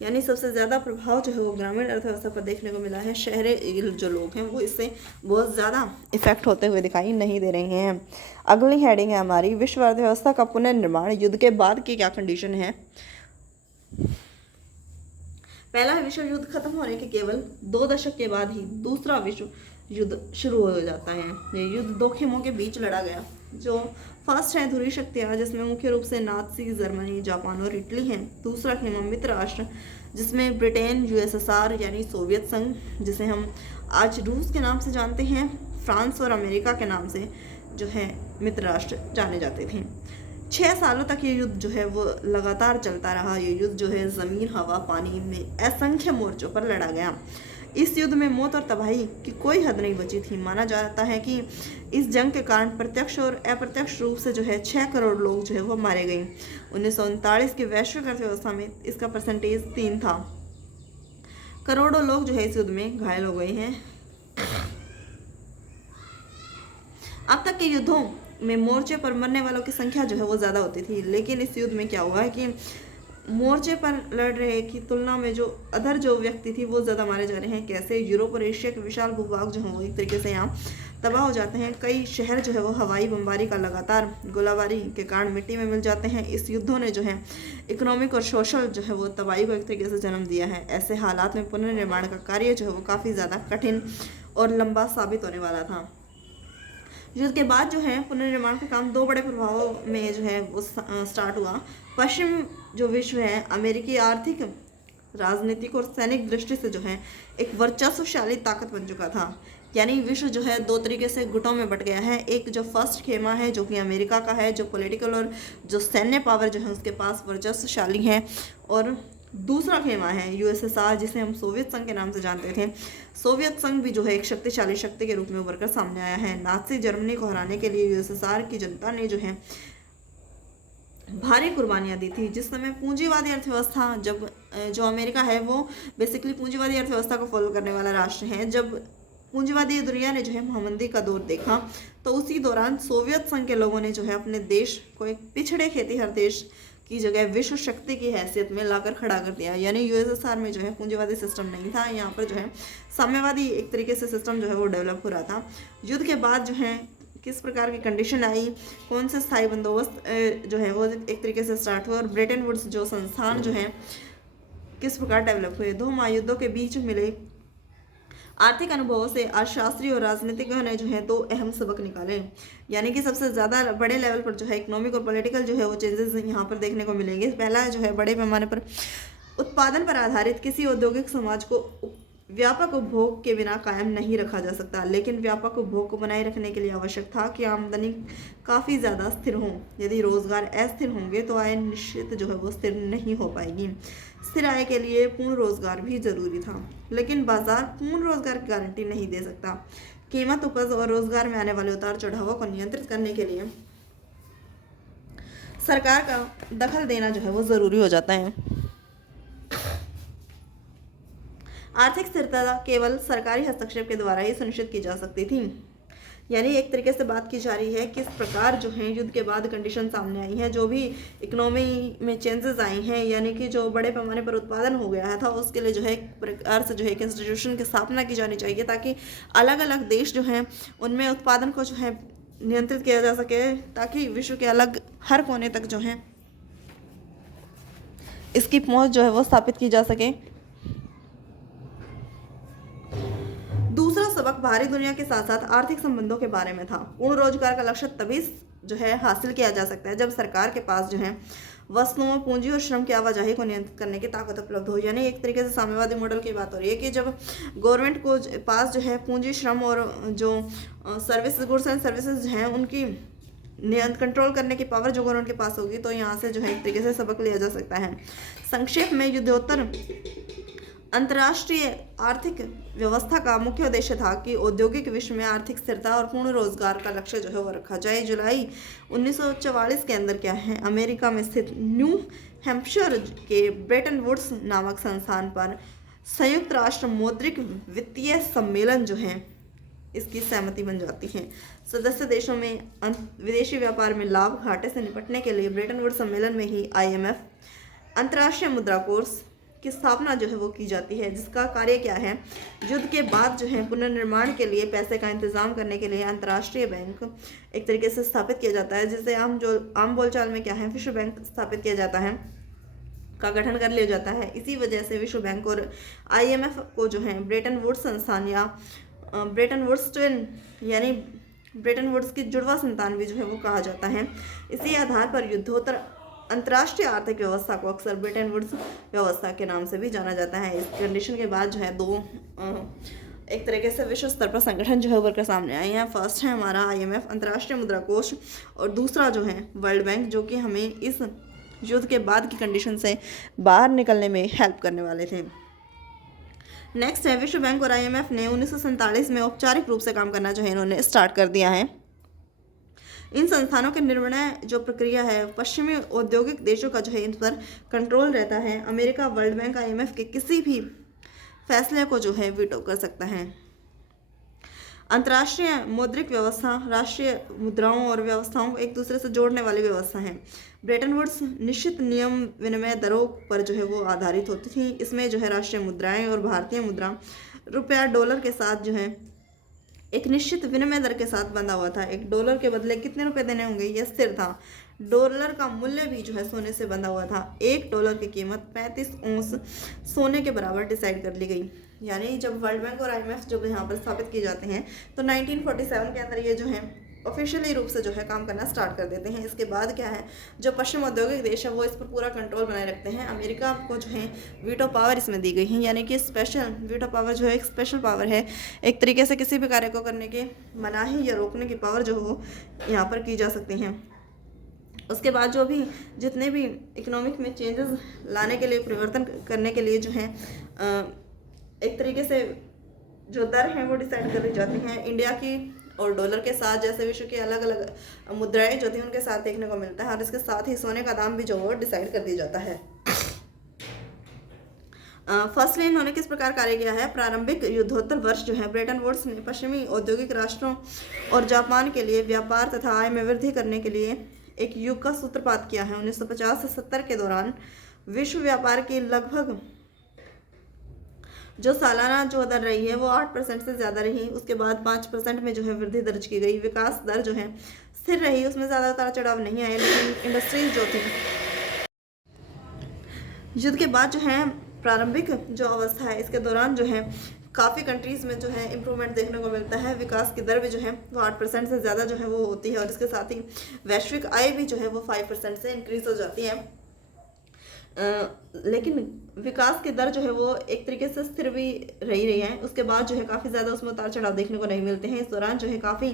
यानी सबसे ज़्यादा प्रभाव जो है वो ग्रामीण अर्थव्यवस्था पर देखने को मिला है। शहरी जो लोग हैं वो इससे बहुत ज़्यादा इफेक्ट होते हुए दिखाई नहीं दे रहे हैं। अगली हेडिंग है हमारी विश्व अर्थव्यवस्था का पुनर्निर्माण युद्ध के बाद की क्या कंडीशन है। पहला विश्व युद्ध खत्म होने के केवल 2 दशक के बाद ही दूसरा विश्व युद्ध शुरू हो जाता है। ये युद्ध 2 खेमों के बीच लड़ा गया। जो फर्स्ट है ध्रुवीय शक्तियाँ, जिसमें मुख्य रूप से नाज़ी जर्मनी, जापान और इटली हैं। दूसरा खेमा मित्र राष्ट्र, जिसमें ब्रिटेन, यूएसएसआर यानी सोवियत संघ, जिसे हम आज रूस के नाम से जानते हैं, फ्रांस और अमेरिका के नाम से जो है मित्र राष्ट्र जाने जाते थे। 6 सालों तक ये युद्ध जो है वो लगातार चलता रहा। ये युद्ध जो है ज़मीन, हवा, पानी में असंख्य मोर्चों पर लड़ा गया। इस युद्ध में मौत और तबाही की कोई हद नहीं बची थी। माना जाता है कि इस जंग के कारण प्रत्यक्ष और अप्रत्यक्ष रूप से जो है 6 करोड़ लोग जो है वो मारे गए। 1939 की वैश्विक अर्थव्यवस्था में इसका परसेंटेज 3 था। करोड़ों लोग जो है इस युद्ध में घायल हो गए हैं। अब तक के युद्धों में मोर्चे पर मरने वालों की संख्या जो है वो ज़्यादा होती थी, लेकिन इस युद्ध में क्या हुआ है कि मोर्चे पर लड़ रहे की तुलना में जो अदर जो व्यक्ति थी वो ज़्यादा मारे जा रहे हैं। कैसे? यूरोप और एशिया के विशाल भूभाग जो हैं वो एक तरीके से यहाँ तबाह हो जाते हैं। कई शहर जो है वो हवाई बमबारी का लगातार गोलाबारी के कारण मिट्टी में मिल जाते हैं। इस युद्धों ने जो है इकोनॉमिक और सोशल जो है वो तबाही को एक तरीके से जन्म दिया है। ऐसे हालात में पुनर्निर्माण का कार्य जो है वो काफ़ी ज़्यादा कठिन और लंबा साबित होने वाला था। युद्ध के बाद जो है पुनर्निर्माण का काम 2 बड़े प्रभावों में जो है वो स्टार्ट हुआ। पश्चिम जो विश्व है अमेरिकी आर्थिक, राजनीतिक और सैनिक दृष्टि से जो है एक वर्चस्वशाली ताकत बन चुका था। यानी विश्व जो है 2 तरीके से गुटों में बट गया है। एक जो फर्स्ट खेमा है जो कि अमेरिका का है, जो पॉलिटिकल और जो सैन्य पावर जो है उसके पास वर्चस्वशाली है, और दूसरा खेमा है यूएसएसआर, जिसे हम सोवियत संघ के नाम से जानते थे। सोवियत संघ भी जो है एक शक्तिशाली शक्ति के रूप में उभर कर सामने आया है। नाज़ी जर्मनी को हराने के लिए यूएसएसआर की जनता ने जो है भारी कुर्बानियां दी थी। जिस समय पूंजीवादी अर्थव्यवस्था, जब जो अमेरिका है वो बेसिकली पूंजीवादी अर्थव्यवस्था को फॉलो करने वाला राष्ट्र है, जब पूंजीवादी दुनिया ने जो है महामंदी का दौर देखा तो उसी दौरान सोवियत संघ के लोगों ने जो है अपने देश को एक पिछड़े खेतीहर देश की जगह विश्व शक्ति की हैसियत में लाकर खड़ा कर दिया। यानी यूएसएसआर में जो है पूंजीवादी सिस्टम नहीं था, यहाँ पर जो है साम्यवादी एक तरीके से सिस्टम जो है वो डेवलप हो रहा था। युद्ध के बाद जो है किस प्रकार की कंडीशन आई, कौन से स्थायी बंदोबस्त जो है वो एक तरीके से स्टार्ट हुआ, और ब्रिटेन वुड्स जो संस्थान जो है किस प्रकार डेवलप हुए। 2 महायुद्धों के बीच मिले आर्थिक अनुभवों से अर्थशास्त्री और राजनीतिज्ञों ने जो है 2 अहम सबक निकाले। यानी कि सबसे ज़्यादा बड़े लेवल पर जो है इकोनॉमिक और पॉलिटिकल जो है वो चेंजेस यहाँ पर देखने को मिलेंगे। पहला जो है बड़े पैमाने पर उत्पादन पर आधारित किसी औद्योगिक समाज को व्यापक उपभोग के बिना कायम नहीं रखा जा सकता, लेकिन व्यापक उपभोग को बनाए रखने के लिए आवश्यक था कि आमदनी काफ़ी ज़्यादा स्थिर हो। यदि रोजगार अस्थिर होंगे तो आय निश्चित जो है वो स्थिर नहीं हो पाएगी। स्थिर आय के लिए पूर्ण रोजगार भी जरूरी था, लेकिन बाजार पूर्ण रोजगार की गारंटी नहीं दे सकता। कीमत, उपज और रोजगार में आने वाले उतार चढ़ावों को नियंत्रित करने के लिए सरकार का दखल देना जो है वो ज़रूरी हो जाता है। आर्थिक स्थिरता केवल सरकारी हस्तक्षेप के द्वारा ही सुनिश्चित की जा सकती थी। यानी एक तरीके से बात की जा रही है किस प्रकार जो है युद्ध के बाद कंडीशन सामने आई है, जो भी इकोनॉमी में चेंजेस आई हैं, यानी कि जो बड़े पैमाने पर उत्पादन हो गया था उसके लिए जो है एक प्रकार से जो है एक इंस्टीट्यूशन की स्थापना की जानी चाहिए, ताकि अलग अलग देश जो हैं उनमें उत्पादन को जो है नियंत्रित किया जा सके, ताकि विश्व के अलग हर कोने तक जो है इसकी पहुंच जो है वो स्थापित की जा सके। दूसरा सबक बाहरी दुनिया के साथ साथ आर्थिक संबंधों के बारे में था। पूर्ण रोजगार का लक्ष्य तभी जो है हासिल किया जा सकता है जब सरकार के पास जो है वस्तुओं, पूंजी और श्रम की आवाजाही को नियंत्रित करने की ताकत उपलब्ध हो। यानी एक तरीके से साम्यवादी मॉडल की बात हो रही है कि जब गवर्नमेंट को पास जो है पूंजी, श्रम और जो सर्विस, गुड्स एंड सर्विसेज हैं उनकी कंट्रोल करने की पावर जो गवर्नमेंट के पास होगी, तो यहाँ से जो है एक तरीके से सबक लिया जा सकता है। संक्षेप में युद्धोत्तर अंतर्राष्ट्रीय आर्थिक व्यवस्था का मुख्य उद्देश्य था कि औद्योगिक विश्व में आर्थिक स्थिरता और पूर्ण रोजगार का लक्ष्य जो है वो रखा जाए। जुलाई 1944 के अंदर क्या है, अमेरिका में स्थित न्यू हैम्पशायर के ब्रेटन वुड्स नामक संस्थान पर संयुक्त राष्ट्र मौद्रिक वित्तीय सम्मेलन जो है इसकी सहमति बन जाती है। सदस्य देशों में विदेशी व्यापार में लाभ घाटे से निपटने के लिए ब्रेटन वुड्स सम्मेलन में ही IMF अंतर्राष्ट्रीय मुद्रा कोष की स्थापना जो है वो की जाती है, जिसका कार्य क्या है, युद्ध के बाद जो है पुनर्निर्माण के लिए पैसे का इंतजाम करने के लिए अंतर्राष्ट्रीय बैंक एक तरीके से स्थापित किया जाता है, जिसे आम बोलचाल में क्या है, विश्व बैंक स्थापित किया जाता है, का गठन कर लिया जाता है। इसी वजह से विश्व बैंक और IMF को जो है ब्रेटन वुड्स संस्थान या ब्रेटन वुड्स ट्विन यानी ब्रेटन वुड्स की जुड़वा संतान भी जो है वो कहा जाता है। इसी आधार पर युद्धोत्तर अंतर्राष्ट्रीय आर्थिक व्यवस्था को अक्सर ब्रेटन वुड्स व्यवस्था के नाम से भी जाना जाता है। इस कंडीशन के बाद जो है दो एक तरीके से विश्व स्तर पर संगठन जो है उभर कर सामने आए हैं। फर्स्ट है हमारा IMF अंतर्राष्ट्रीय मुद्रा कोष, और दूसरा जो है वर्ल्ड बैंक, जो कि हमें इस युद्ध के बाद की कंडीशन से बाहर निकलने में हेल्प करने वाले थे। नेक्स्ट है विश्व बैंक और IMF ने 1947 में औपचारिक रूप से काम करना जो है इन्होंने स्टार्ट कर दिया है। इन संस्थानों के निर्णय जो प्रक्रिया है पश्चिमी औद्योगिक देशों का जो है इन पर कंट्रोल रहता है। अमेरिका वर्ल्ड बैंक IMF के किसी भी फैसले को जो है वीटो कर सकता है। अंतर्राष्ट्रीय मौद्रिक व्यवस्था राष्ट्रीय मुद्राओं और व्यवस्थाओं को एक दूसरे से जोड़ने वाली व्यवस्था है। ब्रेटन वुड्स निश्चित नियम विनिमय दरों पर जो है वो आधारित होती थी। इसमें जो है राष्ट्रीय मुद्राएं और भारतीय मुद्रा रुपया डॉलर के साथ जो है एक निश्चित विनिमय दर के साथ बंधा हुआ था। एक डॉलर के बदले कितने रुपए देने होंगे यह स्थिर था। डॉलर का मूल्य भी जो है सोने से बंधा हुआ था। एक डॉलर की कीमत 35 औंस सोने के बराबर डिसाइड कर ली गई। यानी जब वर्ल्ड बैंक और IMF जब यहाँ पर स्थापित किए जाते हैं तो 1947 के अंदर ये जो है ऑफिशियली रूप से जो है काम करना स्टार्ट कर देते हैं। इसके बाद क्या है, जो पश्चिम औद्योगिक देश है वो इस पर पूरा कंट्रोल बनाए रखते हैं। अमेरिका को जो है वीटो पावर इसमें दी गई है, यानी कि स्पेशल वीटो पावर जो है एक स्पेशल पावर है। एक तरीके से किसी भी कार्य को करने के मनाही या रोकने की पावर जो हो यहाँ पर की जा सकती हैं। उसके बाद जो भी जितने भी इकोनॉमिक में चेंजेस लाने के लिए परिवर्तन करने के लिए जो है एक तरीके से जो दर हैं वो डिसाइड कर दी जाती हैं। इंडिया की और डॉलर के साथ जैसे विश्व की अलग अलग मुद्राएं जो थी उनके साथ देखने को मिलता है, और इसके साथ ही सोने का दाम भी जो वो डिसाइड कर दिया जाता है। फर्स्टली इन्होंने किस प्रकार कार्य किया है। प्रारंभिक युद्धोत्तर वर्ष जो है ब्रेटन वुड्स ने पश्चिमी औद्योगिक राष्ट्रों और जापान के लिए व्यापार तथा आय में वृद्धि करने के लिए एक युग का सूत्रपात किया है। 1950 से 70 के दौरान विश्व व्यापार की लगभग जो सालाना जो दर रही है वो 8% से ज़्यादा रही। उसके बाद 5% में जो है वृद्धि दर्ज की गई। विकास दर जो है स्थिर रही, उसमें ज़्यादा उतार चढ़ाव नहीं आए। लेकिन इंडस्ट्रीज जो थी युद्ध के बाद जो है प्रारंभिक जो अवस्था है इसके दौरान जो है काफ़ी कंट्रीज़ में जो है इम्प्रूवमेंट देखने को मिलता है। विकास की दर भी जो है वो 8% से ज़्यादा जो है वो होती है, और इसके साथ ही वैश्विक आय भी जो है वो 5% से इंक्रीज हो जाती है। लेकिन विकास की दर जो है वो एक तरीके से स्थिर भी रही है। उसके बाद जो है काफ़ी ज़्यादा उसमें उतार चढ़ाव देखने को नहीं मिलते हैं। इस दौरान जो है काफ़ी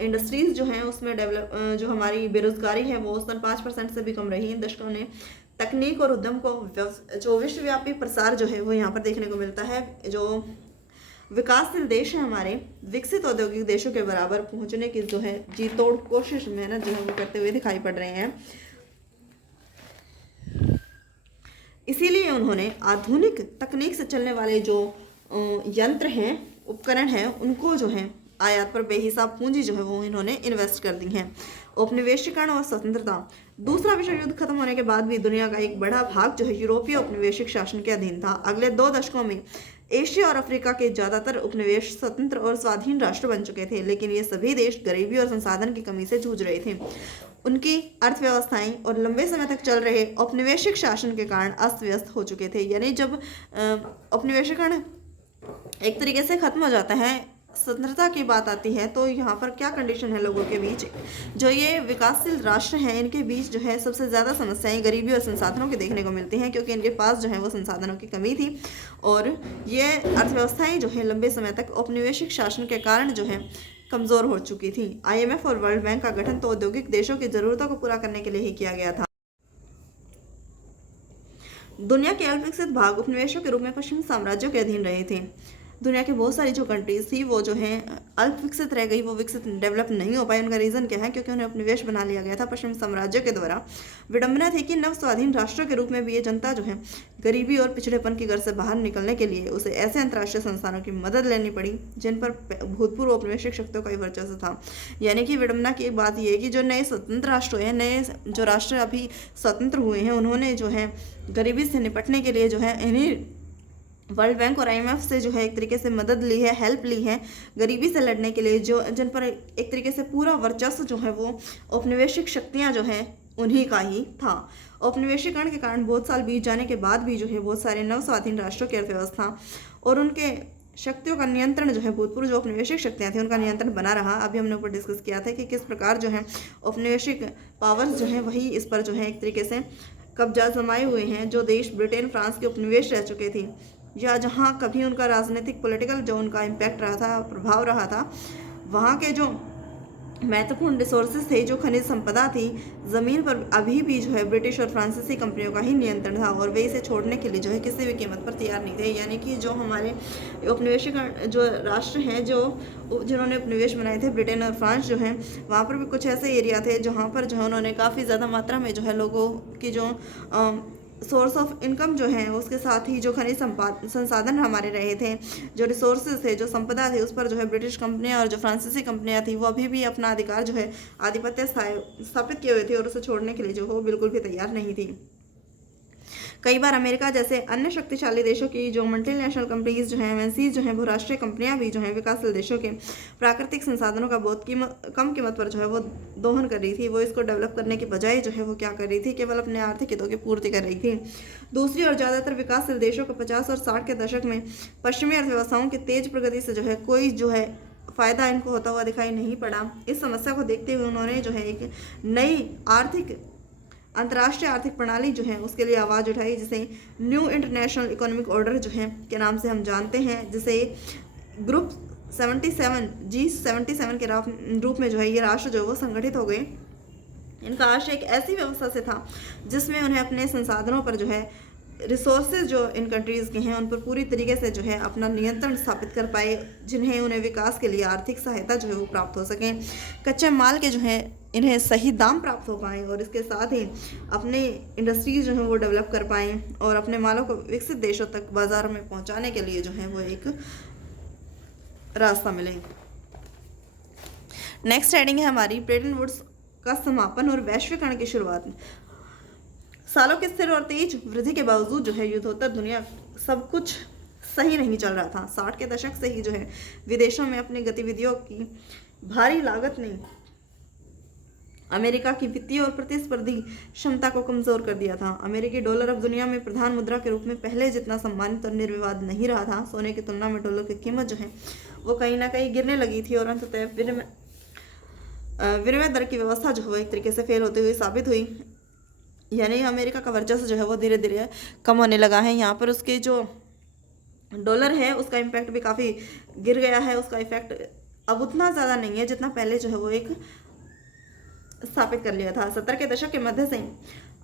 इंडस्ट्रीज़ जो हैं उसमें डेवलप जो हमारी बेरोजगारी है वो उस 5% से भी कम रही। इन दशकों ने तकनीक और उद्यम को जो विश्वव्यापी प्रसार जो है वो यहाँ पर देखने को मिलता है। जो विकासशील देश है हमारे विकसित औद्योगिक देशों के बराबर पहुँचने की जो है जी तोड़ कोशिश मेहनत जो है वो करते हुए दिखाई पड़ रहे हैं। इसीलिए उन्होंने आधुनिक तकनीक से चलने वाले जो यंत्र हैं उपकरण हैं उनको जो है आयात पर बेहिसाब पूंजी जो है वो इन्होंने इन्वेस्ट कर दी है। औपनिवेशीकरण और स्वतंत्रता। दूसरा विश्व युद्ध खत्म होने के बाद भी दुनिया का एक बड़ा भाग जो है यूरोपीय औपनिवेशिक शासन के अधीन था। अगले 2 दशकों में एशिया और अफ्रीका के ज़्यादातर उपनिवेश स्वतंत्र और स्वाधीन राष्ट्र बन चुके थे, लेकिन ये सभी देश गरीबी और संसाधन की कमी से जूझ रहे थे। उनकी अर्थव्यवस्थाएं और लंबे समय तक चल रहे औपनिवेशिक शासन के कारण अस्त व्यस्त हो चुके थे। यानी जब औपनिवेशीकरण एक तरीके से खत्म हो जाता है, स्वतंत्रता की बात आती है, तो यहाँ पर क्या कंडीशन है लोगों के बीच, जो ये विकासशील राष्ट्र हैं इनके बीच जो है सबसे ज़्यादा समस्याएं गरीबी और संसाधनों की देखने को मिलती हैं, क्योंकि इनके पास जो है वो संसाधनों की कमी थी और ये अर्थव्यवस्थाएं जो है लंबे समय तक औपनिवेशिक शासन के कारण जो है कमज़ोर हो चुकी थी। IMF और वर्ल्ड बैंक का गठन तो औद्योगिक देशों की ज़रूरतों को पूरा करने के लिए ही किया गया था। दुनिया के अल्पविकसित भाग उपनिवेशों के रूप में पश्चिमी साम्राज्यों के अधीन रहे थे। दुनिया की बहुत सारी जो कंट्रीज थी वो जो है अल्प विकसित रह गई, वो विकसित डेवलप नहीं हो पाई। उनका रीज़न क्या है? क्योंकि उन्हें उपनिवेश बना लिया गया था पश्चिमी साम्राज्य के द्वारा। विडंबना थी कि नव स्वाधीन राष्ट्रों के रूप में भी ये जनता जो है गरीबी और पिछड़ेपन के घर से बाहर निकलने के लिए उसे ऐसे अंतर्राष्ट्रीय संस्थानों की मदद लेनी पड़ी जिन पर भूतपूर्व औपनिवेशिक शक्तियों का ही वर्चस्व था। यानी कि विडंबना की एक बात यह है कि जो नए स्वतंत्र राष्ट्र हैं, नए जो राष्ट्र अभी स्वतंत्र हुए हैं, उन्होंने जो है गरीबी से निपटने के लिए जो है इन्हीं वर्ल्ड बैंक और आईएमएफ से जो है एक तरीके से मदद ली है, हेल्प ली है गरीबी से लड़ने के लिए, जो जिन पर एक तरीके से पूरा वर्चस्व जो है वो औपनिवेशिक शक्तियां जो हैं उन्हीं का ही था। औपनिवेशीकरण के कारण बहुत साल बीत जाने के बाद भी जो है बहुत सारे नव स्वाधीन राष्ट्रों की अर्थव्यवस्था और उनके शक्तियों का नियंत्रण जो है भूतपूर्व जो औपनिवेशिक शक्तियाँ थी उनका नियंत्रण बना रहा। अभी हमने ऊपर डिस्कस किया था कि किस प्रकार जो है औपनिवेशिक पावर्स जो है वही इस पर जो है एक तरीके से कब्जा जमाए हुए हैं। जो देश ब्रिटेन फ्रांस के उपनिवेश रह चुके थे या जहाँ कभी उनका राजनीतिक पॉलिटिकल जो उनका इम्पैक्ट रहा था, प्रभाव रहा था, वहाँ के जो महत्वपूर्ण रिसोर्सेज थे, जो खनिज संपदा थी ज़मीन पर, अभी भी जो है ब्रिटिश और फ्रांसीसी कंपनियों का ही नियंत्रण था और वे इसे छोड़ने के लिए जो है किसी भी कीमत पर तैयार नहीं थे। यानी कि जो हमारे उपनिवेशिक जो राष्ट्र हैं, जो जिन्होंने उपनिवेश बनाए थे, ब्रिटेन और फ्रांस जो हैं, वहाँ पर भी कुछ ऐसे एरिया थे जहाँ पर जो है उन्होंने काफ़ी ज़्यादा मात्रा में जो है लोगों की जो सोर्स ऑफ इनकम जो है, उसके साथ ही जो खनिज संसाधन हमारे रहे थे, जो रिसोर्सेज थे, जो संपदा थी, उस पर जो है ब्रिटिश कंपनियां और जो फ्रांसीसी कंपनियां थी वो अभी भी अपना अधिकार जो है आधिपत्य स्थापित किए हुए थे और उसे छोड़ने के लिए जो हो बिल्कुल भी तैयार नहीं थी। कई बार अमेरिका जैसे अन्य शक्तिशाली देशों की जो मल्टीनेशनल कंपनीज जो हैं, एमएनसीज जो हैं, बहुराष्ट्रीय कंपनियां भी जो हैं विकासशील देशों के प्राकृतिक संसाधनों का बहुत कम कीमत पर जो है वो दोहन कर रही थी। वो इसको डेवलप करने के बजाय जो है वो क्या कर रही थी, केवल अपने आर्थिक हितों की पूर्ति कर रही थी। दूसरी और ज़्यादातर विकासशील देशों को 50 और 60 के दशक में पश्चिमी अर्थव्यवस्थाओं की तेज प्रगति से जो है कोई जो है फ़ायदा इनको होता हुआ दिखाई नहीं पड़ा। इस समस्या को देखते हुए उन्होंने जो है एक नई अंतर्राष्ट्रीय आर्थिक प्रणाली जो है उसके लिए आवाज़ उठाई, जिसे न्यू इंटरनेशनल इकोनॉमिक ऑर्डर जो है के नाम से हम जानते हैं, जिसे ग्रुप 77 G77 के रूप में जो है ये राष्ट्र जो है वो संगठित हो गए। इनका आशय एक ऐसी व्यवस्था से था जिसमें उन्हें अपने संसाधनों पर जो है रिसोर्सेज जो इन कंट्रीज़ के हैं उन पर पूरी तरीके से जो है अपना नियंत्रण स्थापित कर पाए, जिन्हें उन्हें विकास के लिए आर्थिक सहायता जो है वो प्राप्त हो सके, कच्चे माल के जो है इन्हें सही दाम प्राप्त हो पाएँ और इसके साथ ही अपने इंडस्ट्रीज जो है वो डेवलप कर पाएँ और अपने मालों को विकसित देशों तक बाज़ारों में पहुँचाने के लिए जो है वो एक रास्ता मिले। नेक्स्ट हेडिंग है हमारी ब्रेटन वुड्स का समापन और वैश्वीकरण की शुरुआत। सालों के स्थिर और तेज वृद्धि के बावजूद जो है युद्धोत्तर दुनिया सब कुछ सही नहीं चल रहा था। 60 के दशक से ही जो है विदेशों में अपनी गतिविधियों की भारी लागत ने अमेरिका की वित्तीय और प्रतिस्पर्धी क्षमता को कमजोर कर दिया था। अमेरिकी डॉलर अब दुनिया में प्रधान मुद्रा के रूप में पहले जितना सम्मानित और निर्विवाद नहीं रहा था। सोने की तुलना में डॉलर की कीमत जो है वो कहीं ना कहीं गिरने लगी थी और अंततः विनिमय दर की व्यवस्था जो है एक तरीके से फेल होती हुई साबित हुई। यानी अमेरिका का वर्चस्व जो है वो धीरे धीरे कम होने लगा है। यहाँ पर उसके जो डॉलर है उसका इम्पैक्ट भी काफ़ी गिर गया है। उसका इफेक्ट अब उतना ज़्यादा नहीं है जितना पहले जो है वो एक स्थापित कर लिया था। 70 के दशक के मध्य से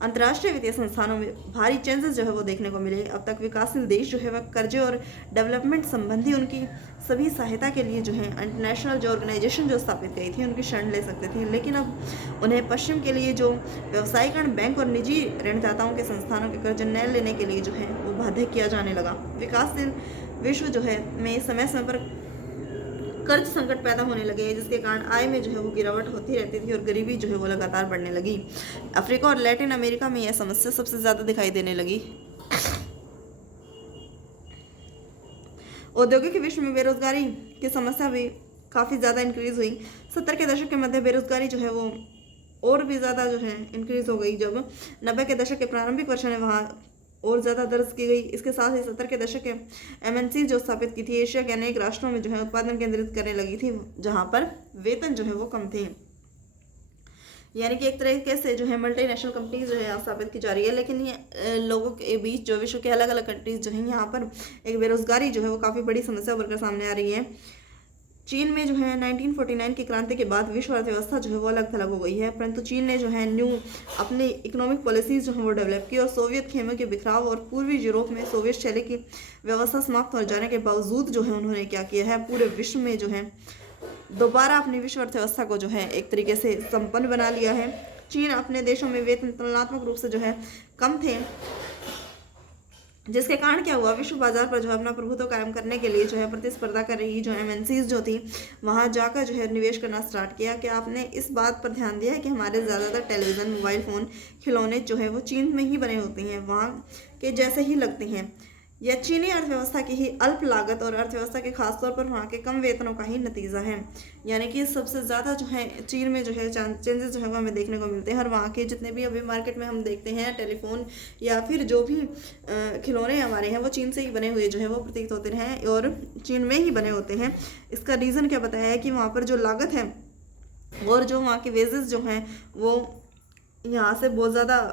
अंतर्राष्ट्रीय वित्तीय संस्थानों में भारी चेंजेस जो है वो देखने को मिले। अब तक विकासशील देश जो है वह कर्जे और डेवलपमेंट संबंधी उनकी सभी सहायता के लिए जो है इंटरनेशनल जो ऑर्गेनाइजेशन जो स्थापित गई थी उनकी शरण ले सकते थे, लेकिन अब उन्हें पश्चिम के लिए जो व्यवसायीकरण बैंक और निजी ऋणदाताओं के संस्थानों के कर्ज न लेने के लिए जो है वो बाध्य किया जाने लगा। विकासशील विश्व जो है में समय समय पर कर्ज संकट पैदा होने लगे, जिसके कारण आय में जो है वो गिरावट होती रहती थी और गरीबी जो है वो लगातार बढ़ने लगी। अफ्रीका और लैटिन अमेरिका में यह समस्या सबसे ज़्यादा दिखाई देने लगी। औद्योगिक विश्व में बेरोजगारी की समस्या भी काफ़ी ज़्यादा इंक्रीज हुई। 70 के दशक के मध्य बेरोजगारी जो है वो और भी ज़्यादा जो है इंक्रीज हो गई, जब 90 के दशक के प्रारंभिक वर्षों में वहाँ और ज़्यादा दर्ज की गई। इसके साथ ही 70 के दशक के एमएनसी जो स्थापित की थी एशिया के अनेक राष्ट्रों में जो है उत्पादन केंद्रित करने लगी थी, जहाँ पर वेतन जो है वो कम थे। यानी कि एक तरीके से जो है मल्टीनेशनल कंपनीज जो है स्थापित की जा रही है, लेकिन ये लोगों के बीच जो विश्व के अलग अलग कंट्रीज जो हैं यहाँ पर एक बेरोजगारी जो है वो काफ़ी बड़ी समस्या उभर कर सामने आ रही है। चीन में जो है 1949 की क्रांति के बाद विश्व अर्थव्यवस्था जो है वो अलग थलग हो गई है, परंतु चीन ने जो है न्यू अपनी इकोनॉमिक पॉलिसीज जो है वो डेवलप की और सोवियत खेमे के बिखराव और पूर्वी यूरोप में सोवियत शैली की व्यवस्था समाप्त हो जाने के बावजूद जो है उन्होंने क्या किया है, पूरे विश्व में जो है दोबारा अपनी विश्व अर्थव्यवस्था को जो है एक तरीके से संपन्न बना लिया है। चीन अपने देशों में वेतन तुलनात्मक रूप से जो है कम थे, जिसके कारण क्या हुआ, विश्व बाजार पर जो है अपना प्रभुत्व कायम करने के लिए जो है प्रतिस्पर्धा कर रही जो एमएनसीज जो थी वहाँ जाकर जो है निवेश करना स्टार्ट किया। क्या आपने इस बात पर ध्यान दिया है कि हमारे ज़्यादातर टेलीविज़न, मोबाइल फ़ोन, खिलौने जो है वो चीन में ही बने होते हैं, वहाँ के जैसे ही लगते हैं। यह चीनी अर्थव्यवस्था की ही अल्प लागत और अर्थव्यवस्था के खासतौर पर वहाँ के कम वेतनों का ही नतीजा है। यानी कि सबसे ज़्यादा जो है चीन में जो है चेंजेस जो है वो हमें देखने को मिलते हैं। और वहाँ के जितने भी अभी मार्केट में हम देखते हैं टेलीफोन या फिर जो भी खिलौने हमारे हैं वो चीन से ही बने हुए जो है वो प्रतीत होते हैं और चीन में ही बने होते हैं। इसका रीज़न क्या बताया है कि वहाँ पर जो लागत है और जो वहाँ के वेजेस जो हैं वो यहाँ से बहुत ज़्यादा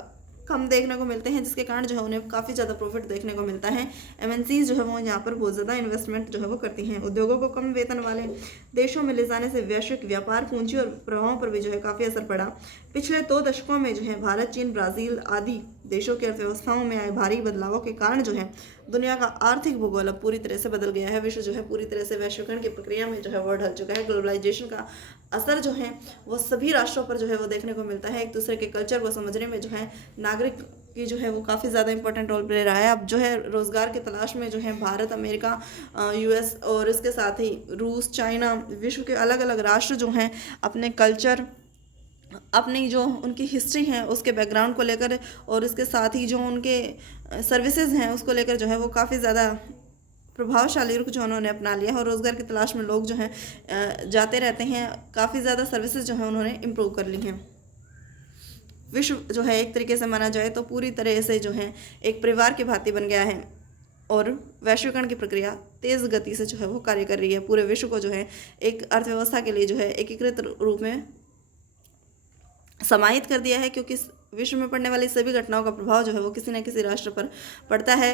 कम देखने को मिलते हैं, जिसके कारण जो है उन्हें काफ़ी ज़्यादा प्रॉफिट देखने को मिलता है। एमएनसीज जो है वो यहाँ पर बहुत ज़्यादा इन्वेस्टमेंट जो है वो करती हैं। उद्योगों को कम वेतन वाले देशों में ले जाने से वैश्विक व्यापार, पूंजी और प्रभावों पर भी जो है काफ़ी असर पड़ा। पिछले 2 दशकों में जो है भारत, चीन, ब्राज़ील आदि देशों की अर्थव्यवस्थाओं में आए भारी बदलावों के कारण जो है दुनिया का आर्थिक भूगोल अब पूरी तरह से बदल गया है। विश्व जो है पूरी तरह से वैश्वीकरण की प्रक्रिया में जो है वो ढल चुका है। ग्लोबलाइजेशन का असर जो है वो सभी राष्ट्रों पर जो है वो देखने को मिलता है। एक दूसरे के कल्चर को समझने में जो है नागरिक की जो है वो काफ़ी ज़्यादा इंपॉर्टेंट रोल प्ले रहा है। अब जो है रोज़गार की तलाश में जो है भारत, अमेरिका, यूएस और इसके साथ ही रूस, चाइना, विश्व के अलग अलग राष्ट्र जो हैं अपने कल्चर, अपनी जो उनकी हिस्ट्री है उसके बैकग्राउंड को लेकर और इसके साथ ही जो उनके सर्विसेज हैं उसको लेकर जो है वो काफ़ी ज़्यादा प्रभावशाली रुख जो उन्होंने अपना लिया है। और रोज़गार की तलाश में लोग जो हैं जाते रहते हैं। काफ़ी ज़्यादा सर्विसेज जो हैं उन्होंने इम्प्रूव कर ली हैं। विश्व जो है एक तरीके से माना जाए तो पूरी तरह से जो है एक परिवार की भांति बन गया है और वैश्वीकरण की प्रक्रिया तेज़ गति से जो है वो कार्य कर रही है। पूरे विश्व को जो है एक अर्थव्यवस्था के लिए जो है एकीकृत रूप में समाहित कर दिया है, क्योंकि विश्व में पड़ने वाली सभी घटनाओं का प्रभाव जो है वो किसी न किसी राष्ट्र पर पड़ता है।